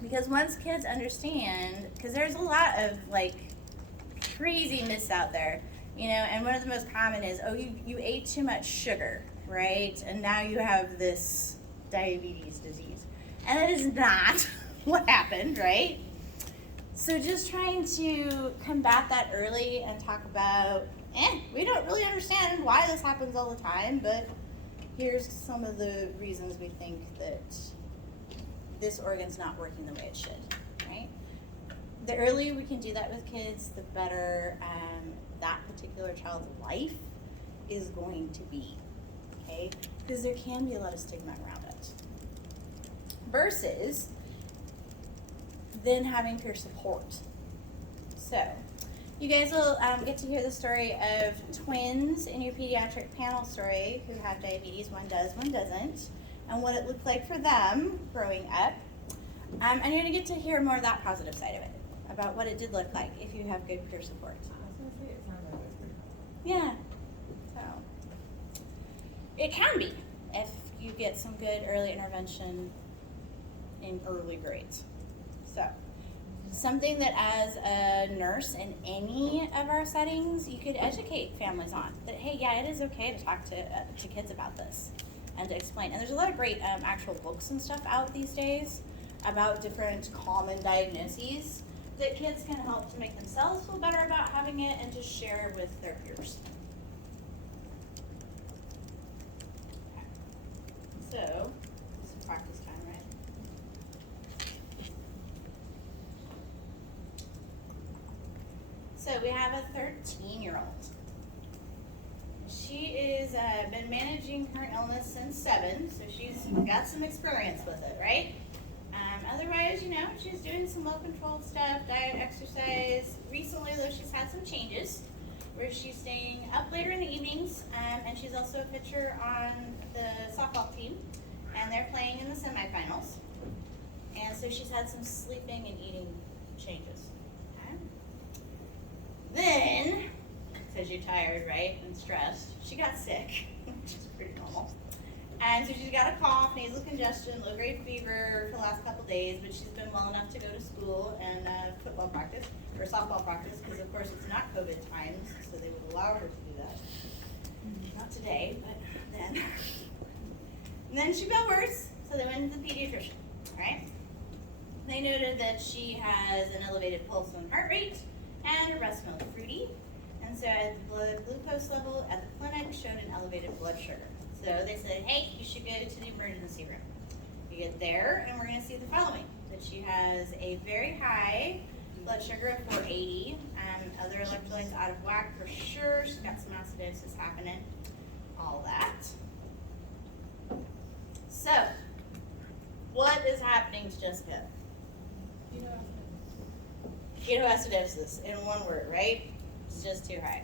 Because once kids understand, because there's a lot of like crazy myths out there, you know, and one of the most common is, oh, you ate too much sugar, right? And now you have this diabetes disease. And it is not what happened, right? So just trying to combat that early and talk about, we don't really understand why this happens all the time, but here's some of the reasons we think that this organ's not working the way it should, right? The earlier we can do that with kids, the better that particular child's life is going to be, okay? Because there can be a lot of stigma around it. Versus then having peer support. So, you guys will get to hear the story of twins in your pediatric panel story who have diabetes. One does, one doesn't, and what it looked like for them growing up. And you're going to get to hear more of that positive side of it, about what it did look like if you have good peer support. Yeah. So, it can be if you get some good early intervention in early grades. So, something that as a nurse in any of our settings, you could educate families on. That, hey, yeah, it is okay to talk to kids about this and to explain. And there's a lot of great actual books and stuff out these days about different common diagnoses that kids can help to make themselves feel better about having it and to share with their peers. Okay. So, this is practice time, right? So we have a 13-year-old. She is been managing her illness since 7, so she's got some experience with it, right? Otherwise, you know, she's doing some low-controlled stuff, diet, exercise. Recently, though, she's had some changes where she's staying up later in the evenings, and she's also a pitcher on the softball team, and they're playing in the semifinals. And so she's had some sleeping and eating changes. Okay? Then, because you're tired, right, and stressed, she got sick, which is pretty normal. And so she's got a cough, nasal congestion, low-grade fever for the last couple days, but she's been well enough to go to school and football practice, or softball practice, because of course it's not COVID times, so they would allow her to do that. Not today, but then. And then she got worse, so they went to the pediatrician, all right? they noted that she has an elevated pulse and heart rate, and her breast milk fruity. And so the blood glucose level at the clinic showed an elevated blood sugar. So they said, hey, you should go to the emergency room. You get there, and we're going to see the following: that she has a very high blood sugar of 480, and other electrolytes out of whack for sure. She's got some acidosis happening, all that. So, what is happening to Jessica? Ketoacidosis, in one word, right? It's just too high.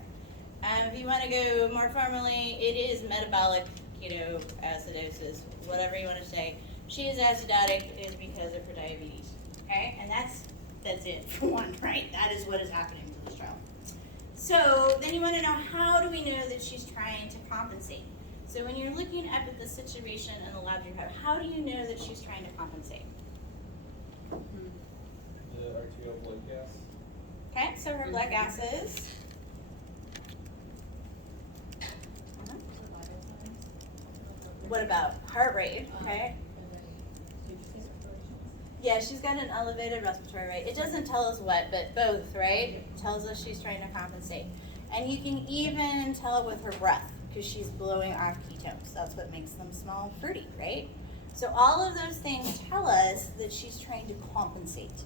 If you want to go more formally, it is metabolic ketoacidosis, whatever you want to say. She is acidotic is because of her diabetes, okay? And that's it for one, right? That is what is happening to this child. So then you want to know, how do we know that she's trying to compensate? So when you're looking up at the situation in the lab you have, how do you know that she's trying to compensate? The arterial blood gas. Okay, so her blood gases. What about heart rate? Okay. Yeah, she's got an elevated respiratory rate. It doesn't tell us what, but both, right? It tells us she's trying to compensate. And you can even tell with her breath, because she's blowing off ketones. That's what makes them smell fruity, right? So all of those things tell us that she's trying to compensate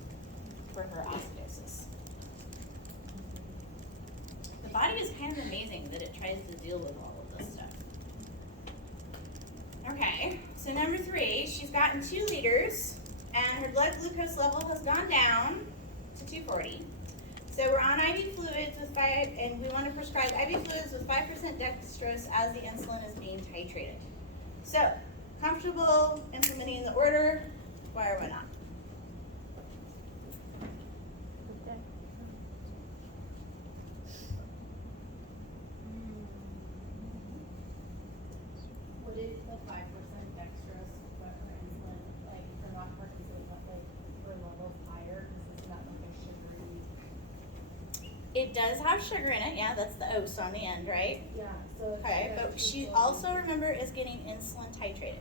for her acidosis. The body is kind of amazing that it tries to deal with all of this stuff. Okay, so number 3, she's gotten 2 liters, and her blood glucose level has gone down to 240. So we're on IV fluids with 5, and we want to prescribe IV fluids with 5% dextrose as the insulin is being titrated. So, comfortable implementing the order? Why or why not? Would it, the 5% dextrose, but her insulin, like, for not Parkinson's, like, her level's higher, because it's not like a sugary? It does have sugar in it, yeah, that's the oats on the end, right? Yeah, so. Okay, but she also, remember, is getting insulin titrated.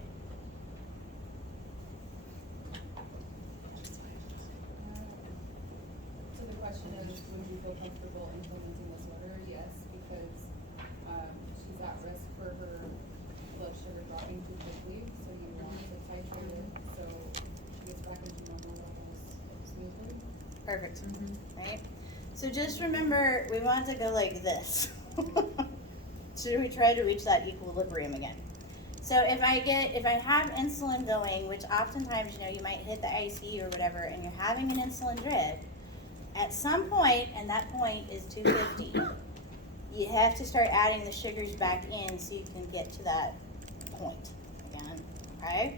So the question is, would you feel comfortable implementing this order? Yes, because she's at risk for her blood sugar dropping too quickly, so you want to titrate it so she gets back into normal levels smoothly. Perfect, right? So just remember, we want to go like this. So we try to reach that equilibrium again. So if I have insulin going, which oftentimes, you might hit the IC or whatever, and you're having an insulin drip, at some point, and that point is 250, you have to start adding the sugars back in so you can get to that point again, okay?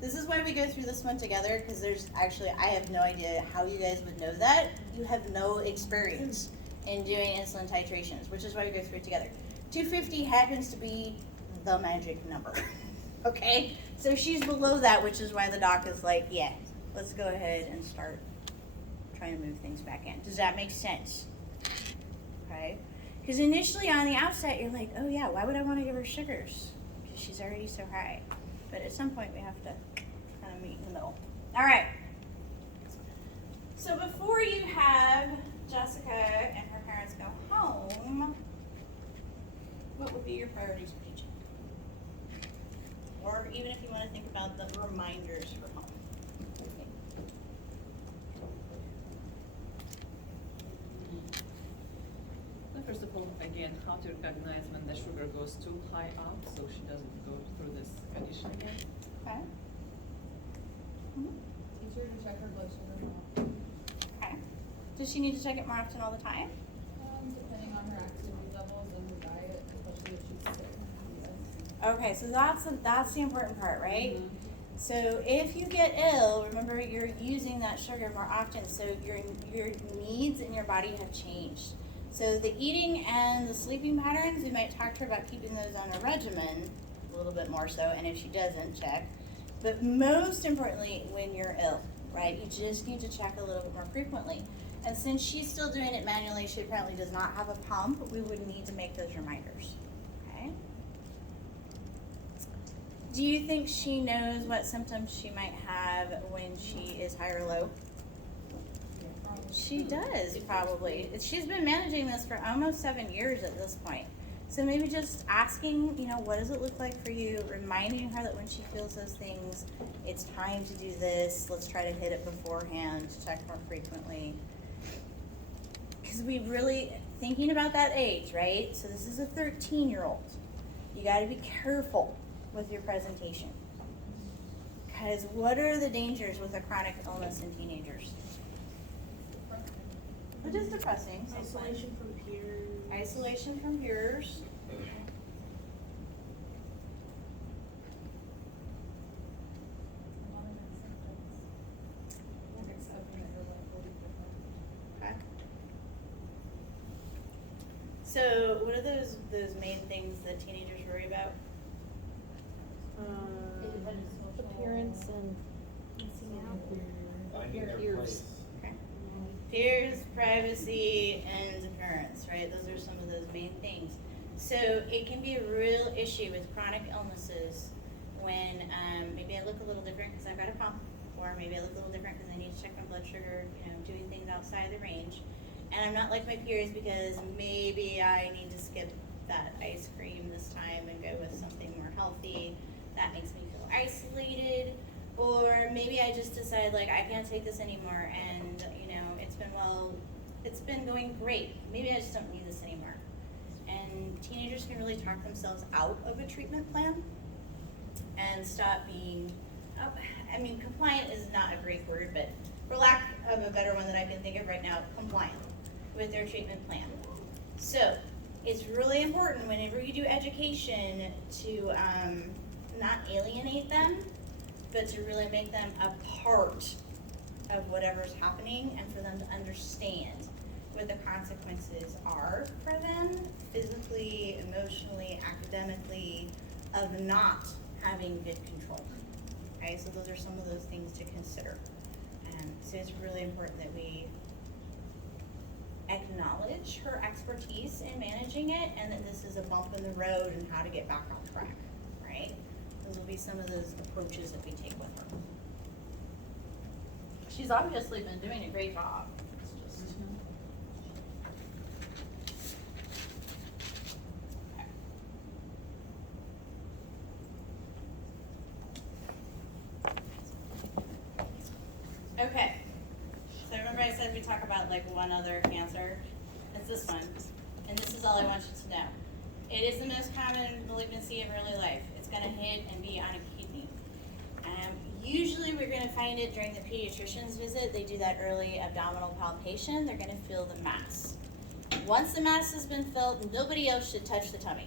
This is why we go through this one together, because I have no idea how you guys would know that. You have no experience in doing insulin titrations, which is why we go through it together. 250 happens to be the magic number, okay? So she's below that, which is why the doc is like, yeah, let's go ahead and start trying to move things back in. Does that make sense? Okay? Because initially on the outset, you're like, oh yeah, why would I want to give her sugars? Because she's already so high. But at some point, we have to kind of meet in the middle. All right. So before you have Jessica and her parents go home, what would be your priorities for teaching? Or even if you want to think about the reminders for home. Well, first of all, again, how to recognize when the sugar goes too high up so she doesn't go through this condition again. Okay. Teach her to check her blood sugar more. Okay. Does she need to check it more often all the time? Depending on her activity levels and her diet, especially if she's sick. Okay, so that's the important part, right? So if you get ill, remember you're using that sugar more often, so your needs in your body have changed. So the eating and the sleeping patterns, we might talk to her about keeping those on a regimen, a little bit more so, and if she doesn't, check. But most importantly, when you're ill, right, you just need to check a little bit more frequently. And since she's still doing it manually, she apparently does not have a pump, we would need to make those reminders, okay? Do you think she knows what symptoms she might have when she is high or low? She does, probably. She's been managing this for almost 7 years at this point. So maybe just asking, you know, what does it look like for you? Reminding her that when she feels those things, it's time to do this. Let's try to hit it beforehand, check more frequently. Because we really, thinking about that age, right? So this is a 13-year-old. You got to be careful with your presentation. Because what are the dangers with a chronic illness in teenagers? It is depressing. Isolation from peers. Isolation from peers. Okay. So, what are those main things that teenagers worry about? Appearance and Finding their Peers. place. Okay. Peers, privacy, and appearance, right? Those are some of those main things. So it can be a real issue with chronic illnesses when maybe I look a little different because I've got a pump, or maybe I look a little different because I need to check my blood sugar, you know, doing things outside the range. And I'm not like my peers because maybe I need to skip that ice cream this time and go with something more healthy. That makes me feel isolated. Or maybe I just decide like I can't take this anymore and you know it's been going great. Maybe I just don't need this anymore. And teenagers can really talk themselves out of a treatment plan and stop being, I mean compliant is not a great word, but for lack of a better one that I can think of right now, compliant with their treatment plan. So it's really important whenever you do education to not alienate them, but to really make them a part of whatever's happening and for them to understand what the consequences are for them physically, emotionally, academically, of not having good control. Okay, so those are some of those things to consider. So it's really important that we acknowledge her expertise in managing it and that this is a bump in the road and how to get back on track, right? Those will be some of those approaches that we take with her. She's obviously been doing a great job. It's just okay. So remember I said we talk about like one other cancer? It's this one. And this is all I want you to know. It is the most common malignancy of early life. It's going to hit and be on a kidney. Usually we're going to find it during the pediatrician's visit. They do that early abdominal palpation. They're going to feel the mass. Once the mass has been filled, nobody else should touch the tummy.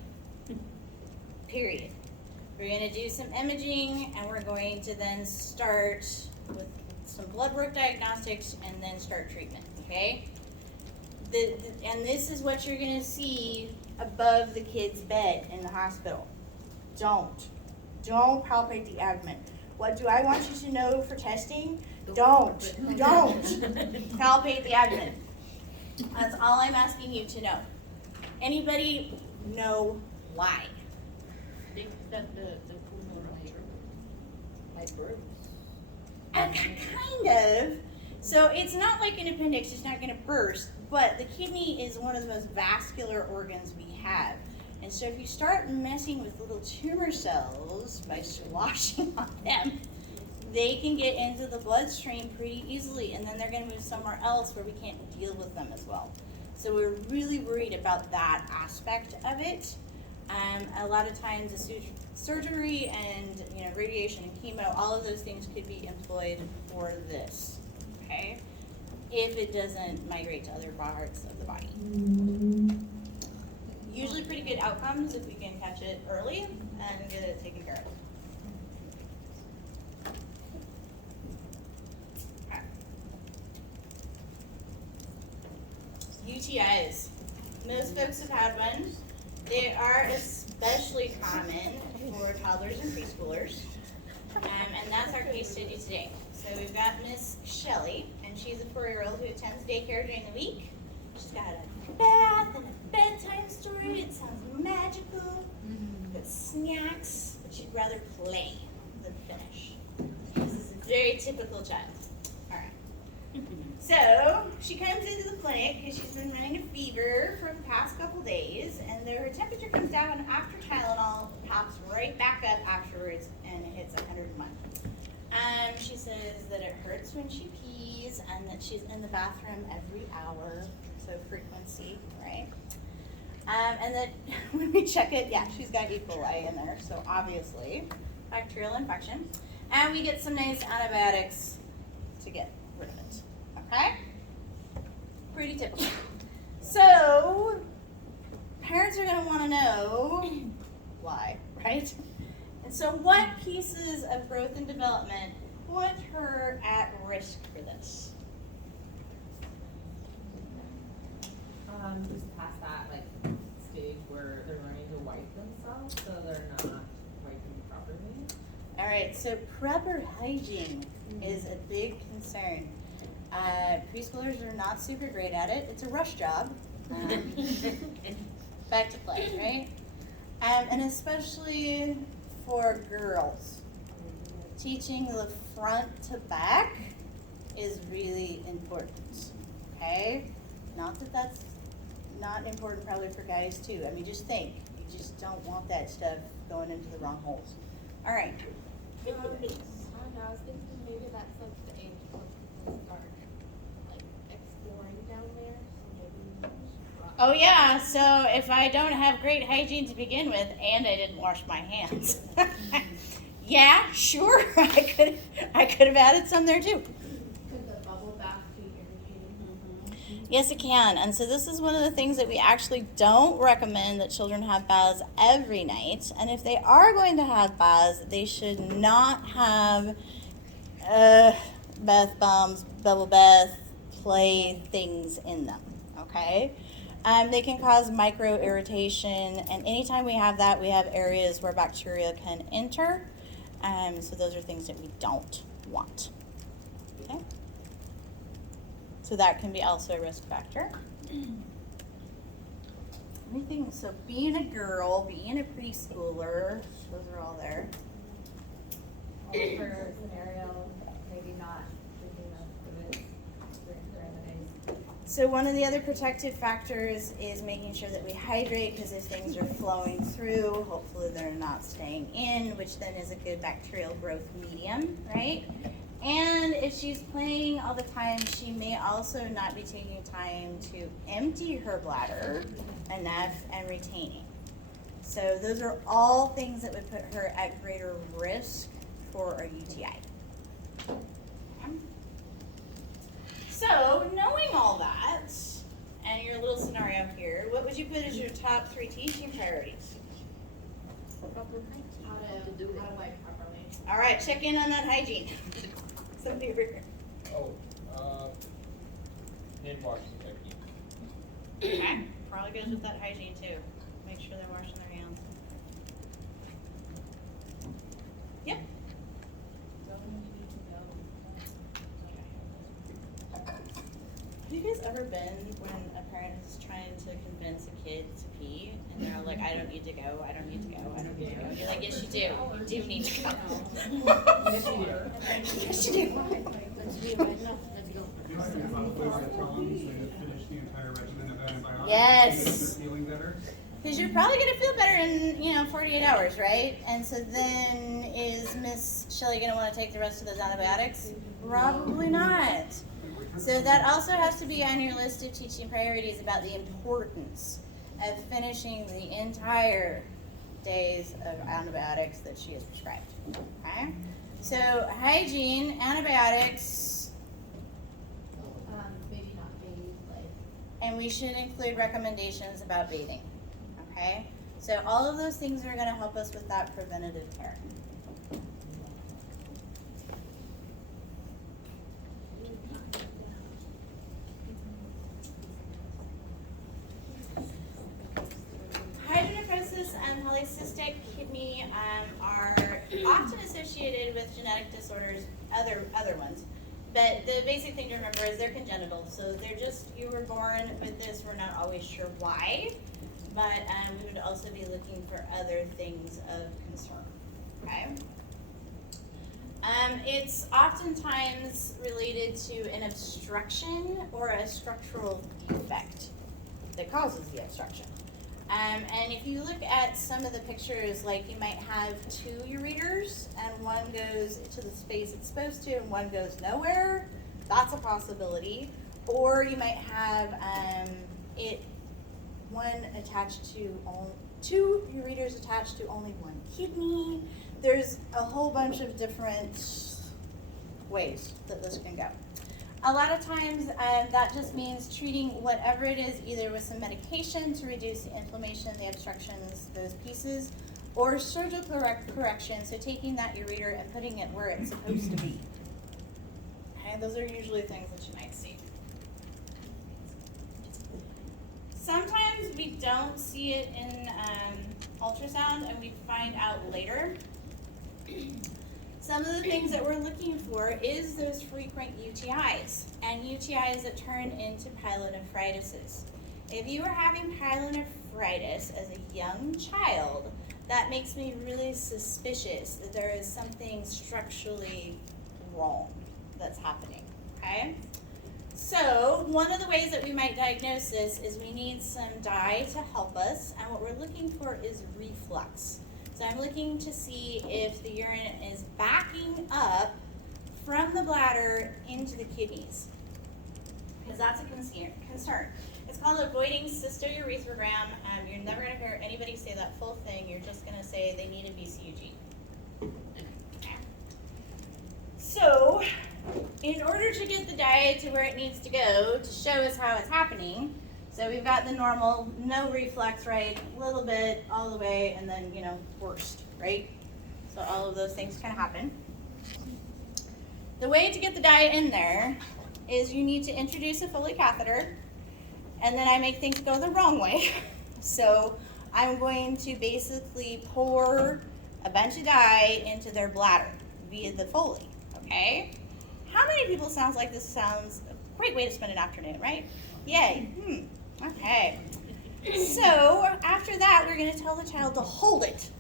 Period. We're going to do some imaging and we're going to then start with some blood work diagnostics and then start treatment, okay? And this is what you're going to see above the kid's bed in the hospital. Don't palpate the abdomen. What do I want you to know for testing? Don't palpate the abdomen. That's all I'm asking you to know. Anybody know why? That the might burst. Kind of. So it's not like an appendix, it's not going to burst, but the kidney is one of the most vascular organs we have. And so if you start messing with little tumor cells by sloshing on them, they can get into the bloodstream pretty easily, and then they're going to move somewhere else where we can't deal with them as well. So we're really worried about that aspect of it. A lot of times the surgery and radiation and chemo, all of those things could be employed for this, okay? If it doesn't migrate to other parts of the body. Usually pretty good outcomes if we can catch it early and get it taken care of. Okay. UTIs. Most folks have had one. They are especially common for toddlers and preschoolers. And that's our case study today. So we've got Miss Shelley, and she's a 4-year-old who attends daycare during the week. She's got a bath and a bedtime story. It sounds magical. Got snacks. She rather play than finish. This is a very typical child. All right. So she comes into the clinic because she's been running a fever for the past couple days, and her temperature comes down after Tylenol, pops right back up afterwards, and it hits 101. She says that it hurts when she pees, and that she's in the bathroom every hour, so frequency, right? And that when we check it, yeah, she's got E. coli in there, so obviously bacterial infection. And we get some nice antibiotics to get rid of it. Okay? Pretty typical. So, parents are going to want to know why, right? And so what pieces of growth and development put her at risk for this? Just past that, like, stage where they're learning to wipe themselves, so they're not wiping properly. All right, so proper hygiene is a big concern. Preschoolers are not super great at it. It's a rush job. Back to play, right? And especially for girls, teaching the front to back is really important, okay? Not that that's not important probably for guys too. I mean, just think, you just don't want that stuff going into the wrong holes. All right. I don't know, I was thinking maybe that's like the age where people start like exploring down there, so maybe. Oh yeah, so if I don't have great hygiene to begin with and I didn't wash my hands, yeah, sure, I could have added some there too. Could the bubble bath be irritating? Yes, it can. And so this is one of the things that we actually don't recommend that children have baths every night. And if they are going to have baths, they should not have bath bombs, bubble bath, play things in them, okay? They can cause micro irritation, and anytime we have that, we have areas where bacteria can enter. So those are things that we don't want, okay? So that can be also a risk factor. Anything, so being a girl, being a preschooler, those are all there. For scenario, maybe not drinking enough fluids during the days. So one of the other protective factors is making sure that we hydrate, because if things are flowing through, hopefully they're not staying in, which then is a good bacterial growth medium, right? And if she's playing all the time, she may also not be taking time to empty her bladder enough and retaining. So those are all things that would put her at greater risk for a UTI. So knowing all that, and your little scenario here, what would you put as your top 3 teaching priorities? How to wipe properly. All right, check in on that hygiene. Somebody over here. Hand washing technique. Okay, probably goes with that hygiene too. Make sure they're washing their hands. Yep. Have you guys ever been when a parent is trying to convince a kid to pee and they're like, I don't need to go, I don't need to go, I don't need to go. You're like, yes you do. You do need to go. Yes you do. Yes. Because you're probably going to feel better in, 48 hours, right? And so then is Miss Shelley going to want to take the rest of those antibiotics? Probably not. So that also has to be on your list of teaching priorities about the importance of finishing the entire days of antibiotics that she is prescribed. Okay? So hygiene, antibiotics, Maybe not baby, like. and we should include recommendations about bathing. Okay? So all of those things are going to help us with that preventative care. Hydronephrosis and polycystic kidney are often associated with genetic disorders, other ones. But the basic thing to remember is they're congenital. So they're just, you were born with this, we're not always sure why. But we would also be looking for other things of concern. okay? It's oftentimes related to an obstruction or a structural defect that causes the obstruction. And if you look at some of the pictures, like you might have two ureters and one goes to the space it's supposed to and one goes nowhere, that's a possibility. Or you might have two ureters attached to only one kidney. There's a whole bunch of different ways that this can go. A lot of times that just means treating whatever it is, either with some medication to reduce the inflammation, the obstructions, those pieces, or surgical correction, so taking that ureter and putting it where it's supposed to be. Okay, those are usually things that you might see. Sometimes we don't see it in ultrasound and we find out later. Some of the things that we're looking for is those frequent UTIs and UTIs that turn into pyelonephritis. If you are having pyelonephritis as a young child, that makes me really suspicious that there is something structurally wrong that's happening, okay? So one of the ways that we might diagnose this is we need some dye to help us, and what we're looking for is reflux. So I'm looking to see if the urine is backing up from the bladder into the kidneys, because that's a concern. It's called avoiding cystourethrogram. You're never going to hear anybody say that full thing. You're just going to say they need a BCUG. So in order to get the dye to where it needs to go to show us how it's happening, so we've got the normal, no reflux, right? A little bit, all the way, and then, you know, worst, right? So all of those things can happen. The way to get the dye in there is you need to introduce a Foley catheter, and then I make things go the wrong way. So I'm going to basically pour a bunch of dye into their bladder via the Foley, okay? How many people sounds like this sounds a great way to spend an afternoon, right? Yay. Okay. So after that, we're going to tell the child to hold it.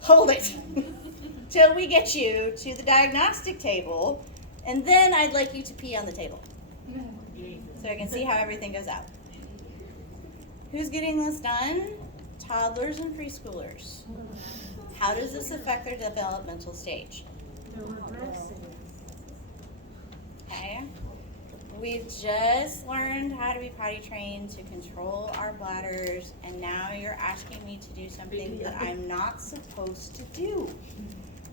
Hold it till we get you to the diagnostic table, and then I'd like you to pee on the table so I can see how everything goes out. Who's getting this done? Toddlers and preschoolers. How does this affect their developmental stage? Okay. We've just learned how to be potty trained to control our bladders, and now you're asking me to do something that I'm not supposed to do.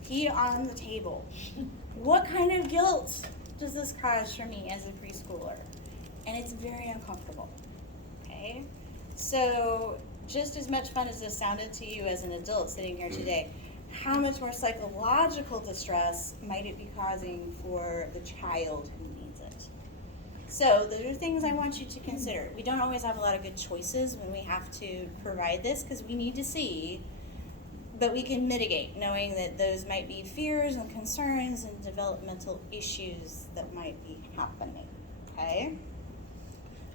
Pee on the table. What kind of guilt does this cause for me as a preschooler? And it's very uncomfortable, okay? So just as much fun as this sounded to you as an adult sitting here today, how much more psychological distress might it be causing for the child who needs it? So those are things I want you to consider. We don't always have a lot of good choices when we have to provide this because we need to see, but we can mitigate knowing that those might be fears and concerns and developmental issues that might be happening, okay?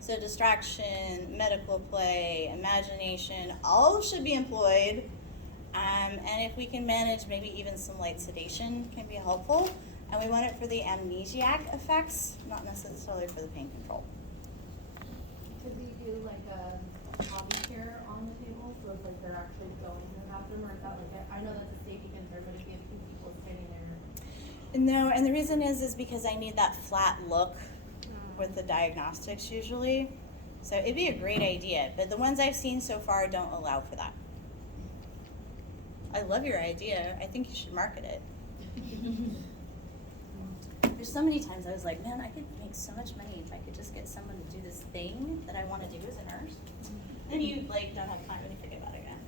So distraction, medical play, imagination, all should be employed. And if we can manage maybe even some light sedation can be helpful. And we want it for the amnesiac effects, not necessarily for the pain control. Could we do like a hobby chair on the table so it's like they're actually going to the bathroom, or is that like I know that's a safety concern, but if you have two people standing there. No, and the reason is because I need that flat look with the diagnostics usually. So it'd be a great idea, but the ones I've seen so far don't allow for that. I love your idea. I think you should market it. There's so many times I was like, man, I could make so much money if I could just get someone to do this thing that I want to do as a nurse. Then you like don't have time and you forget about it again.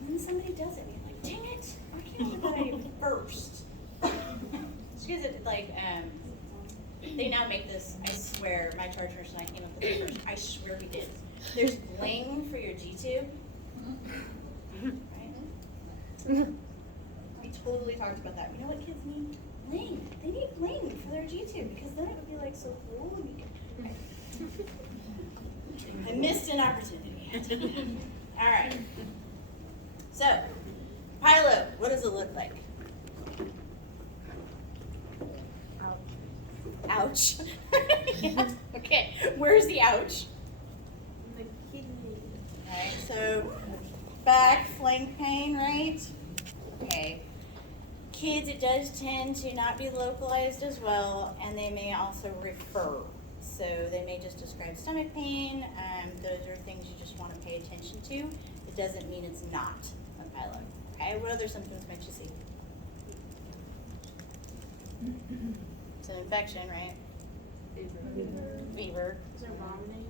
And then somebody does it and you're like, dang it, why can't I do that idea first? Because it like they now make this, I swear, my charge nurse and I came up with it first. I swear we did. There's bling for your G-tube. Right? We totally talked about that. You know what kids need? Bling. They need bling for their G-tube because then it would be like so cool. And you could... I missed an opportunity. All right. So, Pilo, what does it look like? Ouch. Yeah. Okay, where's the ouch? The kidney. Okay, so back, flank pain, right? Okay. Kids, it does tend to not be localized as well, and they may also refer. So they may just describe stomach pain. Those are things you just want to pay attention to. It doesn't mean it's not a pilo. Okay, what other symptoms might you see? It's an infection, right? Fever. Is there vomiting?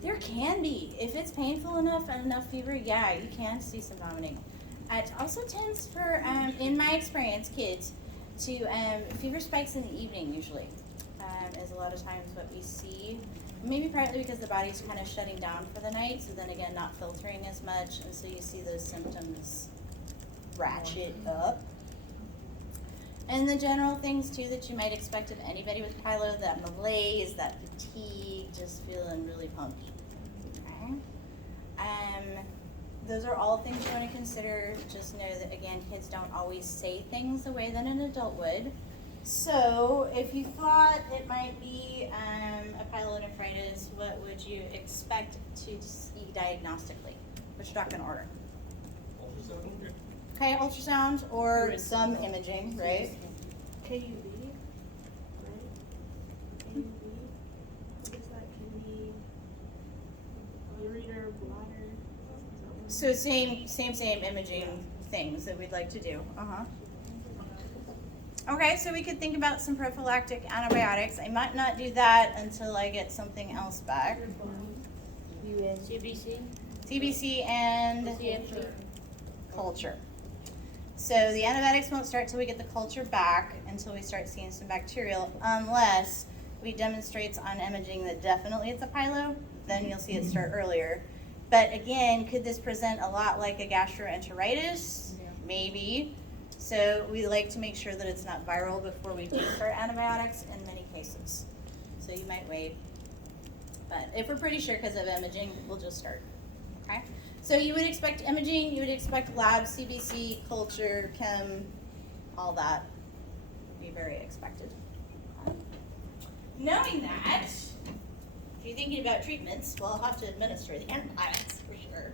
There can be. If it's painful enough and enough fever, yeah, you can see some vomiting. It also tends for, in my experience, kids, to fever spikes in the evening usually, is a lot of times what we see. Maybe partly because the body's kind of shutting down for the night, so then again, not filtering as much, and so you see those symptoms ratchet up. And the general things too that you might expect of anybody with pilo, that malaise, that fatigue, just feeling really pumpy. Okay. Those are all things you want to consider. Just know that again, kids don't always say things the way that an adult would. So if you thought it might be a pyelonephritis, what would you expect to see diagnostically? Which doctor in order? Ultrasound? Okay, ultrasound or some imaging, right? KUV, right? KUV. What is that? Kidney, ureter, bladder. So same imaging things that we'd like to do. Okay, so we could think about some prophylactic antibiotics. I might not do that until I get something else back. CBC and culture. So the antibiotics won't start till we get the culture back, until we start seeing some bacterial, unless we demonstrate on imaging that definitely it's a pilo, then you'll see it start earlier. But again, could this present a lot like a gastroenteritis? Yeah. Maybe. So we like to make sure that it's not viral before we do start antibiotics in many cases. So you might wait. But if we're pretty sure because of imaging, we'll just start. Okay? So you would expect imaging, you would expect lab, CBC, culture, chem, all that would be very expected. Knowing that, if you're thinking about treatments, well, I'll have to administer the antibiotics for sure.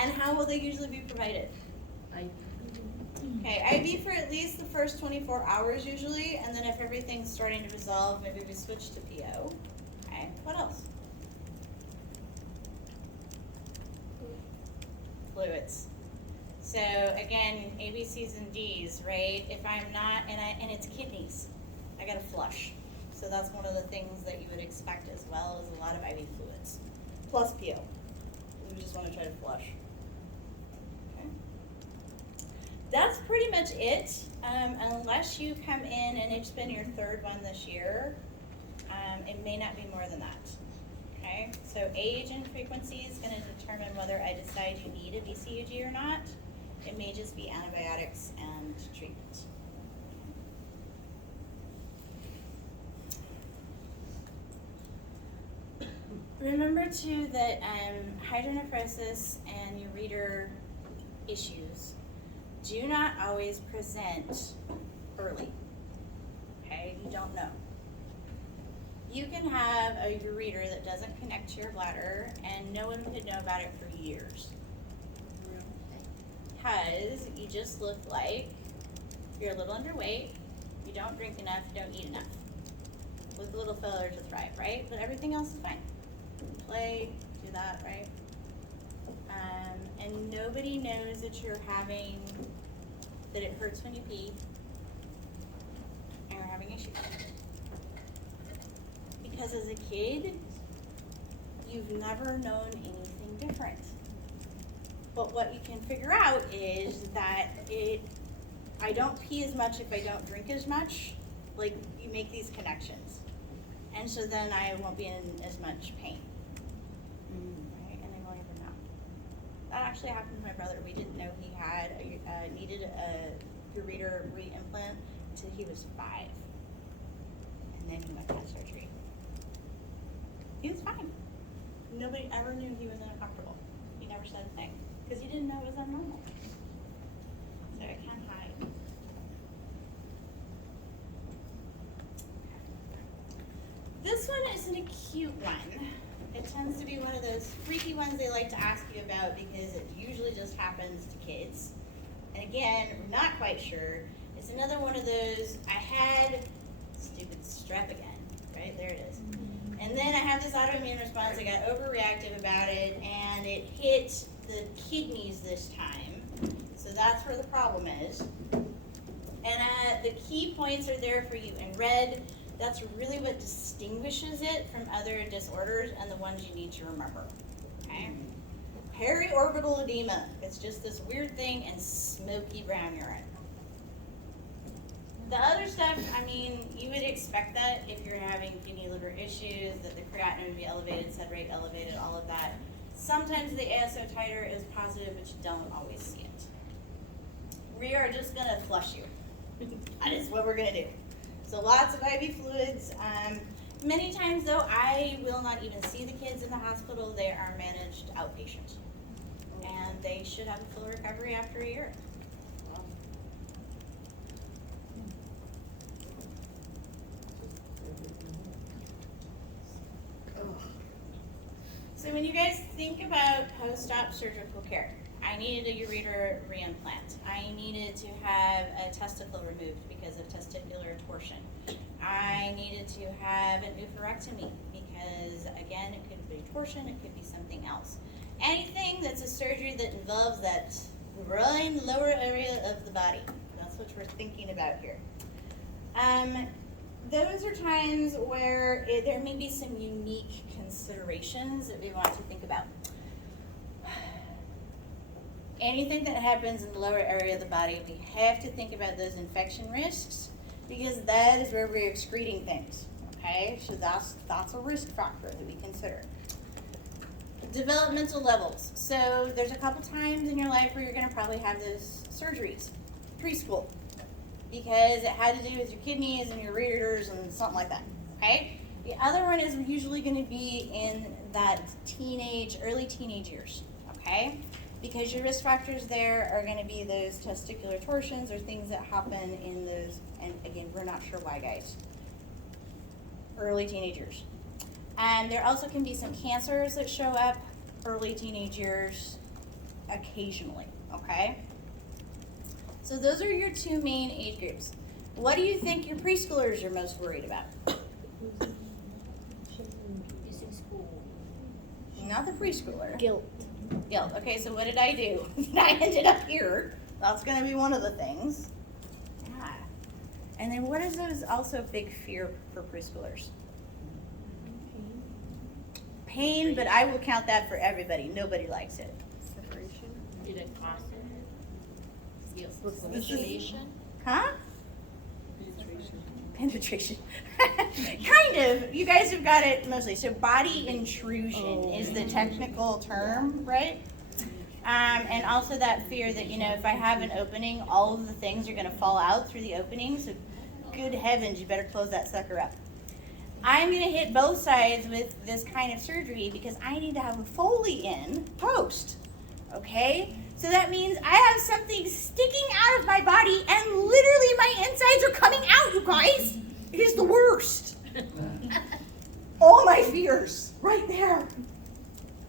And how will they usually be provided? Okay, IV for at least the first 24 hours usually, and then if everything's starting to resolve, maybe we switch to PO. Okay, what else? Fluids. So again, ABCs and Ds, right? If I'm not, and it's kidneys, I gotta flush. So that's one of the things that you would expect as well, is a lot of IV fluids, plus PO. We just want to try to flush. Okay. That's pretty much it, unless you come in and it's been your third one this year. It may not be more than that. Okay, so age and frequency is going to determine whether I decide you need a BCUG or not. It may just be antibiotics and treatment. Remember too that hydronephrosis and ureter issues do not always present early. Okay, you don't know. You can have a ureter that doesn't connect to your bladder and no one could know about it for years. Because you just look like you're a little underweight, you don't drink enough, you don't eat enough. With a little failure to thrive, right? But everything else is fine. Play, do that, right? And nobody knows that you're having, that it hurts when you pee, and you're having issues. Because as a kid, you've never known anything different. But what you can figure out is that I don't pee as much if I don't drink as much. Like, you make these connections. And so then I won't be in as much pain. Right? And I won't ever know. That actually happened to my brother. We didn't know he had needed a ureter re-implant until he was 5. And then he went to surgery. He was fine. Nobody ever knew he was uncomfortable. He never said a thing because he didn't know it was abnormal. this one isn't a cute one. It tends to be one of those freaky ones they like to ask you about because it usually just happens to kids. And again, we're not quite sure. It's another one of those, I had stupid strep again, right? There it is. And then I have this autoimmune response, I got overreactive about it, and it hit the kidneys this time. So that's where the problem is. And the key points are there for you in red. That's really what distinguishes it from other disorders and the ones you need to remember, okay? Periorbital edema. It's just this weird thing and smoky brown urine. The other stuff, I mean, you would expect that if you're having kidney liver issues, that the creatinine would be elevated, sed rate elevated, all of that. Sometimes the ASO titer is positive, but you don't always see it. We are just gonna flush you. That is what we're gonna do. So lots of IV fluids. Many times though, I will not even see the kids in the hospital. They are managed outpatient. And they should have a full recovery after a year. So when you guys think about post-op surgical care, I needed a ureter reimplant. I needed to have a testicle removed because of testicular torsion. I needed to have an oophorectomy because, again, it could be torsion, it could be something else. Anything that's a surgery that involves that groin lower area of the body. That's what we're thinking about here. Those are times where there may be some unique considerations that we want to think about. Anything that happens in the lower area of the body, we have to think about those infection risks because that is where we're excreting things, okay? So that's a risk factor that we consider. Developmental levels. So there's a couple times in your life where you're gonna probably have those surgeries. Preschool, because it had to do with your kidneys and your ureters and something like that, okay? The other one is usually gonna be in that early teenage years, okay? Because your risk factors there are going to be those testicular torsions or things that happen in those, and again, we're not sure why, guys. Early teenagers. And there also can be some cancers that show up early teenage years occasionally, okay? So those are your two main age groups. What do you think your preschoolers are most worried about? Missing school. Not the preschooler. Guilt. Guilt. Okay, so what did I do? I ended up here. That's going to be one of the things. Yeah. And then what is also big fear for preschoolers? Pain, but I will count that for everybody. Nobody likes it. Separation. Didn't cost it. Penetration. Huh? Penetration. Kind of. You guys have got it mostly. So body intrusion is the technical term, right? And also that fear that, you know, if I have an opening, all of the things are going to fall out through the opening. So good heavens, you better close that sucker up. I'm going to hit both sides with this kind of surgery because I need to have a Foley in post. Okay? So that means I have something sticking out of my body and literally my insides are coming out, you guys. It is the worst. All my fears right there.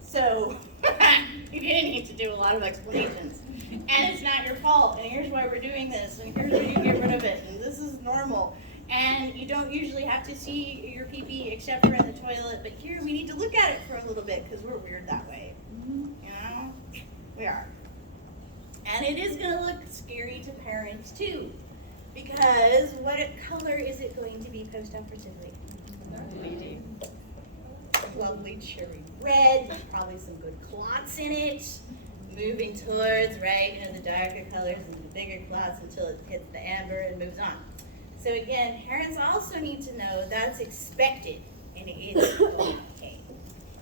So you're going to need to do a lot of explanations. And it's not your fault. And here's why we're doing this. And here's how you get rid of it. And this is normal. And you don't usually have to see your pee-pee except for in the toilet. But here we need to look at it for a little bit because we're weird that way. You know? We are. And it is going to look scary to parents too. Because what color is it going to be post-operatively? Lovely cherry red. There's probably some good clots in it. Moving towards, right, you know, the darker colors and the bigger clots until it hits the amber and moves on. So again, parents also need to know that's expected and it is okay.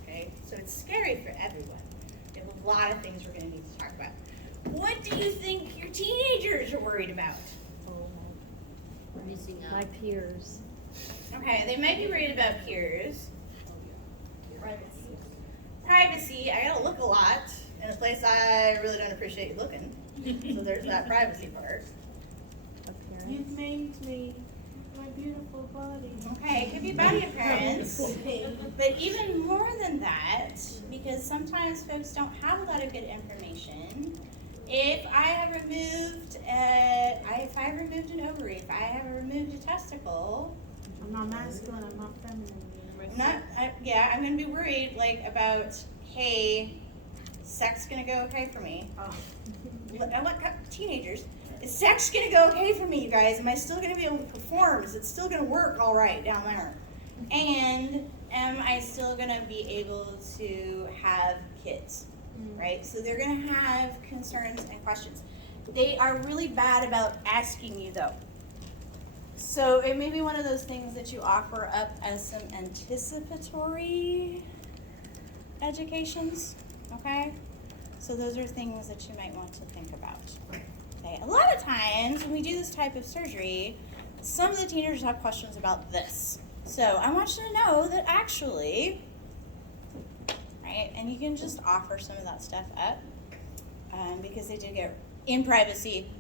Okay? So it's scary for everyone. We have a lot of things we're going to need to talk about. What do you think your teenagers are worried about? Missing out. My peers. Okay, they might be worried about peers. Privacy, I gotta look a lot in a place I really don't appreciate looking. So there's that privacy part. Appearance. You've made me my beautiful body. Okay, it could be body appearance, but even more than that, because sometimes folks don't have a lot of good information. If I have removed, if I removed an ovary, if I have removed a testicle, I'm not masculine, I'm not feminine. I'm gonna be worried like about, hey, sex gonna go okay for me? I want teenagers. Is sex gonna go okay for me, you guys? Am I still gonna be able to perform? Is it still gonna work all right down there? And am I still gonna be able to have kids, right? So they're gonna have concerns and questions. They are really bad about asking you though. So it may be one of those things that you offer up as some anticipatory educations, okay? So those are things that you might want to think about. Okay. A lot of times when we do this type of surgery, some of the teenagers have questions about this. So I want you to know that actually, right, and you can just offer some of that stuff up because they do get in privacy.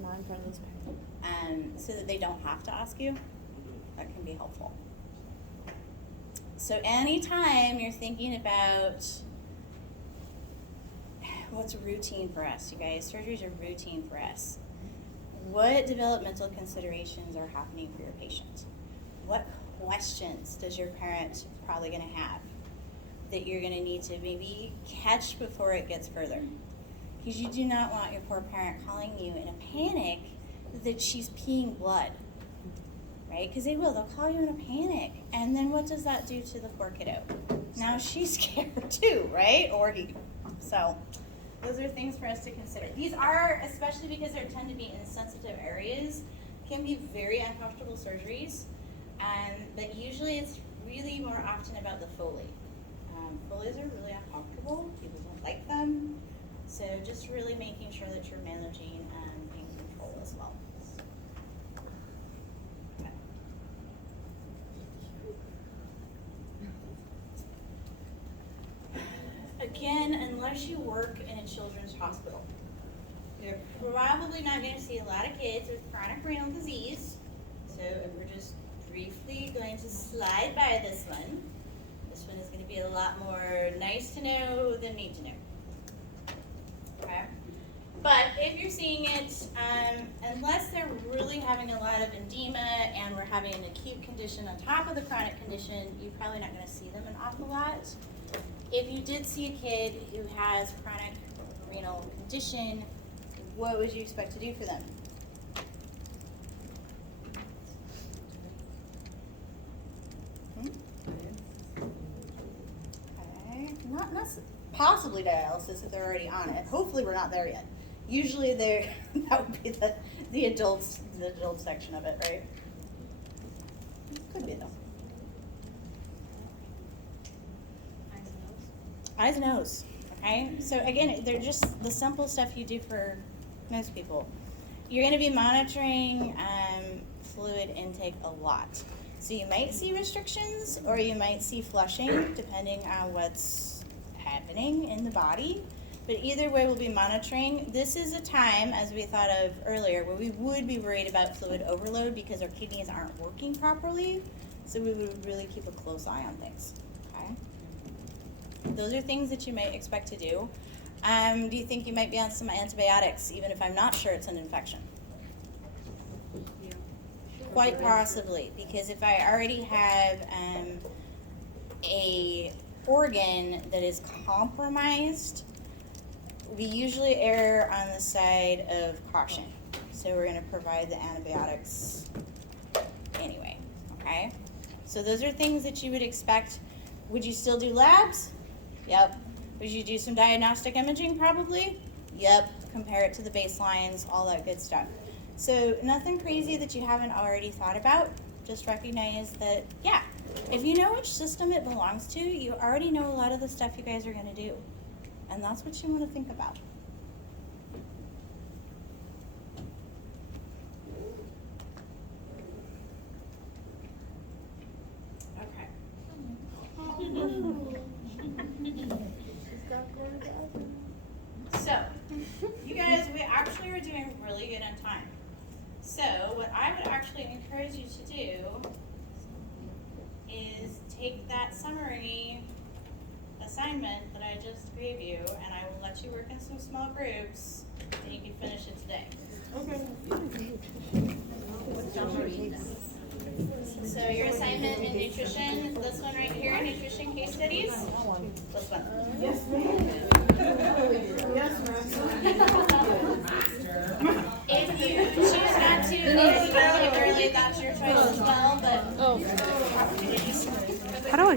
Not in front of this parent. So that they don't have to ask you. That can be helpful. So anytime you're thinking about what's routine for us, you guys, surgeries are routine for us. What developmental considerations are happening for your patient? What questions does your parent probably going to have that you're going to need to maybe catch before it gets further? Because you do not want your poor parent calling you in a panic that she's peeing blood, right? Because they will. They'll call you in a panic. And then what does that do to the poor kiddo? Now she's scared too, right? Or he. So those are things for us to consider. These are, especially because they tend to be in sensitive areas, can be very uncomfortable surgeries. But usually it's really more often about the Foley. Foleys are really uncomfortable. People don't like them. So just really making sure that you're managing pain control as well. Okay. Again, unless you work in a children's hospital, you're probably not going to see a lot of kids with chronic renal disease. So we're just briefly going to slide by this one. This one is going to be a lot more nice to know than need to know. Okay? But if you're seeing it, unless they're really having a lot of edema and we're having an acute condition on top of the chronic condition, you're probably not going to see them an awful lot. If you did see a kid who has chronic renal condition, what would you expect to do for them? Okay, not possibly dialysis if they're already on it. Hopefully we're not there yet. Usually that would be the adult section of it, right? Could be though. Eyes and nose. Okay, so again, they're just the simple stuff you do for most people. You're going to be monitoring fluid intake a lot. So you might see restrictions or you might see flushing depending on what's happening in the body. But either way, we'll be monitoring. This is a time, as we thought of earlier, where we would be worried about fluid overload because our kidneys aren't working properly. So we would really keep a close eye on things. Okay? Those are things that you might expect to do. Do you think you might be on some antibiotics, even if I'm not sure it's an infection? Quite possibly, because if I already have a organ that is compromised, we usually err on the side of caution. So we're going to provide the antibiotics anyway, okay? So those are things that you would expect. Would you still do labs? Yep. Would you do some diagnostic imaging? Probably. Yep. Compare it to the baselines, all that good stuff. So nothing crazy that you haven't already thought about. Just recognize that, yeah, if you know which system it belongs to, you already know a lot of the stuff you guys are going to do. And that's what you want to think about. So, you guys, we actually were doing really good on time. So what I would actually encourage you to do is take that summary assignment that I just gave you, and I will let you work in some small groups, and you can finish it today. So your assignment in nutrition, this one right here, nutrition case studies. This one. Yes, ma'am. Yes, ma'am. If you choose not to, or you early, that's your choice as well, but. How do I